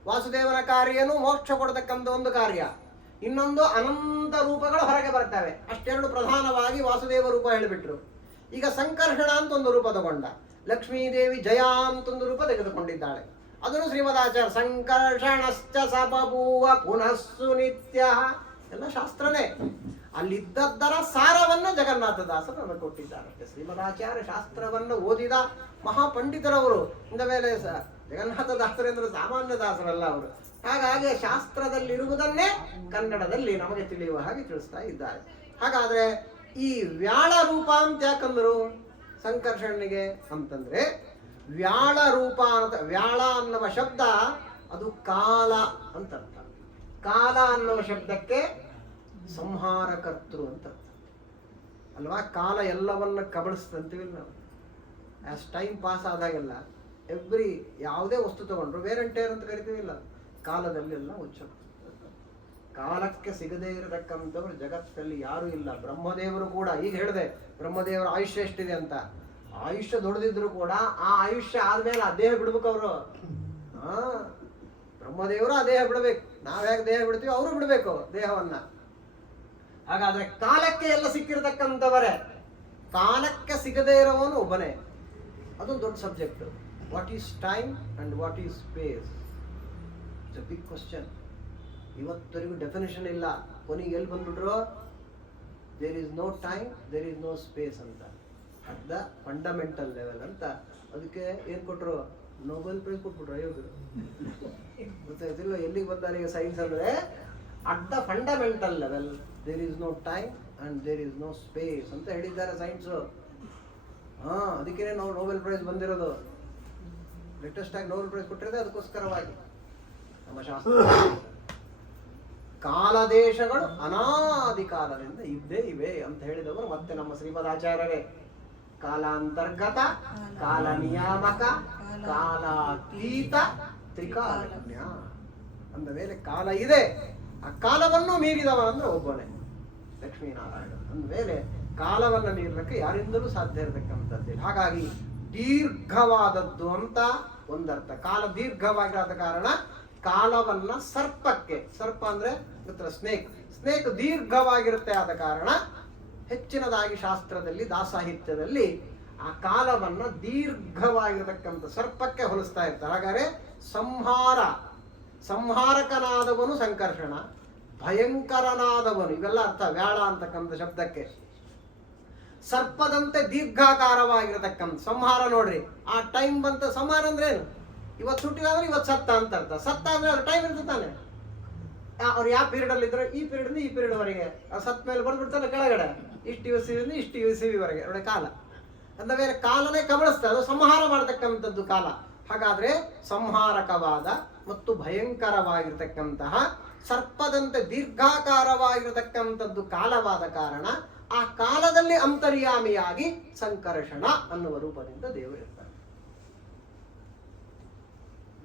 ವಾಸುದೇವನ ಕಾರ್ಯನು ಮೋಕ್ಷ ಕೊಡತಕ್ಕಂಥ ಒಂದು ಕಾರ್ಯ, ಇನ್ನೊಂದು ಅನಂತ ರೂಪಗಳು ಹೊರಗೆ ಬರ್ತವೆ. ಅಷ್ಟೆರಡು ಪ್ರಧಾನವಾಗಿ ವಾಸುದೇವ ರೂಪ ಹೇಳಿಬಿಟ್ರು. ಈಗ ಸಂಕರ್ಷಣ ಅಂತ ಒಂದು ರೂಪ ತಗೊಂಡ, ಲಕ್ಷ್ಮೀದೇವಿ ಜಯ ಅಂತೊಂದು ರೂಪ ತೆಗೆದುಕೊಂಡಿದ್ದಾಳೆ. ಅದನ್ನು ಶ್ರೀಮದಾಚಾರ್ಯ ಸಂಕರ್ಷಣಶ್ಚ ಸಬಭೂವ ಪುನಸ್ಸು ನಿತ್ಯ ಎಲ್ಲ ಶಾಸ್ತ್ರನೇ. ಅಲ್ಲಿದ್ದದ್ದರ ಸಾರವನ್ನು ಜಗನ್ನಾಥದಾಸರು ನಮಗೆ ಕೊಟ್ಟಿದ್ದಾರೆ. ಶ್ರೀಮದಾಚಾರ್ಯ ಶಾಸ್ತ್ರವನ್ನು ಓದಿದ ಮಹಾಪಂಡಿತರವರು. ಇಂದ ಮೇಲೆ ಜಗನ್ನಾಥದಾಸರೆಂದ್ರೆ ಸಾಮಾನ್ಯ ದಾಸರಲ್ಲ ಅವರು. ಹಾಗಾಗಿ ಶಾಸ್ತ್ರದಲ್ಲಿರುವುದನ್ನೇ ಕನ್ನಡದಲ್ಲಿ ನಮಗೆ ತಿಳಿಯುವ ಹಾಗೆ ತಿಳಿಸ್ತಾ ಇದ್ದಾರೆ. ಹಾಗಾದ್ರೆ ಈ ವ್ಯಾಳ ರೂಪ ಅಂತ ಯಾಕಂದ್ರು ಸಂಕರ್ಷಣೆಗೆ ಅಂತಂದ್ರೆ, ವ್ಯಾಳ ರೂಪ ಅಂತ, ವ್ಯಾಳ ಅನ್ನುವ ಶಬ್ದ ಅದು ಕಾಲ ಅಂತ ಅರ್ಥ. ಕಾಲ ಅನ್ನುವ ಶಬ್ದಕ್ಕೆ ಸಂಹಾರಕರ್ತೃ ಅಂತ ಅರ್ಥ ಅಲ್ವಾ. ಕಾಲ ಎಲ್ಲವನ್ನ ಕಬಳಿಸ್ತಂತೀವಿ ನಾವು. ಆಸ್ ಟೈಮ್ ಪಾಸ್ ಆದಾಗೆಲ್ಲ ಯಾವುದೇ ವಸ್ತು ತಗೊಂಡ್ರು ವೇರ್ ಅಂಡ್ ಟೇರ್ ಅಂತ ಕರಿತೀವಿಲ್ಲ, ಕಾಲದಲ್ಲೆಲ್ಲ ಹುಚ್ಚು. ಕಾಲಕ್ಕೆ ಸಿಗದೇ ಇರತಕ್ಕಂಥವ್ರು ಜಗತ್ತಲ್ಲಿ ಯಾರು ಇಲ್ಲ. ಬ್ರಹ್ಮದೇವರು ಕೂಡ, ಈಗ ಹೇಳಿದೆ ಬ್ರಹ್ಮದೇವರ ಆಯುಷ್ಯ ಎಷ್ಟಿದೆ ಅಂತ. ಆಯುಷ್ಯ ದೊಡ್ಡದಿದ್ರು ಕೂಡ ಆ ಆಯುಷ್ಯ ಆದ್ಮೇಲೆ ಆ ದೇಹ ಬಿಡ್ಬೇಕು ಅವರು. ಬ್ರಹ್ಮದೇವರು ಆ ದೇಹ ಬಿಡ್ಬೇಕು. ನಾವ್ ಹೇಗೆ ದೇಹ ಬಿಡ್ತೀವಿ ಅವರು ಬಿಡ್ಬೇಕು ದೇಹವನ್ನ. ಹಾಗಾದ್ರೆ ಕಾಲಕ್ಕೆ ಎಲ್ಲ ಸಿಕ್ಕಿರತಕ್ಕಂಥವರೇ, ಕಾಲಕ್ಕೆ ಸಿಗದೇ ಇರೋವನು ಒಬ್ಬನೇ. ಅದೊಂದು ದೊಡ್ಡ subject. What is time and what is space? It's a big question. ಇವತ್ತವರೆಗೂ ಡೆಫಿನೇಷನ್ ಇಲ್ಲ. ಕೊನೆಗೆ ಎಲ್ಲಿ ಬಂದ್ಬಿಟ್ರು? There is no time, there is no space ಅಂತ, ಅಟ್ ದ ಫಂಡಮೆಂಟಲ್ ಲೆವೆಲ್ ಅಂತ. ಅದಕ್ಕೆ ಏನ್ ಕೊಟ್ರು? ನೊಬೆಲ್ ಪ್ರೈಸ್ ಕೊಟ್ಬಿಟ್ರು ಅಯೋಗ್ಯರು. ಗೊತ್ತಾಯ್ತಿಲ್ಲ ಎಲ್ಲಿಗೆ ಬಂದಾರೆ ಈಗ ಸೈನ್ಸ್ ಅಂದ್ರೆ? At the fundamental level there is no time and there is no space ಅಂತ ಹೇಳಿದ್ದಾರೆ ಸೈನ್ಸ್. ಅದಕ್ಕೆ ನಾವು ನೊಬೆಲ್ ಪ್ರೈಸ್ ಬಂದಿರೋದು. ಲೇಟೆಸ್ಟ್ ಆಗಿ ನೊಬೆಲ್ ಪ್ರೈಸ್ ಕೊಟ್ಟಿರೋದು ಅದಕ್ಕೋಸ್ಕರವಾಗಿ. ನಮ್ಮ ಶಾಸ್ತ್ರ ಕಾಲದೇಶಗಳು ಅನಾದಿ ಕಾಲದಿಂದ ಇದ್ದೇ ಇವೆ ಅಂತ ಹೇಳಿದವರು ಮತ್ತೆ ನಮ್ಮ ಶ್ರೀಮದಾಚಾರ್ಯರೇ. ಕಾಲಾಂತರ್ಗತ, ಕಾಲ ನಿಯಾಮಕ, ಕಾಲಾತೀತ, ತ್ರಿಕಾಲಜ್ಞ. ಅಂದ ಮೇಲೆ ಕಾಲ ಇದೆ. ಆ ಕಾಲವನ್ನು ಮೀರಿದವ ಅಂದ್ರೆ ಒಬ್ಬನೇ ಲಕ್ಷ್ಮೀನಾರಾಯಣ. ಅಂದ ಮೇಲೆ ಕಾಲವನ್ನು ಮೀರಲಿಕ್ಕೆ ಯಾರಿಂದಲೂ ಸಾಧ್ಯ ಇರತಕ್ಕಂಥದ್ದಿಲ್ಲ. ಹಾಗಾಗಿ ದೀರ್ಘವಾದದ್ದು ಅಂತ ಒಂದರ್ಥ. ಕಾಲ ದೀರ್ಘವಾಗಿರದ ಕಾರಣ ಕಾಲವನ್ನ ಸರ್ಪಕ್ಕೆ, ಸರ್ಪ ಅಂದ್ರೆ ಸ್ನೇಕ್, ಸ್ನೇಕ್ ದೀರ್ಘವಾಗಿರುತ್ತೆ ಆದ ಕಾರಣ ಹೆಚ್ಚಿನದಾಗಿ ಶಾಸ್ತ್ರದಲ್ಲಿ ದಾಸಾಹಿತ್ಯದಲ್ಲಿ ಆ ಕಾಲವನ್ನ ದೀರ್ಘವಾಗಿರತಕ್ಕಂಥ ಸರ್ಪಕ್ಕೆ ಹೋಲಿಸ್ತಾ ಇರ್ತಾರೆ. ಹಾಗಾದ್ರೆ ಸಂಹಾರಕನಾದವನು ಸಂಕರ್ಷಣ, ಭಯಂಕರನಾದವನು, ಇವೆಲ್ಲ ಅರ್ಥ ವ್ಯಾಳ ಅಂತಕ್ಕಂಥ ಶಬ್ದಕ್ಕೆ. ಸರ್ಪದಂತೆ ದೀರ್ಘಾಕಾರವಾಗಿರತಕ್ಕಂಥ ಸಂಹಾರ. ನೋಡ್ರಿ, ಆ ಟೈಮ್ ಬಂತ. ಸಂಹಾರ ಅಂದ್ರೆ ಏನು? ಇವತ್ತು ಹುಟ್ಟಿದಾದ್ರೆ ಇವತ್ತು ಸತ್ತ ಅಂತ ಅರ್ಥ. ಸತ್ತ ಅಂದ್ರೆ ಅದು ಟೈಮ್ ಇರ್ತದೆ ತಾನೆ. ಅವ್ರು ಯಾವ ಪೀರಿಯಡ್ ಅಲ್ಲಿ ಇದ್ರು, ಈ ಪೀರಿಯಡ್ ಈ ಪೀರಿಯಡ್ ವರೆಗೆ ಸತ್ ಮೇಲೆ ಬರ್ಬಿಡ್ತಾನೆ ಕೆಳಗಡೆ, ಇಷ್ಟು ಯುಸಿವಿಂದ ಇಷ್ಟು ಯುಸಿವಿವರೆಗೆ ಅವರ ಕಾಲ. ಅಂದ ಮೇಲೆ ಕಾಲನೇ ಕಬಳಿಸ್ತದೆ, ಅದು ಸಂಹಾರ ಮಾಡತಕ್ಕಂಥದ್ದು ಕಾಲ. ಹಾಗಾದ್ರೆ ಸಂಹಾರಕವಾದ ಮತ್ತು ಭಯಂಕರವಾಗಿರ್ತಕ್ಕಂತಹ ಸರ್ಪದಂತೆ ದೀರ್ಘಾಕಾರವಾಗಿರತಕ್ಕಂಥದ್ದು ಕಾಲವಾದ ಕಾರಣ ಆ ಕಾಲದಲ್ಲಿ ಅಂತರ್ಯಾಮಿಯಾಗಿ ಸಂಕರ್ಷಣ ಅನ್ನುವ ರೂಪದಿಂದ ದೇವರು ಇರ್ತಾರೆ.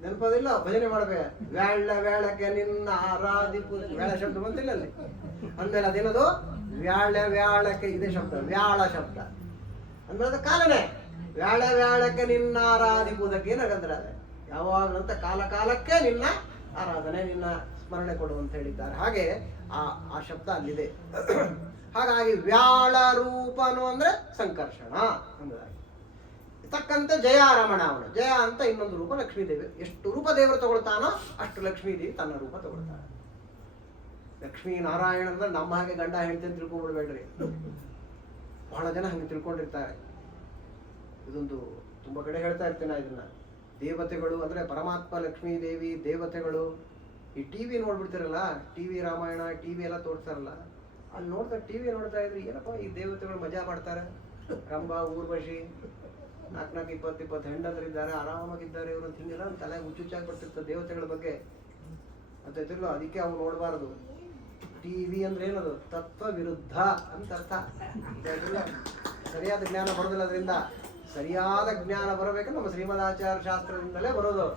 ನೆನಪದಿಲ್ಲ? ಭಜನೆ ಮಾಡ್ಬೇಕು. ವ್ಯಾಳ ವ್ಯಾಳಕ್ಕೆ ನಿನ್ನ ಆರಾಧಿಪು, ವ್ಯಾಳ ಶಬ್ದ ಬಂತಿಲ್ಲ ಅಲ್ಲಿ. ಅಂದ್ಮೇಲೆ ಅದೇನದು ವ್ಯಾಳ ವ್ಯಾಳಕ್ಕೆ, ಇದೇ ಶಬ್ದ ವ್ಯಾಳ ಶಬ್ದ ಅಂದ್ಮೇಲೆ ಅದು ಕಾಲನೇ. ವ್ಯಾಳ ವ್ಯಾಳಕ್ಕೆ ನಿನ್ನ ಆರಾಧಿಪುದಕ್ಕೆ ಏನಾಗಂದ್ರೆ ಅದೇ ಯಾವಾಗಲಂತ ಕಾಲ ಕಾಲಕ್ಕೆ ನಿನ್ನ ಆರಾಧನೆ, ನಿನ್ನ ಸ್ಮರಣೆ ಕೊಡು ಅಂತ ಹೇಳಿದ್ದಾರೆ. ಹಾಗೆ ಆ ಶಬ್ದ ಅಲ್ಲಿದೆ. ಹಾಗಾಗಿ ವ್ಯಾಳ ರೂಪನು ಅಂದ್ರೆ ಸಂಕರ್ಷಣ ಎಂಬುದಾಗಿ. ತಕ್ಕಂತೆ ಜಯಾರಮಣ ಅವನು. ಜಯ ಅಂತ ಇನ್ನೊಂದು ರೂಪ ಲಕ್ಷ್ಮೀದೇವಿ. ಎಷ್ಟು ರೂಪ ದೇವರು ತಗೊಳ್ತಾನೋ ಅಷ್ಟು ಲಕ್ಷ್ಮೀದೇವಿ ತನ್ನ ರೂಪ ತಗೊಳ್ತಾಳೆ. ಲಕ್ಷ್ಮೀ ನಾರಾಯಣ ಅಂದ್ರೆ ನಮ್ಮ ಹಾಗೆ ಗಂಡ ಹೆಂಡತಿ ಅಂತ ತಿಳ್ಕೊಂಡ್ಬಿಡ್ಬೇಡ್ರಿ. ಬಹಳ ಜನ ಹಂಗೆ ತಿಳ್ಕೊಂಡಿರ್ತಾರೆ. ಇದೊಂದು ತುಂಬಾ ಕಡೆ ಹೇಳ್ತಾ ಇರ್ತೇನೆ ಇದನ್ನ. ದೇವತೆಗಳು ಅಂದ್ರೆ ಪರಮಾತ್ಮ, ಲಕ್ಷ್ಮೀ ದೇವಿ, ದೇವತೆಗಳು. ಈ ಟಿವಿ ನೋಡ್ಬಿಡ್ತಿರಲ್ಲ, ಟಿವಿ ರಾಮಾಯಣ, ಟಿವಿ ಎಲ್ಲ ತೋರಿಸ್ತಾರಲ್ಲ, ಅಲ್ಲಿ ನೋಡ್ತಾ ಟಿವಿ ನೋಡ್ತಾ ಇದ್ರಿ ಏನಪ್ಪ ಈ ದೇವತೆಗಳು ಮಜಾ ಮಾಡ್ತಾರೆ. ರಂಭ, ಊರ್ವಶಿ, 4-20 ಹೆಂಡಂದ್ರಿದ್ದಾರೆ, ಆರಾಮಾಗಿದ್ದಾರೆ ಇವರು ಅಂತ ಹಿಂಗೆಲ್ಲ ತಲೆ ಹುಚ್ಚುಚ್ಚಾಗಿ ಬರ್ತಿರ್ತದೆ ದೇವತೆಗಳ ಬಗ್ಗೆ. ಗೊತ್ತಾಯ್ತಿಲ್ಲ? ಅದಕ್ಕೆ ಅವು ನೋಡಬಾರ್ದು. ಟಿವಿ ಅಂದ್ರೆ ಏನದು? ತತ್ವ ವಿರುದ್ಧ ಅಂತ ಅರ್ಥ. ಸರಿಯಾದ ಜ್ಞಾನ ಬರೋದಿಲ್ಲ. ಅದರಿಂದ ಸರಿಯಾದ ಜ್ಞಾನ ಬರಬೇಕಂದ್ರೆ ನಮ್ಮ ಶ್ರೀಮದಾಚಾರ್ಯ ಶಾಸ್ತ್ರದಿಂದಲೇ ಬರೋದು.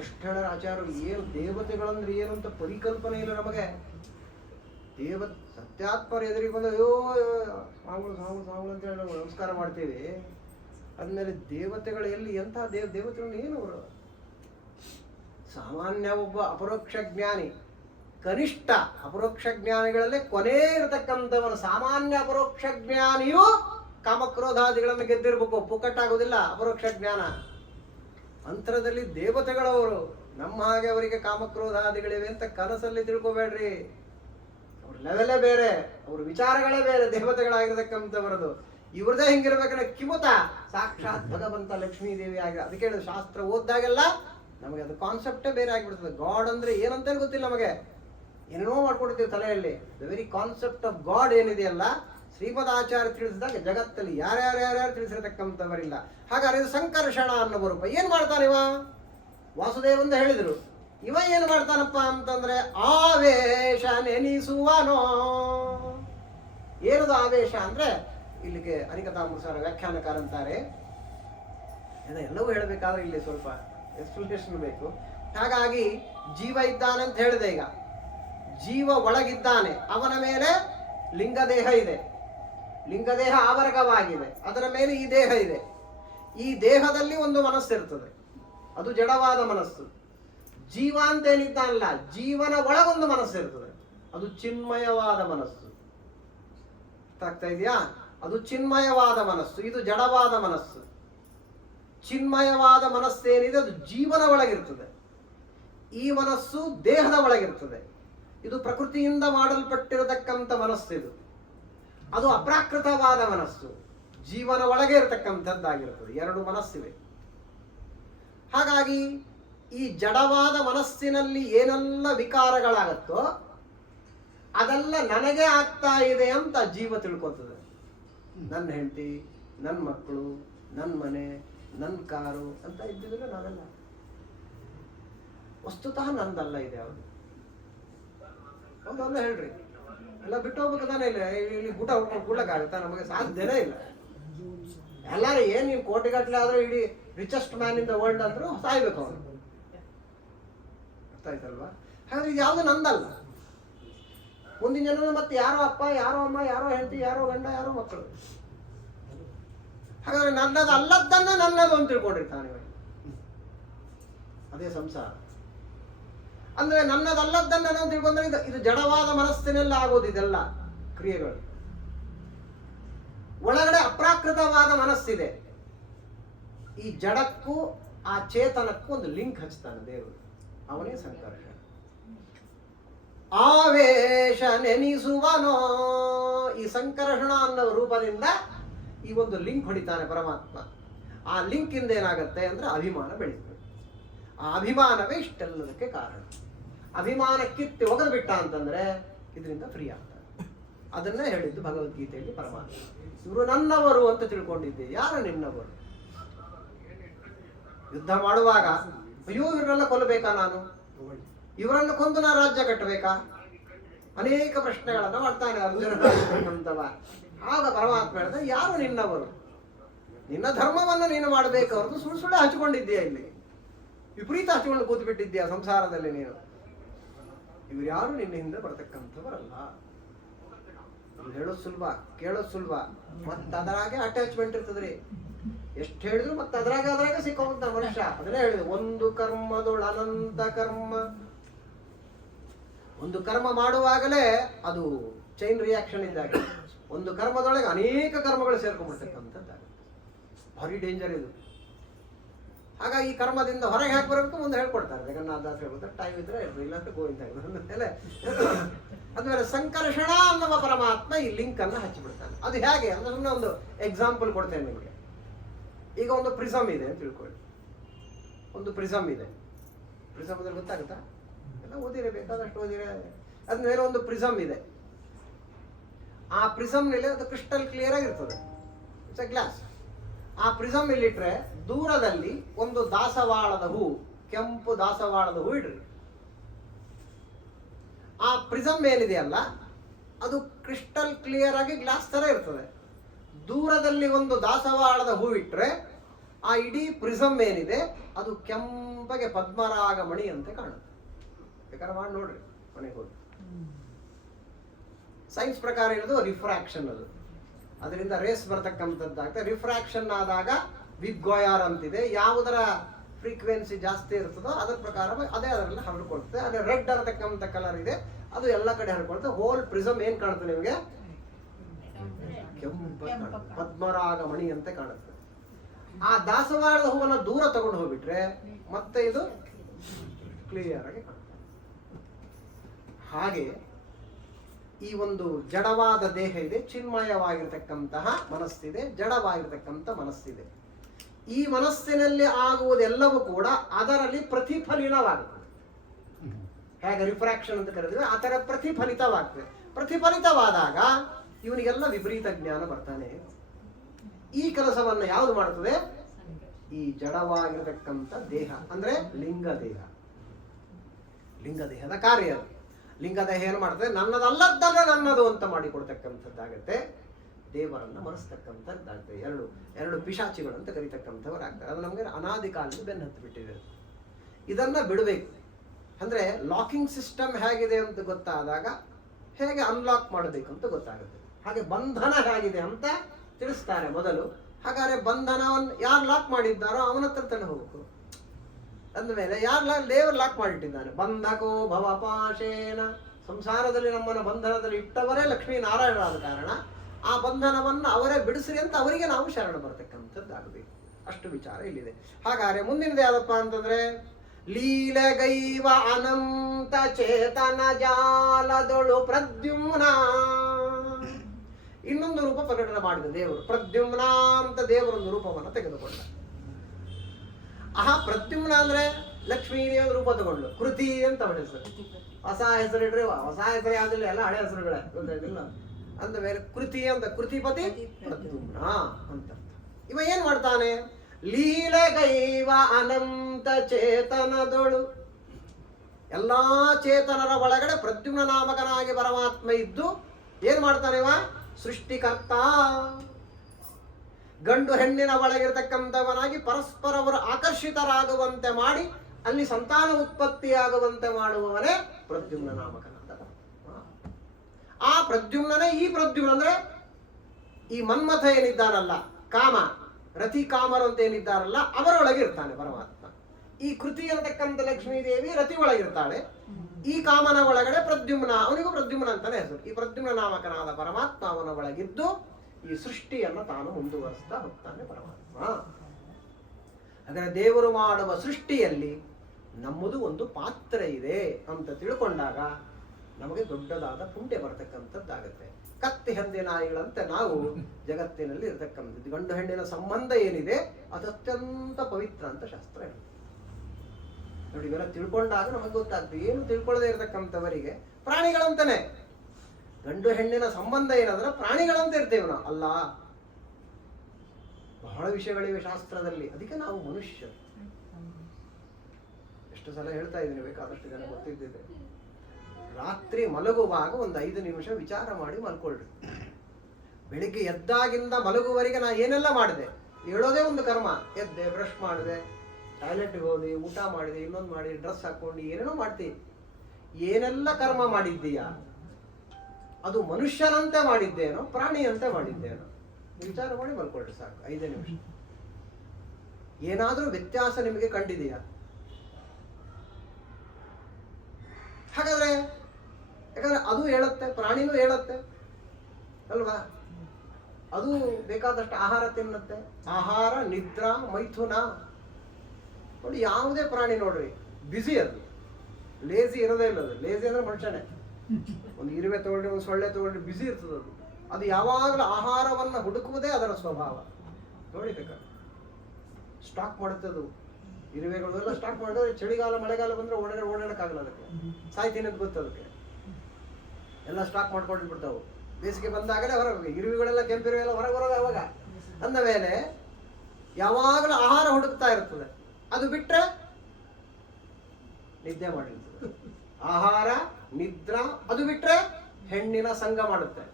ಎಷ್ಟು ಹೇಳೋ ಆಚಾರ್ಯರು ಏನು ದೇವತೆಗಳಂದ್ರೆ ಏನು ಅಂತ ಪರಿಕಲ್ಪನೆ ಇಲ್ಲ ನಮಗೆ. ಸತ್ಯಾತ್ಮರ ಎದುರಿಗೆ ಬಂದ ಅಯ್ಯೋ ಸಾಂಗಳು ಸಾಂಗಳು ಸಾಂಗಳು ಅಂತ ಹೇಳಿ ನಾವು ನಮಸ್ಕಾರ ಮಾಡ್ತೀವಿ. ಆದ್ಮೇಲೆ ದೇವತೆಗಳು ಎಲ್ಲಿ, ಎಂಥ ದೇವತೆಗಳು ಏನು ಅವರು? ಸಾಮಾನ್ಯ ಒಬ್ಬ ಅಪರೋಕ್ಷ ಜ್ಞಾನಿ, ಕನಿಷ್ಠ ಅಪರೋಕ್ಷ ಜ್ಞಾನಿಗಳಲ್ಲೇ ಕೊನೆ ಇರತಕ್ಕಂಥವನು ಸಾಮಾನ್ಯ ಅಪರೋಕ್ಷ ಜ್ಞಾನಿಯು ಕಾಮಕ್ರೋಧಾದಿಗಳನ್ನು ಗೆದ್ದಿರ್ಬೇಕು. ಪುಕ್ಕಟ್ಟಾಗೋದಿಲ್ಲ ಅಪರೋಕ್ಷ ಜ್ಞಾನ. ಅಂತರದಲ್ಲಿ ದೇವತೆಗಳವರು. ನಮ್ಮ ಹಾಗೆ ಅವರಿಗೆ ಕಾಮಕ್ರೋಧಾದಿಗಳಿವೆ ಅಂತ ಕನಸಲ್ಲಿ ತಿಳ್ಕೊಬೇಡ್ರಿ. ಅವ್ರ ಲೆವೆಲೇ ಬೇರೆ, ಅವ್ರ ವಿಚಾರಗಳೇ ಬೇರೆ ದೇವತೆಗಳಾಗಿರ್ತಕ್ಕಂಥವರದು. ಇವ್ರದೇ ಹಿಂಗಿರ್ಬೇಕಂದ್ರೆ ಕಿಮುತ ಸಾಕ್ಷಾತ್ ಭಗವಂತ ಲಕ್ಷ್ಮೀ ದೇವಿ ಆಗಿ. ಅದಕ್ಕೆ ಹೇಳಿದ ಶಾಸ್ತ್ರ ಓದ್ದಾಗೆಲ್ಲ ನಮಗೆ ಅದು ಕಾನ್ಸೆಪ್ಟೇ ಬೇರೆ ಆಗಿಬಿಡ್ತದೆ. ಗಾಡ್ ಅಂದ್ರೆ ಏನಂತ ಗೊತ್ತಿಲ್ಲ ನಮಗೆ, ಏನೇನೋ ಮಾಡ್ಕೊಡ್ತೀವಿ ತಲೆಯಲ್ಲಿ. The very concept of god ಏನಿದೆಯಲ್ಲ, ಶ್ರೀಮದಾಚಾರ್ಯ ತಿಳಿಸಿದಾಗ ಜಗತ್ತಲ್ಲಿ ಯಾರ್ಯಾರು ತಿಳಿಸಿರತಕ್ಕಂಥವರಿಲ್ಲ. ಹಾಗಾದ್ರೆ ಇದು ಸಂಕರ್ಷಣ ಅನ್ನೋ ರೂಪ. ಏನ್ ಮಾಡ್ತಾನಿವ? ವಾಸುದೇವಂದ ಹೇಳಿದ್ರು. ಇವ ಏನು ಮಾಡ್ತಾನಪ್ಪ ಅಂತಂದ್ರೆ ಆವೇಶ ನೆನಿಸುವನೋ. ಏನದು ಆವೇಶ ಅಂದ್ರೆ, ಇಲ್ಲಿಗೆ ಅನಿಕತಾಮೃತರ ವ್ಯಾಖ್ಯಾನಕಾರ ಅಂತಾರೆ, ಎಲ್ಲವೂ ಹೇಳಬೇಕಾದ್ರೆ ಇಲ್ಲಿ ಸ್ವಲ್ಪ ಎಕ್ಸ್ಪ್ಲಿಕೇಶನ್ ಬೇಕು. ಹಾಗಾಗಿ ಜೀವ ಇದ್ದಾನೆ ಅಂತ ಹೇಳಿದೆ. ಈಗ ಜೀವ ಒಳಗಿದ್ದಾನೆ, ಅವನ ಮೇಲೆ ಲಿಂಗದೇಹ ಇದೆ. ಲಿಂಗದೇಹ ಆವರಕವಾಗಿದೆ, ಅದರ ಮೇಲೆ ಈ ದೇಹ ಇದೆ. ಈ ದೇಹದಲ್ಲಿ ಒಂದು ಮನಸ್ಸಿರ್ತದೆ, ಅದು ಜಡವಾದ ಮನಸ್ಸು. ಜೀವ ಅಂತ ಏನಿದ್ದಾನಲ್ಲ, ಜೀವನ ಒಳಗೊಂದು ಮನಸ್ಸಿರ್ತದೆ, ಅದು ಚಿನ್ಮಯವಾದ ಮನಸ್ಸು. ಆಗ್ತಾ ಇದೆಯಾ? ಅದು ಚಿನ್ಮಯವಾದ ಮನಸ್ಸು, ಇದು ಜಡವಾದ ಮನಸ್ಸು. ಚಿನ್ಮಯವಾದ ಮನಸ್ಸೇನಿದೆ ಅದು ಜೀವನ ಒಳಗಿರ್ತದೆ, ಈ ಮನಸ್ಸು ದೇಹದ ಒಳಗಿರ್ತದೆ. ಇದು ಪ್ರಕೃತಿಯಿಂದ ಮಾಡಲ್ಪಟ್ಟಿರತಕ್ಕಂಥ ಮನಸ್ಸಿದು. ಅದು ಅಪ್ರಾಕೃತವಾದ ಮನಸ್ಸು, ಜೀವನ ಒಳಗೆ ಇರತಕ್ಕಂಥದ್ದಾಗಿರ್ತದೆ. ಎರಡು ಮನಸ್ಸಿವೆ. ಹಾಗಾಗಿ ಈ ಜಡವಾದ ಮನಸ್ಸಿನಲ್ಲಿ ಏನೆಲ್ಲ ವಿಕಾರಗಳಾಗತ್ತೋ ಅದೆಲ್ಲ ನನಗೆ ಆಗ್ತಾ ಇದೆ ಅಂತ ಜೀವ ತಿಳ್ಕೊತದೆ. ನನ್ನ ಹೆಂಡತಿ, ನನ್ನ ಮಕ್ಕಳು, ನನ್ನ ಮನೆ, ನನ್ನ ಕಾರು ಅಂತ ಇದ್ದಿದ್ರೆ ನಾವೆಲ್ಲ ವಸ್ತುತಃ ನಂದಲ್ಲ ಇದೆ. ಅವರು ಹೌದಲ್ಲ ಹೇಳ್ರಿ, ಎಲ್ಲ ಬಿಟ್ಟು ಹೋಗ್ಬೇಕದಾನೆ. ಇಲ್ಲ ಇಲ್ಲಿ ಊಟ ಉಟ್ಕೊಂಡು ಕೂಡ್ಲಕ್ಕಾಗುತ್ತಾ? ನಮಗೆ ಸಾಧ್ಯನೇ ಇಲ್ಲ. ಎಲ್ಲಾರು ಏನ್ ನೀವು ಕೋಟಿಗಟ್ಟಲೆ ಆದ್ರೂ ಇಡೀ richest man in the world ಅಂದ್ರೂ ಸಾಯ್ಬೇಕು ಅವನು. ಅರ್ಥ ಆಯ್ತಲ್ವಾ? ಹಾಗಾದ್ರೆ ಇದು ಯಾವುದು ನಂದಲ್ಲ. ಮುಂದಿನ ಜನ ಮತ್ತೆ ಯಾರೋ ಅಪ್ಪ, ಯಾರೋ ಅಮ್ಮ, ಯಾರೋ ಹೆಂಡತಿ, ಯಾರೋ ಗಂಡ, ಯಾರೋ ಮಕ್ಕಳು. ಹಾಗಾದ್ರೆ ನನ್ನದು ಅಲ್ಲದ್ದನ್ನ ನನ್ನದು ಅಂತ ತಿಳ್ಕೊಂಡಿರ್ತಾನೆ. ಅದೇ ಸಂಸಾರ ಅಂದ್ರೆ ನನ್ನದಲ್ಲದ್ದನ್ನ ನಾನು ತಿಳ್ಕೊಂಡ್ರೆ ಇದು ಜಡವಾದ ಮನಸ್ಸಿನೆಲ್ಲ ಆಗೋದು. ಇದೆಲ್ಲ ಕ್ರಿಯೆಗಳು ಒಳಗಡೆ ಅಪ್ರಾಕೃತವಾದ ಮನಸ್ಸಿದೆ. ಈ ಜಡಕ್ಕೂ ಆ ಚೇತನಕ್ಕೂ ಒಂದು ಲಿಂಕ್ ಹಚ್ತಾನೆ ದೇವರು, ಅವನೇ ಸಂಕರ್ಷಣ. ಆವೇಶ ನೆನಿಸುವನೋ, ಈ ಸಂಕರ್ಷಣ ಅನ್ನೋ ರೂಪದಿಂದ ಈ ಒಂದು ಲಿಂಕ್ ಹೊಡಿತಾನೆ ಪರಮಾತ್ಮ. ಆ ಲಿಂಕ್ ಇಂದ ಏನಾಗತ್ತೆ ಅಂದ್ರೆ ಅಭಿಮಾನ ಬೆಳೀತದೆ. ಆ ಅಭಿಮಾನವೇ ಇಷ್ಟೆಲ್ಲದಕ್ಕೆ ಕಾರಣ. ಅಭಿಮಾನ ಕಿತ್ತಿ ಒಗೆದು ಬಿಟ್ಟ ಅಂತಂದ್ರೆ ಇದರಿಂದ ಫ್ರೀ ಆಗ್ತಾರೆ. ಅದನ್ನೇ ಹೇಳಿದ್ದು ಭಗವದ್ಗೀತೆಯಲ್ಲಿ ಪರಮಾತ್ಮ. ಇವರು ನನ್ನವರು ಅಂತ ತಿಳ್ಕೊಂಡಿದ್ದೆ. ಯಾರು ನಿನ್ನವರು? ಯುದ್ಧ ಮಾಡುವಾಗ ಅಯ್ಯೋ ಇವರನ್ನೆಲ್ಲ ಕೊಲ್ಲಬೇಕಾ, ನಾನು ಇವರನ್ನು ಕೊಂದು ನಾ ರಾಜ್ಯ ಕಟ್ಟಬೇಕಾ? ಅನೇಕ ಪ್ರಶ್ನೆಗಳನ್ನು ಮಾಡ್ತಾನೆ ಅರ್ಜುನ. ಆಗ ಪರಮಾತ್ಮ ಹೇಳಿದ, ಯಾರು ನಿನ್ನವರು? ನಿನ್ನ ಧರ್ಮವನ್ನು ನೀನು ಮಾಡಬೇಕು ಹೊರತು ಸುಳ್ಳು ಸುಳ್ಳು ಹಚ್ಕೊಂಡಿದ್ದೀಯಾ, ಇಲ್ಲಿ ವಿಪರೀತ ಹಚ್ಕೊಂಡು ಕೂತು ಬಿಟ್ಟಿದ್ದೀಯಾ ಸಂಸಾರದಲ್ಲಿ ನೀನು. ಇವ್ರು ಯಾರು ನಿನ್ನ ಹಿಂದೆ ಬರ್ತಕ್ಕಂಥವರಲ್ಲ. ಹೇಳೋದು ಸುಲಭ, ಕೇಳೋದು ಸುಲಭ, ಮತ್ತೆ ಅದರಾಗೆ ಅಟ್ಯಾಚ್ಮೆಂಟ್ ಇರ್ತದ್ರಿ. ಎಷ್ಟು ಹೇಳಿದ್ರು ಮತ್ತೆ ಅದ್ರಾಗೆ ಸಿಕ್ಕೋಂತ ಮನುಷ್ಯ. ಅದನ್ನೇ ಹೇಳಿದ್ರು, ಒಂದು ಕರ್ಮದೊಳ ಅನಂತ ಕರ್ಮ. ಒಂದು ಕರ್ಮ ಮಾಡುವಾಗಲೇ ಅದು ಚೈನ್ ರಿಯಾಕ್ಷನ್ ಇದ್ದಾಗ ಒಂದು ಕರ್ಮದೊಳಗೆ ಅನೇಕ ಕರ್ಮಗಳು ಸೇರ್ಕೊಂಡ್ಬಿಡ್ತಕ್ಕಂಥದ್ದು. ಭಾರಿ ಡೇಂಜರ್ ಇದು. ಹಾಗಾಗಿ ಈ ಕರ್ಮದಿಂದ ಹೊರಗೆ ಹಾಕಿ ಬರಬೇಕು ಮುಂದೆ ಹೇಳ್ಕೊಡ್ತಾರೆ. ಜಗನ್ನಾಥದಾಸ್ ಹೇಳ್ತಾರೆ, ಟೈಮ್ ಇದ್ರೆ ಇಲ್ಲ ಅಂತ ಗೋವಿಂದ ಮೇಲೆ ಅದ್ಮೇಲೆ ಸಂಕರ್ಷಣ ಅನ್ನುವ ಪರಮಾತ್ಮ ಈ ಲಿಂಕ್ ಅನ್ನ ಹಚ್ಚಿಬಿಡ್ತಾನೆ. ಅದು ಹೇಗೆ ಅಂದ್ರೆ ಸುಮ್ಮನೆ ಒಂದು ಎಕ್ಸಾಂಪಲ್ ಕೊಡ್ತೇನೆ ನಿಮಗೆ. ಈಗ ಒಂದು ಪ್ರಿಸಮ್ ಇದೆ ಅಂತ ತಿಳ್ಕೊಳ್ಳಿ. ಒಂದು ಪ್ರಿಸಮ್ ಇದೆ. ಪ್ರಿಸಮ್ ಅಂದ್ರೆ ಗೊತ್ತಾಗುತ್ತಾ? ಎಲ್ಲ ಓದಿರೇ, ಬೇಕಾದಷ್ಟು ಓದಿರೇ. ಅದ್ಮೇಲೆ ಒಂದು ಪ್ರಿಸಮ್ ಇದೆ. ಆ ಪ್ರಿಸಮ್ನಲ್ಲಿ ಅದು ಕ್ರಿಸ್ಟಲ್ ಕ್ಲಿಯರ್ ಆಗಿರ್ತದೆ. It's A glass. ಆ ಪ್ರಿಸಮ್ ಇಲ್ಲಿಟ್ರೆ ದೂರದಲ್ಲಿ ಒಂದು ದಾಸವಾಳದ ಹೂ, ಕೆಂಪು ದಾಸವಾಳದ ಹೂ ಇಡ್ರಿ. ಆ ಪ್ರಿಸಮ್ ಏನಿದೆಯಲ್ಲ ಅದು ಕ್ರಿಸ್ಟಲ್ ಕ್ಲಿಯರ್ ಆಗಿ ಗ್ಲಾಸ್ ತರ ಇರ್ತದೆ. ದೂರದಲ್ಲಿ ಒಂದು ದಾಸವಾಳದ ಹೂವಿಟ್ರೆ ಆ ಇಡೀ ಪ್ರಿಸಮ್ ಏನಿದೆ ಅದು ಕೆಂಪಗೆ ಪದ್ಮರಾಗ ಮಣಿ ಅಂತ ಕಾಣುತ್ತೆ. ಬೇಕಾದ್ರೆ ಮಾಡಿ ನೋಡ್ರಿ ಮನೆಗೆ ಹೋಗಿ. ಸೈನ್ಸ್ ಪ್ರಕಾರ ಇರೋದು ರಿಫ್ರಾಕ್ಷನ್, ಅದರಿಂದ ರೇಸ್ ಬರ್ತಕ್ಕಂಥದ್ದಾಗ್ತದೆ. ರಿಫ್ರಾಕ್ಷನ್ ಆದಾಗ ಬಿಗ್ ಗೋಯಾರ್ ಅಂತಿದೆ, ಯಾವುದರ ಫ್ರೀಕ್ವೆನ್ಸಿ ಜಾಸ್ತಿ ಇರ್ತದೋ ಅದರ ಪ್ರಕಾರ ಅದೇ ಅದರಲ್ಲಿ ಹರಡ್ಕೊಳ್ತದೆ. ಅದೇ ರೆಡ್ ಅನ್ನತಕ್ಕಂಥ ಕಲರ್ ಇದೆ, ಅದು ಎಲ್ಲ ಕಡೆ ಹರಡ್ಕೊಳ್ತದೆ. ಹೋಲ್ ಪ್ರಿಸಮ್ ಏನ್ ಕಾಣುತ್ತೆ ನಿಮಗೆ? ಕೆಂಪ ಪದ್ಮರಾಗ ಮಣಿ ಅಂತ ಕಾಣುತ್ತೆ. ಆ ದಾಸವಾಳದ ಹೂವನ್ನ ದೂರ ತಗೊಂಡು ಹೋಗ್ಬಿಟ್ರೆ ಮತ್ತೆ ಇದು ಕ್ಲಿಯರ್ ಆಗಿ ಕಾಣುತ್ತೆ. ಹಾಗೆ ಈ ಒಂದು ಜಡವಾದ ದೇಹ ಇದೆ, ಚಿನ್ಮಯವಾಗಿರ್ತಕ್ಕಂತಹ ಮನಸ್ಸಿದೆ, ಜಡವಾಗಿರ್ತಕ್ಕಂಥ ಮನಸ್ಸಿದೆ. ಈ ಮನಸ್ಸಿನಲ್ಲಿ ಆಗುವುದೆಲ್ಲವೂ ಕೂಡ ಅದರಲ್ಲಿ ಪ್ರತಿಫಲಿತವಾಗುತ್ತದೆ. ಹೇಗೆ ರಿಫ್ರಾಕ್ಷನ್ ಅಂತ ಕರೆದಿವೆ ಆ ಥರ ಪ್ರತಿಫಲಿತವಾಗ್ತದೆ. ಪ್ರತಿಫಲಿತವಾದಾಗ ಇವನಿಗೆಲ್ಲ ವಿಪರೀತ ಜ್ಞಾನ ಬರ್ತಾನೆ. ಈ ಕೆಲಸವನ್ನ ಯಾವುದು ಮಾಡ್ತದೆ? ಈ ಜಡವಾಗಿರತಕ್ಕಂಥ ದೇಹ ಅಂದ್ರೆ ಲಿಂಗ ದೇಹ. ಲಿಂಗ ದೇಹದ ಕಾರ್ಯ ಅದು. ಲಿಂಗ ದೇಹ ಏನು ಮಾಡ್ತದೆ? ನನ್ನದಲ್ಲದ್ದಲ್ಲ ನನ್ನದು ಅಂತ ಮಾಡಿಕೊಡ್ತಕ್ಕಂಥದ್ದಾಗತ್ತೆ. ದೇವರನ್ನ ಮನಸ್ತಕ್ಕಂಥದ್ದಾಗ್ತದೆ. ಎರಡು ಪಿಶಾಚಿಗಳು ಅಂತ ಕರೀತಕ್ಕಂಥವರಾಗ್ತಾರೆ. ಅದು ನಮಗೆ ಅನಾದಿ ಕಾಲದಲ್ಲಿ ಬೆನ್ನು ಹತ್ತು ಬಿಟ್ಟಿದೆ. ಇದನ್ನ ಬಿಡಬೇಕು. ಅಂದ್ರೆ ಲಾಕಿಂಗ್ ಸಿಸ್ಟಮ್ ಹೇಗಿದೆ ಅಂತ ಗೊತ್ತಾದಾಗ ಹೇಗೆ ಅನ್ಲಾಕ್ ಮಾಡಬೇಕು ಅಂತ ಗೊತ್ತಾಗುತ್ತೆ. ಹಾಗೆ ಬಂಧನ ಹೇಗಿದೆ ಅಂತ ತಿಳಿಸ್ತಾರೆ ಮೊದಲು. ಹಾಗಾದ್ರೆ ಬಂಧನವನ್ನು ಯಾರು ಲಾಕ್ ಮಾಡಿದ್ದಾರೋ ಅವನ ಹತ್ರ ತಂದು ಹೋಗ್ಬೇಕು. ಅಂದಮೇಲೆ ದೇವರು ಲಾಕ್ ಮಾಡಿಟ್ಟಿದ್ದಾನೆ. ಬಂಧಕೋ ಭವಪಾಶೇನ, ಸಂಸಾರದಲ್ಲಿ ನಮ್ಮನ್ನ ಬಂಧನದಲ್ಲಿ ಇಟ್ಟವರೇ ಲಕ್ಷ್ಮೀ ನಾರಾಯಣರಾದ ಕಾರಣ ಆ ಬಂಧನವನ್ನು ಅವರೇ ಬಿಡಿಸ್ರಿ ಅಂತ ಅವರಿಗೆ ನಾವು ಶರಣ ಬರ್ತಕ್ಕಂಥದ್ದಾಗಬೇಕು. ಅಷ್ಟು ವಿಚಾರ ಇಲ್ಲಿದೆ. ಹಾಗಾದ್ರೆ ಮುಂದಿನದು ಯಾವಪ್ಪ ಅಂತಂದ್ರೆ ಲೀಲೆಗೈವ ಅನಂತ ಚೇತನ ಜಾಲದೊಳು ಪ್ರದ್ಯುಮ್ನ. ಇನ್ನೊಂದು ರೂಪ ಪ್ರಕಟಣೆ ಮಾಡಿದ ದೇವರು. ಪ್ರದ್ಯುಮ್ನ ಅಂತ ದೇವರೊಂದು ರೂಪವನ್ನು ತೆಗೆದುಕೊಂಡ. ಪ್ರದ್ಯುಮ್ನ ಅಂದ್ರೆ ಲಕ್ಷ್ಮೀ ರೂಪ ತಗೊಂಡು ಕೃತಿ ಅಂತ ಅವಳ ಹೆಸರು. ಹೊಸ ಹೆಸರಿಡ್ರಿ, ಹೊಸ ಹೆಸರು ಯಾವ್ದಿಲ್ಲ, ಎಲ್ಲ ಹಳೆ ಹೆಸರುಗಳೇ ಗೊತ್ತಾಯ್ತಿಲ್ಲ. ಅಂದ ಮೇಲೆ ಕೃತಿ ಅಂತ, ಕೃತಿಪತಿ ಪ್ರದ್ಯುಮ್ನ ಅಂತ. ಇವ ಏನ್ ಮಾಡ್ತಾನೆ? ಲೀಲೆಗೈವ ಅನಂತ ಚೇತನದೊಳು, ಎಲ್ಲಾ ಚೇತನರ ಒಳಗಡೆ ಪ್ರದ್ಯುಮ್ನ ನಾಮಕನಾಗಿ ಪರಮಾತ್ಮ ಇದ್ದು ಏನ್ ಮಾಡ್ತಾನೆ ಇವ? ಸೃಷ್ಟಿಕರ್ತ. ಗಂಡು ಹೆಣ್ಣಿನ ಒಳಗಿರತಕ್ಕಂಥವನಾಗಿ ಪರಸ್ಪರವರು ಆಕರ್ಷಿತರಾಗುವಂತೆ ಮಾಡಿ ಅಲ್ಲಿ ಸಂತಾನ ಉತ್ಪತ್ತಿಯಾಗುವಂತೆ ಮಾಡುವವನೇ ಪ್ರದ್ಯುಮ್ನ ನಾಮಕನಾದ. ಆ ಪ್ರದ್ಯುಮ್ನೇ ಈ ಪ್ರದ್ಯುಮ್ನ ಅಂದ್ರೆ ಈ ಮನ್ಮಥ ಏನಿದ್ದಾನಲ್ಲ, ಕಾಮ ರತಿ ಕಾಮರು ಅಂತ ಏನಿದ್ದಾರಲ್ಲ ಅವರೊಳಗಿರ್ತಾನೆ ಪರಮಾತ್ಮ. ಈ ಕೃತಿ ಅನ್ನತಕ್ಕಂಥ ಲಕ್ಷ್ಮೀದೇವಿ ರತಿ ಒಳಗಿರ್ತಾಳೆ. ಈ ಕಾಮನ ಒಳಗಡೆ ಪ್ರದ್ಯುಮ್ನ, ಅವನಿಗೂ ಪ್ರದ್ಯುಮ್ನ ಅಂತಾನೆ ಹೆಸರು. ಈ ಪ್ರದ್ಯುಮ್ನ ನಾಮಕನಾದ ಪರಮಾತ್ಮ ಅವನ ಒಳಗಿದ್ದು ಈ ಸೃಷ್ಟಿಯನ್ನು ತಾನು ಮುಂದುವರಿಸ್ತಾ ಹೋಗ್ತಾನೆ ಪರಮಾತ್ಮ. ಹಾಗಾದ್ರೆ ದೇವರು ಮಾಡುವ ಸೃಷ್ಟಿಯಲ್ಲಿ ನಮ್ಮದು ಒಂದು ಪಾತ್ರ ಇದೆ ಅಂತ ತಿಳ್ಕೊಂಡಾಗ ನಮಗೆ ದೊಡ್ಡದಾದ ಪುಣ್ಯ ಬರತಕ್ಕಂಥದ್ದಾಗತ್ತೆ. ಕತ್ತಿ ಹಂದಿ ನಾಯಿಗಳಂತೆ ನಾವು ಜಗತ್ತಿನಲ್ಲಿ ಇರತಕ್ಕಂಥದ್ದು. ಗಂಡು ಹೆಣ್ಣಿನ ಸಂಬಂಧ ಏನಿದೆ ಅದು ಅತ್ಯಂತ ಪವಿತ್ರ ಅಂತ ಶಾಸ್ತ್ರ ಹೇಳುತ್ತೆ. ನೋಡಿ, ಇವೆಲ್ಲ ತಿಳ್ಕೊಂಡಾಗ ನಮಗೆ ಗೊತ್ತಾಗ್ತದೆ. ಏನು ತಿಳ್ಕೊಳ್ಳದೆ ಇರತಕ್ಕಂಥವರಿಗೆ ಪ್ರಾಣಿಗಳಂತಾನೆ. ಗಂಡು ಹೆಣ್ಣಿನ ಸಂಬಂಧ ಏನಂದ್ರೆ ಪ್ರಾಣಿಗಳಂತ ಇರ್ತೇವೆ ನಾವು, ಅಲ್ಲ. ಬಹಳ ವಿಷಯಗಳಿವೆ ಶಾಸ್ತ್ರದಲ್ಲಿ. ಅದಕ್ಕೆ ನಾವು ಮನುಷ್ಯರು. ಎಷ್ಟು ಸಲ ಹೇಳ್ತಾ ಇದ್ದೀನಿ, ಬೇಕಾದಷ್ಟು ಜನ ಗೊತ್ತಿದ್ದಿದೆ. ರಾತ್ರಿ ಮಲಗುವಾಗ ಒಂದು 5 ನಿಮಿಷ ವಿಚಾರ ಮಾಡಿ ಮಲ್ಕೊಳ್ರಿ. ಬೆಳಿಗ್ಗೆ ಎದ್ದಾಗಿಂದ ಮಲಗುವವರೆಗೆ ನಾ ಏನೆಲ್ಲ ಮಾಡಿದೆ, ಹೇಳೋದೇ ಒಂದು ಕರ್ಮ. ಎದ್ದೆ, ಬ್ರಷ್ ಮಾಡಿದೆ, ಟಾಯ್ಲೆಟ್ಗೆ ಹೋದಿ, ಊಟ ಮಾಡಿದೆ, ಇನ್ನೊಂದು ಮಾಡಿ, ಡ್ರೆಸ್ ಹಾಕೊಂಡು ಏನೇನೋ ಮಾಡ್ತೀವಿ. ಏನೆಲ್ಲ ಕರ್ಮ ಮಾಡಿದ್ದೀಯಾ ಅದು ಮನುಷ್ಯನಂತೆ ಮಾಡಿದ್ದೇನೋ ಪ್ರಾಣಿಯಂತೆ ಮಾಡಿದ್ದೇನೋ ವಿಚಾರ ಮಾಡಿ ಮಲ್ಕೊಳ್ರಿ ಸಾಕು. 5 ನಿಮಿಷ. ಏನಾದ್ರೂ ವ್ಯತ್ಯಾಸ ನಿಮಗೆ ಕಂಡಿದೆಯಾ? ಹಾಗಾದ್ರೆ ಯಾಕಂದ್ರೆ ಅದು ಹೇಳುತ್ತೆ, ಪ್ರಾಣಿನೂ ಹೇಳುತ್ತೆ ಅಲ್ವಾ? ಅದು ಬೇಕಾದಷ್ಟು ಆಹಾರ ತಿನ್ನುತ್ತೆ. ಆಹಾರ, ನಿದ್ರಾ, ಮೈಥುನ. ನೋಡಿ, ಯಾವುದೇ ಪ್ರಾಣಿ ನೋಡ್ರಿ ಬ್ಯುಸಿ, ಅದು ಲೇಜಿ ಇರೋದೇ ಇಲ್ಲ. ಅದು ಲೇಜಿ ಅಂದ್ರೆ ಮನುಷ್ಯನೇ. ಒಂದು ಇರುವೆ ತಗೊಳ್ರಿ, ಒಂದು ಸೊಳ್ಳೆ ತಗೊಳ್ರಿ, ಬ್ಯುಸಿ ಇರ್ತದೆ ಅದು. ಅದು ಯಾವಾಗಲೂ ಆಹಾರವನ್ನ ಹುಡುಕುವುದೇ ಅದರ ಸ್ವಭಾವ. ನೋಡಿ, ಬೇಕಾದ್ರೆ ಸ್ಟಾಕ್ ಮಾಡುತ್ತೆ ಅದು. ಇರುವೆಗಳು ಎಲ್ಲ ಸ್ಟಾಕ್ ಮಾಡಿದ್ರೆ ಚಳಿಗಾಲ ಮಳೆಗಾಲ ಬಂದ್ರೆ ಓಡಾಡಕ್ಕಾಗಲ್ಲ ಅದಕ್ಕೆ, ಸಾಯ್ತೀನಿ ಅಂತ ಗೊತ್ತು ಅದಕ್ಕೆ. ಎಲ್ಲ ಸ್ಟಾಕ್ ಮಾಡ್ಕೊಂಡು ಬಿಡ್ತಾವು. ಬೇಸಿಗೆ ಬಂದಾಗಲೇ ಹೊರಗೆ ಇರುವೆಗಳೆಲ್ಲ, ಕೆಂಪಿರುವೆಲ್ಲ ಹೊರಗೆ ಬರೋದು ಅವಾಗ. ಅಂದ ಮೇಲೆ ಯಾವಾಗಲೂ ಆಹಾರ ಹುಡುಕ್ತಾ ಇರ್ತದೆ. ಅದು ಬಿಟ್ರೆ ನಿದ್ದೆ ಮಾಡಿರ್ತದೆ. ಆಹಾರ ನಿದ್ರಾ, ಅದು ಬಿಟ್ರೆ ಹೆಣ್ಣಿನ ಸಂಘ ಮಾಡುತ್ತೆ.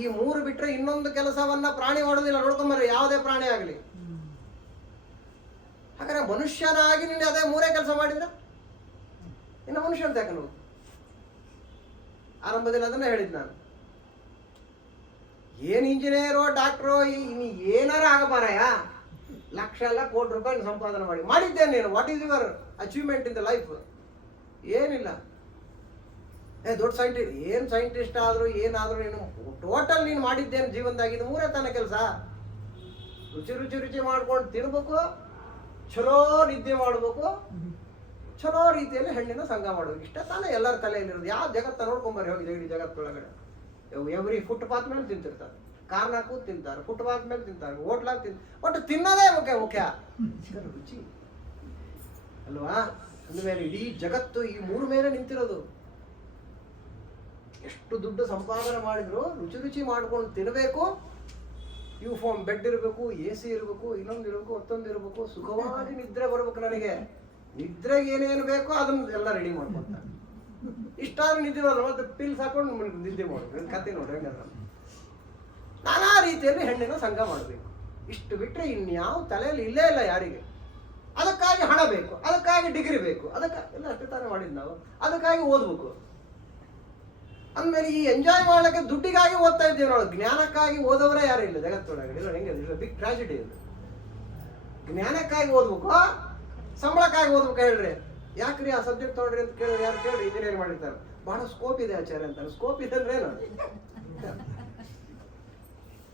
ಈ ಮೂರು ಬಿಟ್ರೆ ಇನ್ನೊಂದು ಕೆಲಸವನ್ನ ಪ್ರಾಣಿ ಮಾಡೋದಿಲ್ಲ. ನೋಡ್ಕೊಂಬರ್ರಿ, ಯಾವುದೇ ಪ್ರಾಣಿ ಆಗಲಿ. ಹಾಗಾದ್ರೆ ಮನುಷ್ಯನಾಗಿ ನೀನು ಅದೇ ಮೂರೇ ಕೆಲಸ ಮಾಡಿದ್ರೆ ಇನ್ನು ಮನುಷ್ಯ ಅಂತ ಯಾಕೆ ನೋಡು? ಆರಂಭದಲ್ಲಿ ಅದನ್ನ ಹೇಳಿದ್ ನಾನು. ಏನ್ ಇಂಜಿನಿಯರೋ ಡಾಕ್ಟ್ರೋ ಇನ್ನು ಏನಾರ ಆಗಬಾರಯ್ಯ, ಲಕ್ಷ ಎಲ್ಲ ಕೋಟಿ ರೂಪಾಯಿ ಸಂಪಾದನೆ ಮಾಡಿದ್ದೇನೆ ನೀನು. What is your achievement in the life? ಏನಿಲ್ಲ. ದೊಡ್ಡ ಸೈಂಟಿಸ್ಟ್, ಏನ್ ಸೈಂಟಿಸ್ಟ್ ಆದ್ರು ಏನಾದ್ರು ನೀನು ಟೋಟಲ್ ನೀನು ಮಾಡಿದ್ದೇನು ಜೀವನದಾಗಿದ್ದು ಮೂರೇ ತಾನೇ ಕೆಲಸ. ರುಚಿ ರುಚಿ ರುಚಿ ಮಾಡ್ಕೊಂಡು ತಿನ್ಬೇಕು, ಚಲೋ ನಿದ್ದೆ ಮಾಡ್ಬೇಕು, ಚಲೋ ರೀತಿಯಲ್ಲಿ ಹೆಣ್ಣಿನ ಸಂಘ ಮಾಡ್ಬೇಕು. ಇಷ್ಟ ತಾನೇ ಎಲ್ಲರ ತಲೆಯಲ್ಲಿರೋದು. ಯಾವ ಜಗತ್ತ ನೋಡ್ಕೊಂಬರ್ರಿ ಹೋಗಿದೆ ಇಡೀ ಜಗತ್ತೊಳಗಡೆ. ಎವ್ರಿ ಫುಟ್ಪಾತ್ ಮೇಲೆ ತಿಂತಿರ್ತಾರೆ, ಕಾರ್ನಾಗ ಕೂತ್ ತಿಂತಾರೆ, ಫುಟ್ಪಾತ್ ಮೇಲೆ ತಿಂತಾರೆ, ಹೋಟ್ಲಾಗ ಒಟ್ಟು ತಿನ್ನೋದೇ ಮುಖ್ಯ. ರುಚಿ ಅಲ್ವಾ? ಅಂದಮೇಲೆ ಇಡೀ ಜಗತ್ತು ಈ ಮೂರು ಮೇಲೆ ನಿಂತಿರೋದು. ಎಷ್ಟು ದುಡ್ಡು ಸಂಪಾದನೆ ಮಾಡಿದ್ರು ರುಚಿ ರುಚಿ ಮಾಡ್ಕೊಂಡು ತಿನ್ನಬೇಕು. ಯೂಫಾರ್ಮ್ ಬೆಡ್ ಇರಬೇಕು, AC ಇರಬೇಕು, ಇನ್ನೊಂದು ಇರಬೇಕು, ಮತ್ತೊಂದು ಇರಬೇಕು, ಸುಖವಾಗಿ ನಿದ್ರೆ ಬರ್ಬೇಕು. ನನಗೆ ನಿದ್ರೆಗೆ ಏನೇನು ಬೇಕೋ ಅದನ್ನ ಎಲ್ಲ ರೆಡಿ ಮಾಡ್ಕೊತಾರೆ. ಇಷ್ಟಾದ್ರೂ ನಿದ್ದೆ ಬರಲ್ಲ, ಮತ್ತೆ ಪಿಲ್ಸ್ ಹಾಕೊಂಡು ನಿದ್ದೆ ಮಾಡ್ಬೇಕು. ಕತೆ ನೋಡ್ರಿ ಹೆಂಗಂದ್ರೆ ನಾನಾ ರೀತಿಯಲ್ಲಿ ಹೆಣ್ಣಿನ ಸಂಘ ಮಾಡಬೇಕು. ಇಷ್ಟು ಬಿಟ್ಟರೆ ಇನ್ಯಾವ ತಲೆಯಲ್ಲಿ ಇಲ್ಲೇ ಇಲ್ಲ ಯಾರಿಗೆ. ಅದಕ್ಕಾಗಿ ಹಣ ಬೇಕು, ಅದಕ್ಕಾಗಿ ಡಿಗ್ರಿ ಬೇಕು, ಅದಕ್ಕಾಗಿ ಎಲ್ಲ ಅಷ್ಟೇ ತಾನೇ ಮಾಡಿದ್ ನಾವು. ಅದಕ್ಕಾಗಿ ಓದ್ಬೇಕು. ಅಂದಮೇಲೆ ಈ ಎಂಜಾಯ್ ಮಾಡಲಿಕ್ಕೆ ದುಡ್ಡಿಗಾಗಿ ಓದ್ತಾ ಇದ್ದೇವೆ ನಾವು. ಜ್ಞಾನಕ್ಕಾಗಿ ಓದೋರೇ ಯಾರು ಇಲ್ಲ ಜಗತ್ತೊಳಗಡೆ. ಇಲ್ಲ ಹೆಂಗೆ ಬಿಗ್ ಟ್ರಾಜಿಡಿ ಇದು. ಜ್ಞಾನಕ್ಕಾಗಿ ಓದ್ಬೇಕು, ಸಂಬಳಕ್ಕಾಗಿ ಓದ್ಬೇಕು. ಹೇಳ್ರಿ ಯಾಕ್ರಿ ಆ ಸಬ್ಜೆಕ್ಟ್ ತೊಗೊಂಡ್ರಿ ಅಂತ ಕೇಳಿದ್ರೆ ಯಾರು ಕೇಳ್ರಿ ಇಂಜಿನಿಯರಿಂಗ್ ಮಾಡಿರ್ತಾರೆ. ಬಹಳ ಸ್ಕೋಪ್ ಇದೆ ಆಚಾರ್ಯ ಅಂತಾರೆ. ಸ್ಕೋಪ್ ಇದೆ ಅಂದ್ರೆ ಏನು?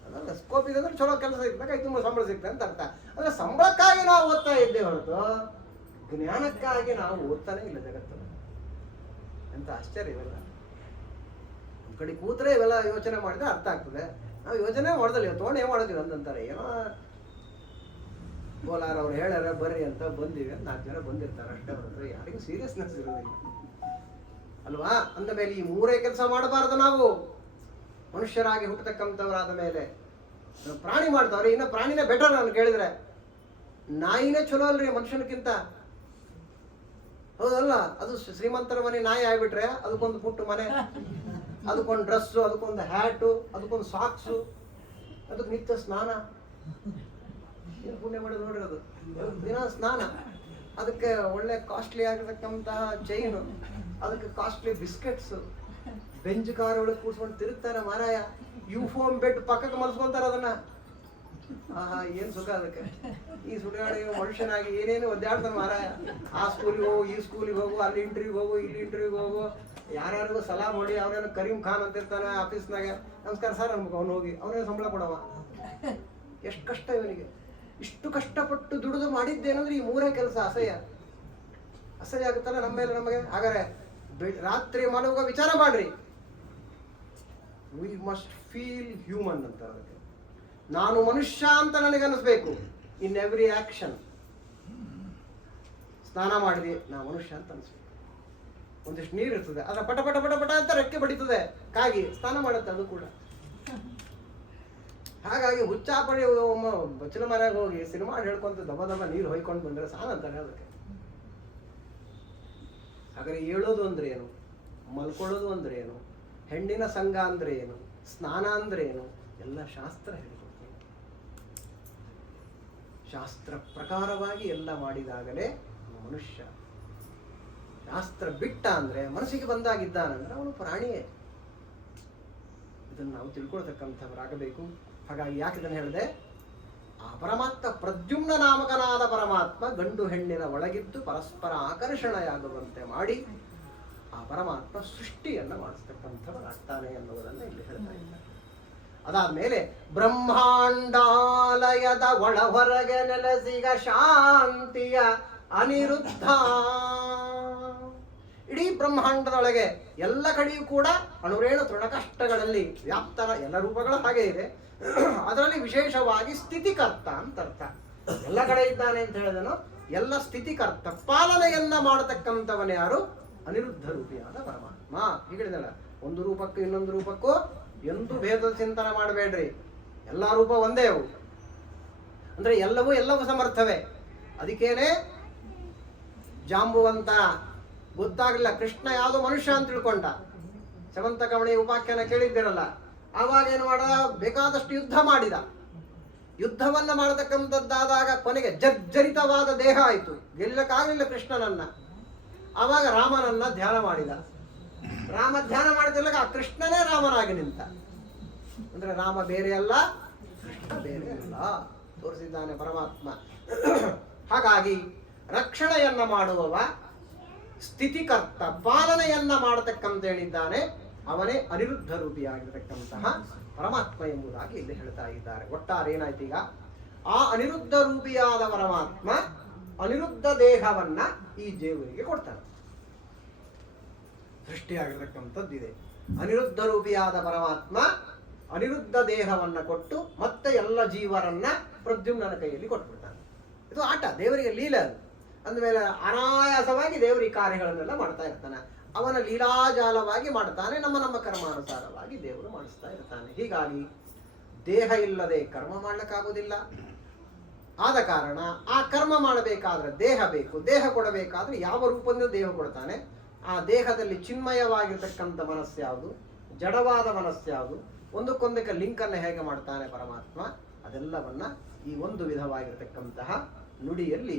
ಅದಲ್ಲ, ಸ್ಕೋಪ್ ಇದೆ ಅಂದ್ರೆ ಚಲೋ ಕೆಲಸ ಸಿಗ್ತದೆ, ಕೈ ತುಂಬ ಸಂಬಳ ಸಿಗ್ತದೆ ಅಂತ ಅರ್ಥ. ಅಂದ್ರೆ ಸಂಬಳಕ್ಕಾಗಿ ನಾವು ಓದ್ತಾ ಇದ್ದೇವೆ ಹೊರತು ಜ್ಞಾನಕ್ಕಾಗಿ ನಾವು ಓದ್ತಾನೆ ಇಲ್ಲ ಜಗತ್ತು. ಎಂತ ಆಶ್ಚರ್ಯ ಇವೆಲ್ಲ. ನಮ್ಮ ಕಡೆ ಕೂತ್ರೆ ಇವೆಲ್ಲ ಯೋಚನೆ ಮಾಡಿದ್ರೆ ಅರ್ಥ ಆಗ್ತದೆ. ನಾವು ಯೋಚನೆ ಮಾಡ್ದಲ್ಲ, ತೊಗೊಂಡು ಏನ್ ಮಾಡೋದಿಲ್ಲ ಅಂತಾರೆ. ಏನೋ ಕೋಲಾರ ಅವ್ರು ಹೇಳ್ಯಾರ ಬರ್ರಿ ಅಂತ ಬಂದಿವಿ, 4 ಜನ ಬಂದಿರ್ತಾರೆ ಅಷ್ಟೇ ಹೊರತು ಯಾರಿಗೂ ಸೀರಿಯಸ್ನೆಸ್ ಇರೋದಿಲ್ಲ ಅಲ್ವಾ? ಅಂದ ಮೇಲೆ ಈ ಮೂರೇ ಕೆಲಸ ಮಾಡಬಾರದು ನಾವು. ಮನುಷ್ಯರಾಗಿ ಹುಟ್ಟತಕ್ಕಂಥವರಾದ ಮೇಲೆ ಪ್ರಾಣಿ ಮಾಡ್ತಾವ್ರೆ. ಇನ್ನು ಪ್ರಾಣಿನೇ ಬೆಟರ್. ನಾನು ಕೇಳಿದ್ರೆ ನಾಯಿನೇ ಚಲೋ ಅಲ್ರಿ ಮನುಷ್ಯನಕ್ಕಿಂತ. ಹೌದಲ್ಲ? ಅದು ಶ್ರೀಮಂತರ ಮನೆ ನಾಯಿ ಆಗ್ಬಿಟ್ರೆ ಅದಕ್ಕೊಂದು ಪುಟ್ಟು ಮನೆ, ಅದಕ್ಕೊಂದು ಡ್ರೆಸ್ಸು, ಅದಕ್ಕೊಂದು ಹ್ಯಾಟು, ಅದಕ್ಕೊಂದು ಸಾಕ್ಸು, ಅದಕ್ಕೆ ನಿತ್ಯ ಸ್ನಾನ. ಏನು ಪುಣ್ಯ ಮಾಡೋದು ನೋಡ್ರಿ. ಅದು ದಿನ ಸ್ನಾನ, ಅದಕ್ಕೆ ಒಳ್ಳೆ ಕಾಸ್ಟ್ಲಿ ಆಗಿರ್ತಕ್ಕಂತಹ ಚೈನು, ಅದಕ್ಕೆ ಕಾಸ್ಟ್ಲಿ ಬಿಸ್ಕೆಟ್ಸು, ಬೆಂಚ್ ಕಾರ್ ಒಳಗೆ ಕೂರ್ಸ್ಕೊಂಡು ತಿರುಗ್ತಾರೆ ಮಾರಾಯ. ಯೂಫಾರ್ಮ್ ಬೆಡ್ ಪಕ್ಕಕ್ಕೆ ಮಲ್ಸ್ಕೊಂತಾರೆ ಅದನ್ನ. ಆಹಾ, ಏನ್ ಸುಖ ಅದಕ್ಕೆ. ಈ ಸುಡಾಡಿ ಮನುಷ್ಯನಾಗಿ ಏನೇನು ಒದ್ದಾಡ್ತಾನೆ ಮಾರಾಯ. ಆ ಸ್ಕೂಲಿಗೆ ಹೋಗು, ಈ ಸ್ಕೂಲಿಗೆ ಹೋಗು, ಅಲ್ಲಿ ಇಂಟರ್ವ್ಯೂಗೆ ಹೋಗು, ಇಲ್ಲಿ ಇಂಟರ್ವ್ಯೂಗೆ ಹೋಗು, ಯಾರ್ಯಾರಿಗೂ ಸಲಾ ಮಾಡಿ. ಅವನೇನು ಕರೀಂ ಖಾನ್ ಅಂತ ಇರ್ತಾನೆ ಆಫೀಸ್ನಾಗ. ನಮಸ್ಕಾರ ಸರ್ ಅನ್ಬೇಕು. ಅವನು ಹೋಗಿ ಅವನೇನು ಸಂಬಳ ಕೊಡವ. ಎಷ್ಟು ಕಷ್ಟ ಇವನಿಗೆ. ಇಷ್ಟು ಕಷ್ಟಪಟ್ಟು ದುಡಿದು ಮಾಡಿದ್ದೇನಂದ್ರೆ ಈ ಮೂರೇ ಕೆಲಸ. ಅಸಹ್ಯ ಆಗುತ್ತಲ್ಲ ನಮ್ಮ ಮೇಲೆ ನಮಗೆ. ಹಾಗಾದ್ರೆ ರಾತ್ರಿ ಮಲಗುವ ವಿಚಾರ ಮಾಡ್ರಿ. ವಿ ಮಸ್ಟ್ ಫೀಲ್ ಹ್ಯೂಮನ್ ಅಂತ. ಅದಕ್ಕೆ ನಾನು ಮನುಷ್ಯ ಅಂತ ನನಗನ್ನಿಸ್ಬೇಕು. In every action. ಸ್ನಾನ ಮಾಡಿದೆ, ನಾ ಮನುಷ್ಯ ಅಂತ ಅನ್ಸ್ಬೇಕು. ಒಂದಿಷ್ಟು ನೀರು ಇರ್ತದೆ, ಅದ್ರ ಪಟ ಪಟ ಪಟ ಪಟ ಅಂತ ರೆಕ್ಕೆ ಬಡಿತದೆ, ಕಾಗಿ ಸ್ನಾನ ಮಾಡುತ್ತೆ ಅದು ಕೂಡ. ಹಾಗಾಗಿ ಹುಚ್ಚಾಪಡಿ ಬಚ್ಚಲ ಮನೆಗೆ ಹೋಗಿ ಸಿನಿಮಾ ಹೇಳ್ಕೊಂತ ದಬ ದಬ ನೀರು ಹೊಯ್ಕೊಂಡು ಬಂದ್ರೆ ಸಾಲ ಅಂತಾನೆ ಅದಕ್ಕೆ. ಹಾಗಾದ್ರೆ ಹೇಳೋದು ಅಂದ್ರೆ ಏನು, ಮಲ್ಕೊಳ್ಳೋದು ಅಂದ್ರೆ ಏನು, ಹೆಣ್ಣಿನ ಸಂಘ ಅಂದ್ರೆ ಏನು, ಸ್ನಾನ ಅಂದ್ರೆ ಏನು, ಎಲ್ಲ ಶಾಸ್ತ್ರ ಹೇಳಿಕೊಡ್ತೀವಿ. ಶಾಸ್ತ್ರ ಪ್ರಕಾರವಾಗಿ ಎಲ್ಲ ಮಾಡಿದಾಗಲೇ ಮನುಷ್ಯ. ಶಾಸ್ತ್ರ ಬಿಟ್ಟ ಅಂದ್ರೆ ಮನಸ್ಸಿಗೆ ಬಂದಾಗಿದ್ದಾನಂದ್ರೆ ಅವನು ಪ್ರಾಣಿಯೇ. ಇದನ್ನು ನಾವು ತಿಳ್ಕೊಳ್ತಕ್ಕಂಥವರಾಗಬೇಕು. ಹಾಗಾಗಿ ಯಾಕೆ ಇದನ್ನು ಹೇಳಿದೆ? ಆ ಪರಮಾತ್ಮ ಪ್ರದ್ಯುಮ್ನ ನಾಮಕನಾದ ಪರಮಾತ್ಮ ಗಂಡು ಹೆಣ್ಣಿನ ಒಳಗಿದ್ದು ಪರಸ್ಪರ ಆಕರ್ಷಣೆಯಾಗುವಂತೆ ಮಾಡಿ ಆ ಪರಮಾತ್ಮ ಸೃಷ್ಟಿಯನ್ನು ಮಾಡಿಸ್ತಕ್ಕಂಥವರಾಗ್ತಾನೆ ಎನ್ನುವುದನ್ನು ಇಲ್ಲಿ ಹೇಳ್ತಾ ಇದ್ದಾರೆ. ಅದಾದ್ಮೇಲೆ ಬ್ರಹ್ಮಾಂಡಾಲಯದ ಒಳ ಹೊರಗೆ ನೆಲೆಸಿಗ ಶಾಂತಿಯ ಅನಿರುದ್ಧ. ಇಡೀ ಬ್ರಹ್ಮಾಂಡದೊಳಗೆ ಎಲ್ಲ ಕಡೆಯೂ ಕೂಡ ಅಣುರೇಣು ತೃಣಕಷ್ಟಗಳಲ್ಲಿ ವ್ಯಾಪ್ತನ ಎಲ್ಲ ರೂಪಗಳು ಹಾಗೆ ಇದೆ. ಅದರಲ್ಲಿ ವಿಶೇಷವಾಗಿ ಸ್ಥಿತಿಕರ್ತ ಅಂತ ಅರ್ಥ. ಎಲ್ಲ ಕಡೆ ಇದ್ದಾನೆ ಅಂತ ಹೇಳಿದನು. ಎಲ್ಲ ಸ್ಥಿತಿಕರ್ತ, ಪಾಲನೆಯನ್ನ ಮಾಡತಕ್ಕಂಥವನೇ ಯಾರು? ಅನಿರುದ್ಧ ರೂಪಿಯಾದ ಪರಮಾತ್ಮ. ಹೇಳಿದಲ್ಲ, ಒಂದು ರೂಪಕ್ಕೂ ಇನ್ನೊಂದು ರೂಪಕ್ಕೂ ಎಂದೂ ಭೇದದ ಚಿಂತನೆ ಮಾಡಬೇಡ್ರಿ. ಎಲ್ಲ ರೂಪ ಒಂದೇ ಅವು. ಅಂದ್ರೆ ಎಲ್ಲವೂ ಸಮರ್ಥವೇ. ಅದಕ್ಕೇನೆ ಜಾಂಬುವಂತ ಗೊತ್ತಾಗಲಿಲ್ಲ. ಕೃಷ್ಣ ಯಾವುದೋ ಮನುಷ್ಯ ಅಂತ ತಿಳ್ಕೊಂಡ. ಶಮಂತಕಮಣಿ ಉಪಾಖ್ಯಾನ ಕೇಳಿದ್ದೀರಲ್ಲ. ಆವಾಗ ಏನು ಮಾಡ, ಬೇಕಾದಷ್ಟು ಯುದ್ಧ ಮಾಡಿದ. ಯುದ್ಧವನ್ನ ಮಾಡತಕ್ಕಂಥದ್ದಾದಾಗ ಕೊನೆಗೆ ಜರ್ಜರಿತವಾದ ದೇಹ ಆಯಿತು, ಗೆಲ್ಲಕ್ಕಾಗಲಿಲ್ಲ ಕೃಷ್ಣನನ್ನ. ಆವಾಗ ರಾಮನನ್ನ ಧ್ಯಾನ ಮಾಡಿದ. ರಾಮ ಧ್ಯಾನ ಮಾಡಿದಾಗ ಆ ಕೃಷ್ಣನೇ ರಾಮನಾಗಿ ನಿಂತ. ಅಂದ್ರೆ ರಾಮ ಬೇರೆ ಅಲ್ಲ, ಕೃಷ್ಣ ಬೇರೆ ಅಲ್ಲ ತೋರಿಸಿದ್ದಾನೆ ಪರಮಾತ್ಮ. ಹಾಗಾಗಿ ರಕ್ಷಣೆಯನ್ನ ಮಾಡುವವ, ಸ್ಥಿತಿಕರ್ತ, ಪಾಲನೆಯನ್ನ ಮಾಡತಕ್ಕಂತ ಹೇಳಿದ್ದಾನೆ, ಅವನೇ ಅನಿರುದ್ಧ ರೂಪಿಯಾಗಿರತಕ್ಕಂತಹ ಪರಮಾತ್ಮ ಎಂಬುದಾಗಿ ಇಲ್ಲಿ ಹೇಳ್ತಾ ಇದ್ದಾರೆ. ಒಟ್ಟಾರೆ ಏನಾಯ್ತು ಈಗ, ಆ ಅನಿರುದ್ಧ ರೂಪಿಯಾದ ಪರಮಾತ್ಮ ಅನಿರುದ್ಧ ದೇಹವನ್ನ ಈ ದೇವರಿಗೆ ಕೊಡ್ತಾನೆ. ಸೃಷ್ಟಿಯಾಗಿರತಕ್ಕಂಥದ್ದಿದೆ. ಅನಿರುದ್ಧ ರೂಪಿಯಾದ ಪರಮಾತ್ಮ ಅನಿರುದ್ಧ ದೇಹವನ್ನ ಕೊಟ್ಟು ಮತ್ತೆ ಎಲ್ಲ ಜೀವರನ್ನ ಪ್ರದ್ಯುಮ್ನನ ಕೈಯಲ್ಲಿ ಕೊಟ್ಬಿಡ್ತಾನೆ. ಇದು ಆಟ, ದೇವರಿಗೆ ಲೀಲೆ. ಅದು ಅಂದಮೇಲೆ ಅನಾಯಾಸವಾಗಿ ದೇವರ ಕಾರ್ಯಗಳನ್ನೆಲ್ಲ ಮಾಡ್ತಾ ಇರ್ತಾನೆ. ಅವನ ಲೀಲಾಜಾಲವಾಗಿ ಮಾಡ್ತಾನೆ, ನಮ್ಮ ಕರ್ಮಾನುಸಾರವಾಗಿ ದೇವರು ಮಾಡಿಸ್ತಾ ಇರ್ತಾನೆ. ಹೀಗಾಗಿ ದೇಹ ಇಲ್ಲದೆ ಕರ್ಮ ಮಾಡ್ಲಿಕ್ಕಾಗೋದಿಲ್ಲ. ಆದ ಕಾರಣ ಆ ಕರ್ಮ ಮಾಡಬೇಕಾದ್ರೆ ದೇಹ ಬೇಕು. ದೇಹ ಕೊಡಬೇಕಾದ್ರೆ ಯಾವ ರೂಪದಿಂದ ದೇಹ ಕೊಡ್ತಾನೆ? ಆ ದೇಹದಲ್ಲಿ ಚಿನ್ಮಯವಾಗಿರ್ತಕ್ಕಂಥ ಮನಸ್ಸು ಯಾವುದು, ಜಡವಾದ ಮನಸ್ಸು ಯಾವುದು, ಒಂದಕ್ಕೊಂದಕ್ಕೆ ಲಿಂಕನ್ನು ಹೇಗೆ ಮಾಡ್ತಾನೆ ಪರಮಾತ್ಮ, ಅದೆಲ್ಲವನ್ನ ಈ ಒಂದು ವಿಧವಾಗಿರತಕ್ಕಂತಹ ನುಡಿಯಲ್ಲಿ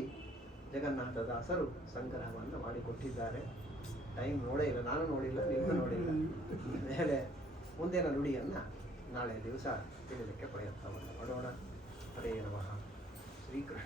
ಜಗನ್ನಾಥದಾಸರು ಸಂಗ್ರಹವನ್ನು ಮಾಡಿಕೊಟ್ಟಿದ್ದಾರೆ. ಟೈಮ್ ನೋಡೇ ಇಲ್ಲ, ನಾನು ನೋಡಿಲ್ಲ, ನೀವು ನೋಡಿಲ್ಲ. ಮೇಲೆ ಮುಂದಿನ ನುಡಿಯನ್ನ ನಾಳೆ ದಿವಸ ತಿಳಿಲಿಕ್ಕೆ ಪ್ರಯತ್ನವನ್ನು ಮಾಡೋಣ. ಹರೇ ನಮಃ. ಶ್ರೀಕೃಷ್ಣ.